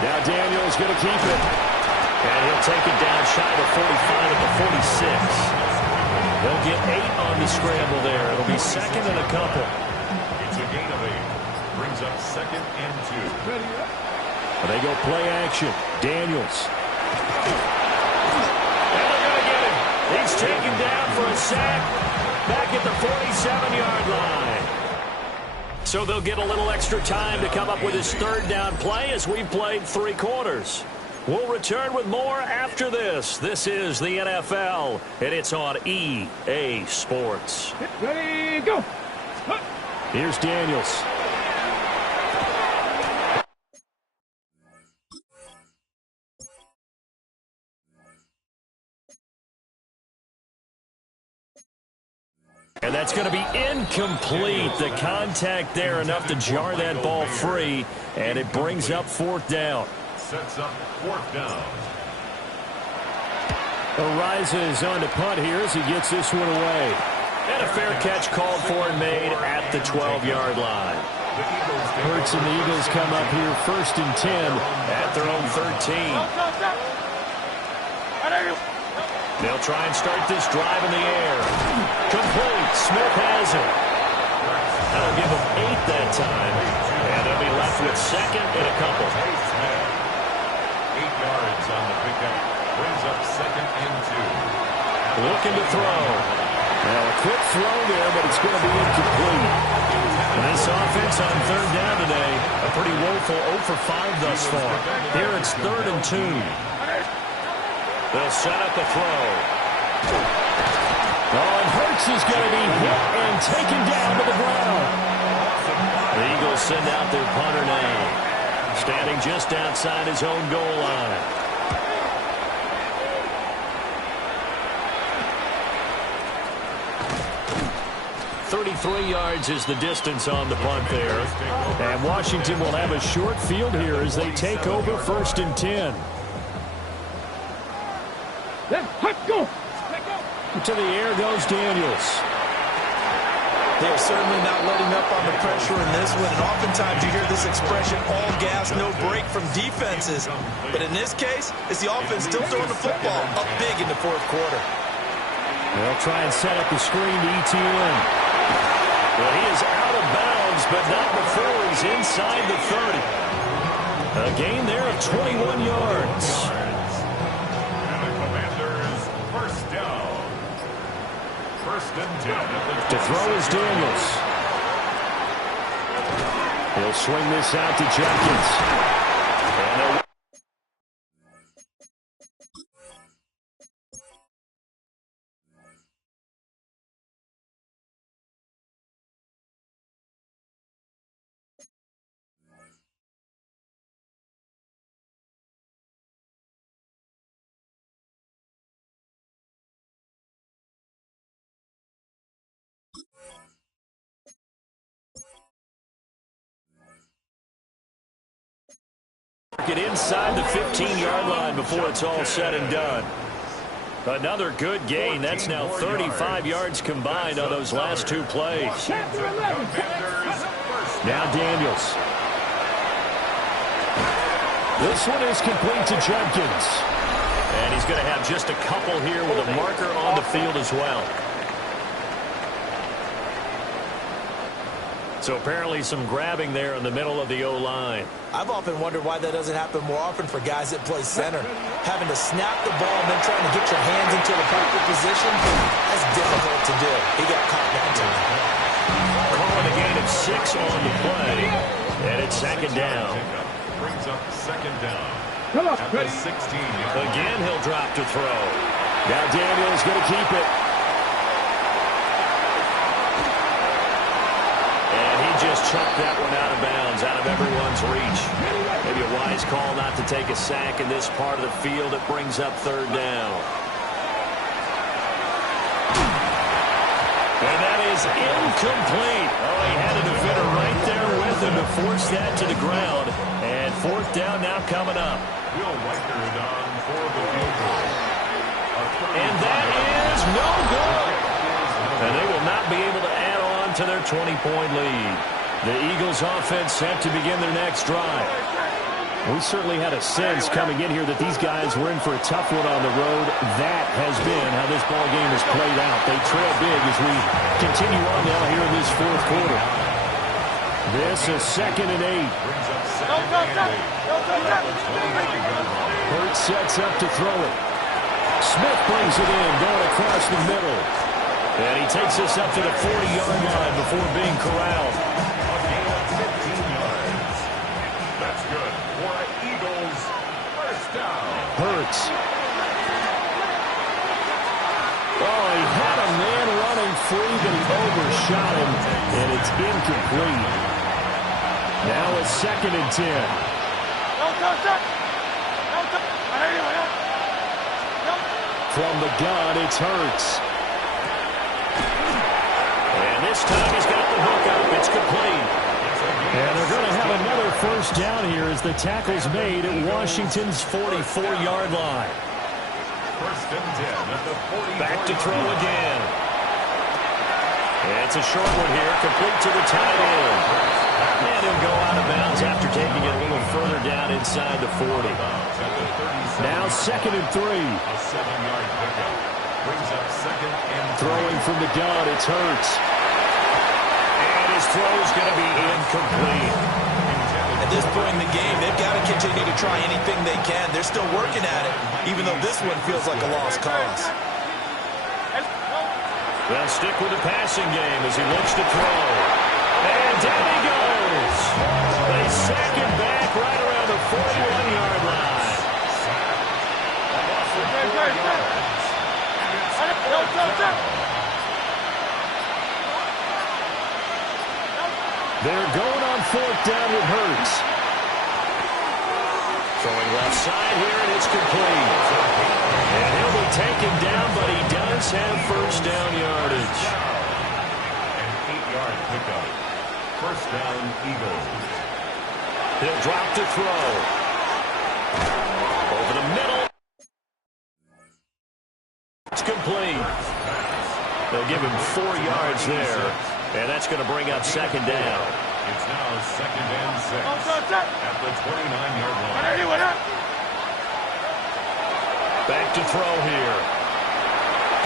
Now Daniel's going to keep it. And he'll take it down shy of the 45 at the 46. They'll get 8 on the scramble there. It'll be 2nd and a couple. It's a gain of 8. Brings up 2nd and 2. And they go play action. Daniels. And they're going to get him. He's taken down for a sack back at the 47-yard line. So they'll get a little extra time to come up with his 3rd down play as we've played 3 quarters. We'll return with more after this. This is the NFL, and it's on EA Sports. Ready, go. Here's Daniels. And that's going to be incomplete. The contact there enough to jar that ball free, and it brings up 4th down. Sets up 4th down. Arises on to punt here as he gets this one away. And a fair catch called for and made at the 12-yard line. Hurts and the Eagles come up here 1st and 10 at their own 13. They'll try and start this drive in the air. Complete. Smith has it. That'll give them 8 that time. And they'll be left with 2nd and a couple. 8 yards on the pickup. Brings up 2nd and 2. Looking to throw. Now a quick throw there, but it's going to be incomplete. And this offense on 3rd down today, a pretty woeful 0 for 5 thus far. Here it's 3rd and 2. They'll set up a throw. Oh, and Hurts is going to be hit and taken down to the ground. The Eagles send out their punter now, standing just outside his own goal line. .33 yards is the distance on the punt there. And Washington will have a short field here as they take over 1st and 10. Let's go. To the air goes Daniels. They're certainly not letting up on the pressure in this one, and oftentimes you hear this expression, all gas, no break from defenses. But in this case, it's the offense still throwing the football up big in the 4th quarter. They'll try and set up the screen to ETN. Well, he is out of bounds, but not before he's inside the 30. A gain there of 21 yards. And the Commanders, 1st down. 1st and 10. To throw is Daniels. He'll swing this out to Jenkins. And get inside the 15-yard line before it's all said and done. Another good gain. That's now 35 yards combined on those last 2 plays. Now Daniels. This one is complete to Jenkins. And he's going to have just a couple here with a marker on the field as well. So apparently some grabbing there in the middle of the O-line. I've often wondered why that doesn't happen more often for guys that play center. Having to snap the ball and then trying to get your hands into the proper position, that's difficult to do. He got caught that time. Calling a gain of 6 on the play. And it's 2nd down. Brings up 2nd down. Come on, at the 16. Again, he'll drop to throw. Now Daniel's going to keep it. Just chucked that one out of bounds, out of everyone's reach. Maybe a wise call not to take a sack in this part of the field. It brings up 3rd down. And that is incomplete. Oh, he had a defender right there with him to force that to the ground. And 4th down now coming up. Will Riker on for the field goal. And that is no good. And they will not be able to add on to their 20-point lead. The Eagles offense set to begin their next drive. We certainly had a sense coming in here that these guys were in for a tough one on the road. That has been how this ball game has played out. They trail big as we continue on now here in this 4th quarter. This is 2nd and 8. Hurts sets up to throw it. Smith brings it in, going across the middle. And he takes us up to the 40-yard line before being corralled. A gain of 15 yards. That's good for Eagles. 1st down. Hurts. Oh, he had a man running free, but he overshot him, and it's incomplete. Now it's 2nd and 10. From the gun, it's Hurts. And this time he's got the hook up. It's complete. And they're going to have another 1st down here as the tackle's made at Washington's 44-yard line. 1st and 10 at the 40. Back to throw again. It's a short one here, complete to the tight end. And he'll go out of bounds after taking it a little further down inside the 40. Now 2nd and 3. A 7-yard pickup. Brings up 2nd and 3. Throwing from the gun, it's Hurts. And his throw's going to be incomplete. At this point in the game, they've got to continue to try anything they can. They're still working at it, even though this one feels like a lost cause. They'll stick with the passing game as he looks to throw. And down he goes. They sack him back right around the 41-yard line. brought down with Hurts. Throwing left side here, and it's complete. And he'll be taken down, but he does have first down yardage. An 8-yard pickup. First down, Eagles. He'll drop to throw. Over the middle. It's complete. They'll give him 4 yards there, and that's going to bring up second down. It's now second and 6 at the 29-yard line. Back to throw here.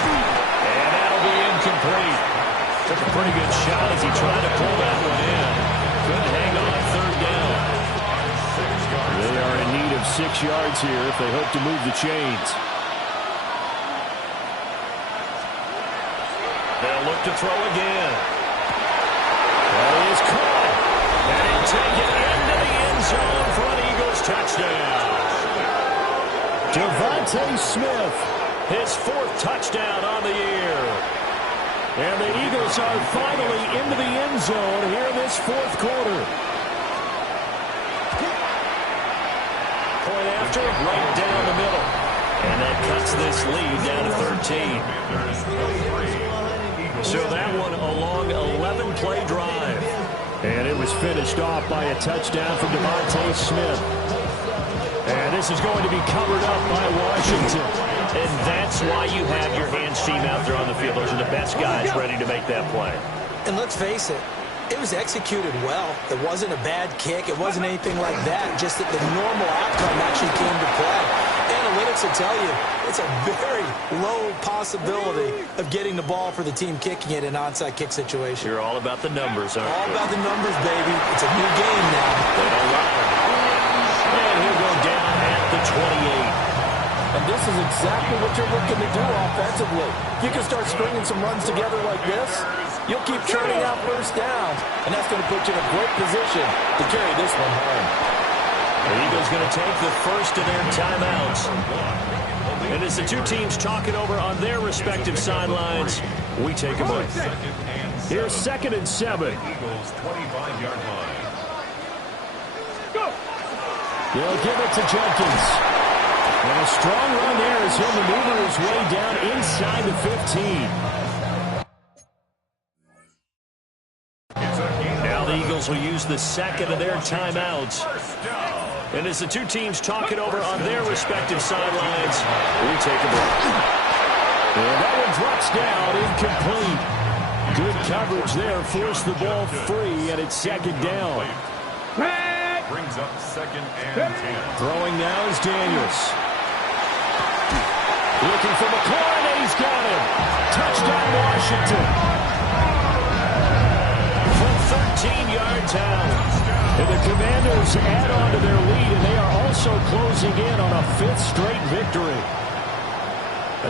And that'll be incomplete. Took a pretty good shot as he tried to pull that one in. Couldn't hang on third down. They are in need of 6 yards here if they hope to move the chains. They'll look to throw again. That is caught. And he'll take it into the end zone for an Eagles touchdown. Devontae Smith, his 4th touchdown on the year. And the Eagles are finally into the end zone here in this 4th quarter. Point after, right down the middle. And that cuts this lead down to 13. So that one a long 11-play drive. And it was finished off by a touchdown from Devontae Smith. And this is going to be covered up by Washington. And that's why you have your hands team out there on the field. Those are the best guys ready to make that play. And let's face it, it was executed well. It wasn't a bad kick. It wasn't anything like that. Just that the normal outcome actually came to play. Analytics will tell you it's a very low possibility of getting the ball for the team kicking it in an onside kick situation. You're all about the numbers, aren't you? All about the numbers, baby. It's a new game now. They don't lie. And he'll go down at the 28. And this is exactly what you're looking to do offensively. You can start stringing some runs together like this. You'll keep churning out first downs, and that's going to put you in a great position to carry this one home. The Eagles going to take the first of their timeouts. And as the two teams talk it over on their respective sidelines, we take a break. Here's 2nd and 7. Eagles 25-yard line. They'll give it to Jenkins. And a strong run there as he'll maneuver his way down inside the 15. Now the Eagles will use the second of their timeouts. And as the two teams talk it over on their respective sidelines, we take a break. And that one drops down, incomplete. Good coverage there, forced the ball free, and it's second down. Brings up 2nd and 10. Throwing now is Daniels. Looking for McLaurin, and he's got him. Touchdown, Washington. From 13 yards out. And the Commanders add on to their lead, and they are also closing in on a 5th straight victory.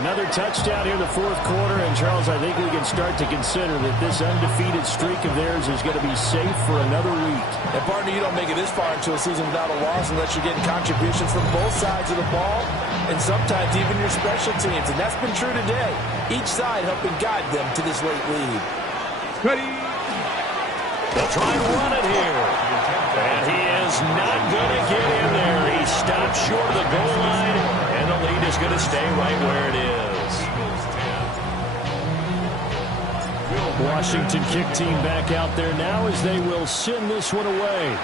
Another touchdown here in the 4th quarter, and Charles, I think we can start to consider that this undefeated streak of theirs is going to be safe for another week. And partner, you don't make it this far into a season without a loss unless you're getting contributions from both sides of the ball, and sometimes even your special teams, and that's been true today. Each side helping guide them to this late lead. Ready? They'll try and run it here. And he is not going to get in there. He stopped short of the goal line, and the lead is going to stay right where it is. Washington kick team back out there now as they will send this one away.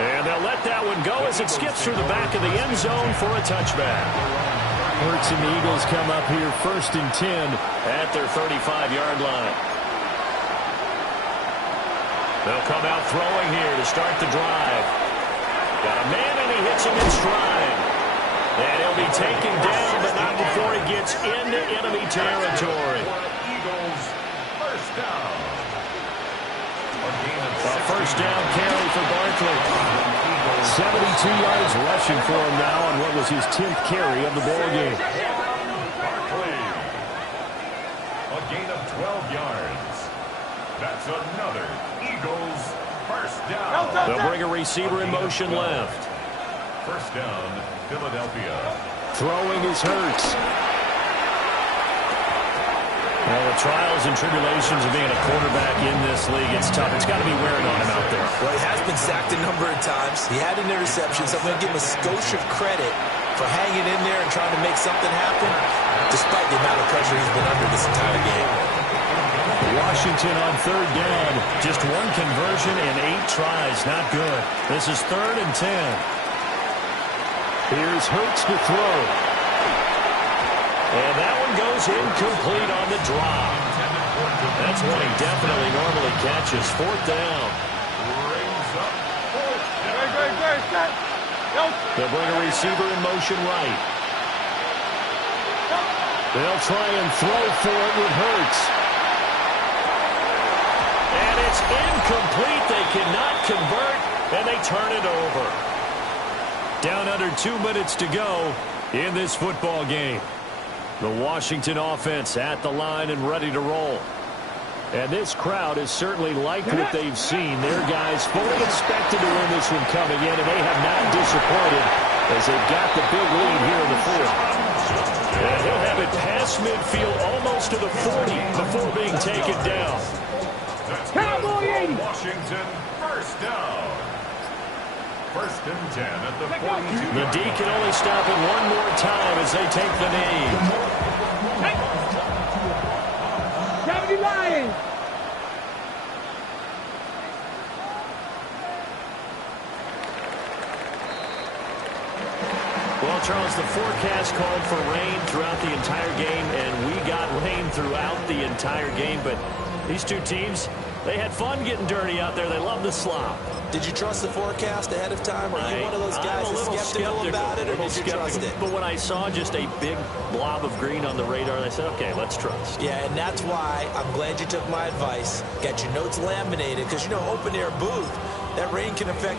And they'll let that one go as it skips through the back of the end zone for a touchback. Hurts and the Eagles come up here 1st and 10 at their 35-yard line. They'll come out throwing here to start the drive. Got a man, and he hits him in stride. And he'll be taken down, but not before he gets into enemy territory. Eagles first down. A first down carry for Barkley. 72 yards rushing for him now on what was his 10th carry of the ball game. Barkley. A gain of 12 yards. That's another Eagles first down. They'll bring a receiver in motion left. First down, Philadelphia. Throwing is Hurts. Well, the trials and tribulations of being a quarterback in this league, it's tough. It's got to be wearing on him out there. Well, he has been sacked a number of times. He had an interception, so I'm going to give him a skosh of credit for hanging in there and trying to make something happen, despite the amount of pressure he's been under this entire game. Washington on third down. Just one conversion and 8 tries. Not good. This is 3rd and 10. Here's Hurts to throw. And that one goes incomplete on the drop. That's one he definitely normally catches. 4th down. They'll bring a receiver in motion right. They'll try and throw for it with Hurts. And it's incomplete. They cannot convert, and they turn it over. Down under 2 minutes to go in this football game. The Washington offense at the line and ready to roll. And this crowd has certainly liked what they've seen. Their guys fully expected to win this one coming in, and they have not disappointed as they've got the big lead here in the 4th. And he'll have it past midfield almost to the 40 before being taken down. Cowboy 80. Washington, first down. 1st and 10 at the 42. The D can only stop it one more time as they take the knee. 70 Lions. Well, Charles, the forecast called for rain throughout the entire game, and we got rain throughout the entire game. But these two teams, they had fun getting dirty out there. They love the slop. Did you trust the forecast ahead of time? Are you one of those guys that's skeptical about it, or did you trust it? But when I saw just a big blob of green on the radar, I said, okay, let's trust. Yeah, and that's why I'm glad you took my advice. Got your notes laminated, because, you know, open-air booth, that rain can affect...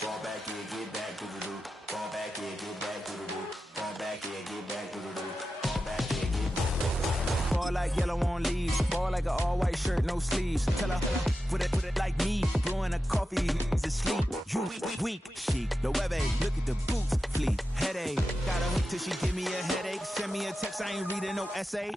Ball back here, get back, doo-doo-doo. Ball back here, get back, doo-doo-doo. Ball back here, get back, doo-doo-doo. Ball back here, get back. Ball like yellow on leaves. Ball like an all-white shirt, no sleeves. Tell her, put it like me. Blowing a coffee, is asleep. You weak, chic. The web look at the boots, fleet. Headache. Got a hook till she give me a headache. Send me a text, I ain't reading no essay.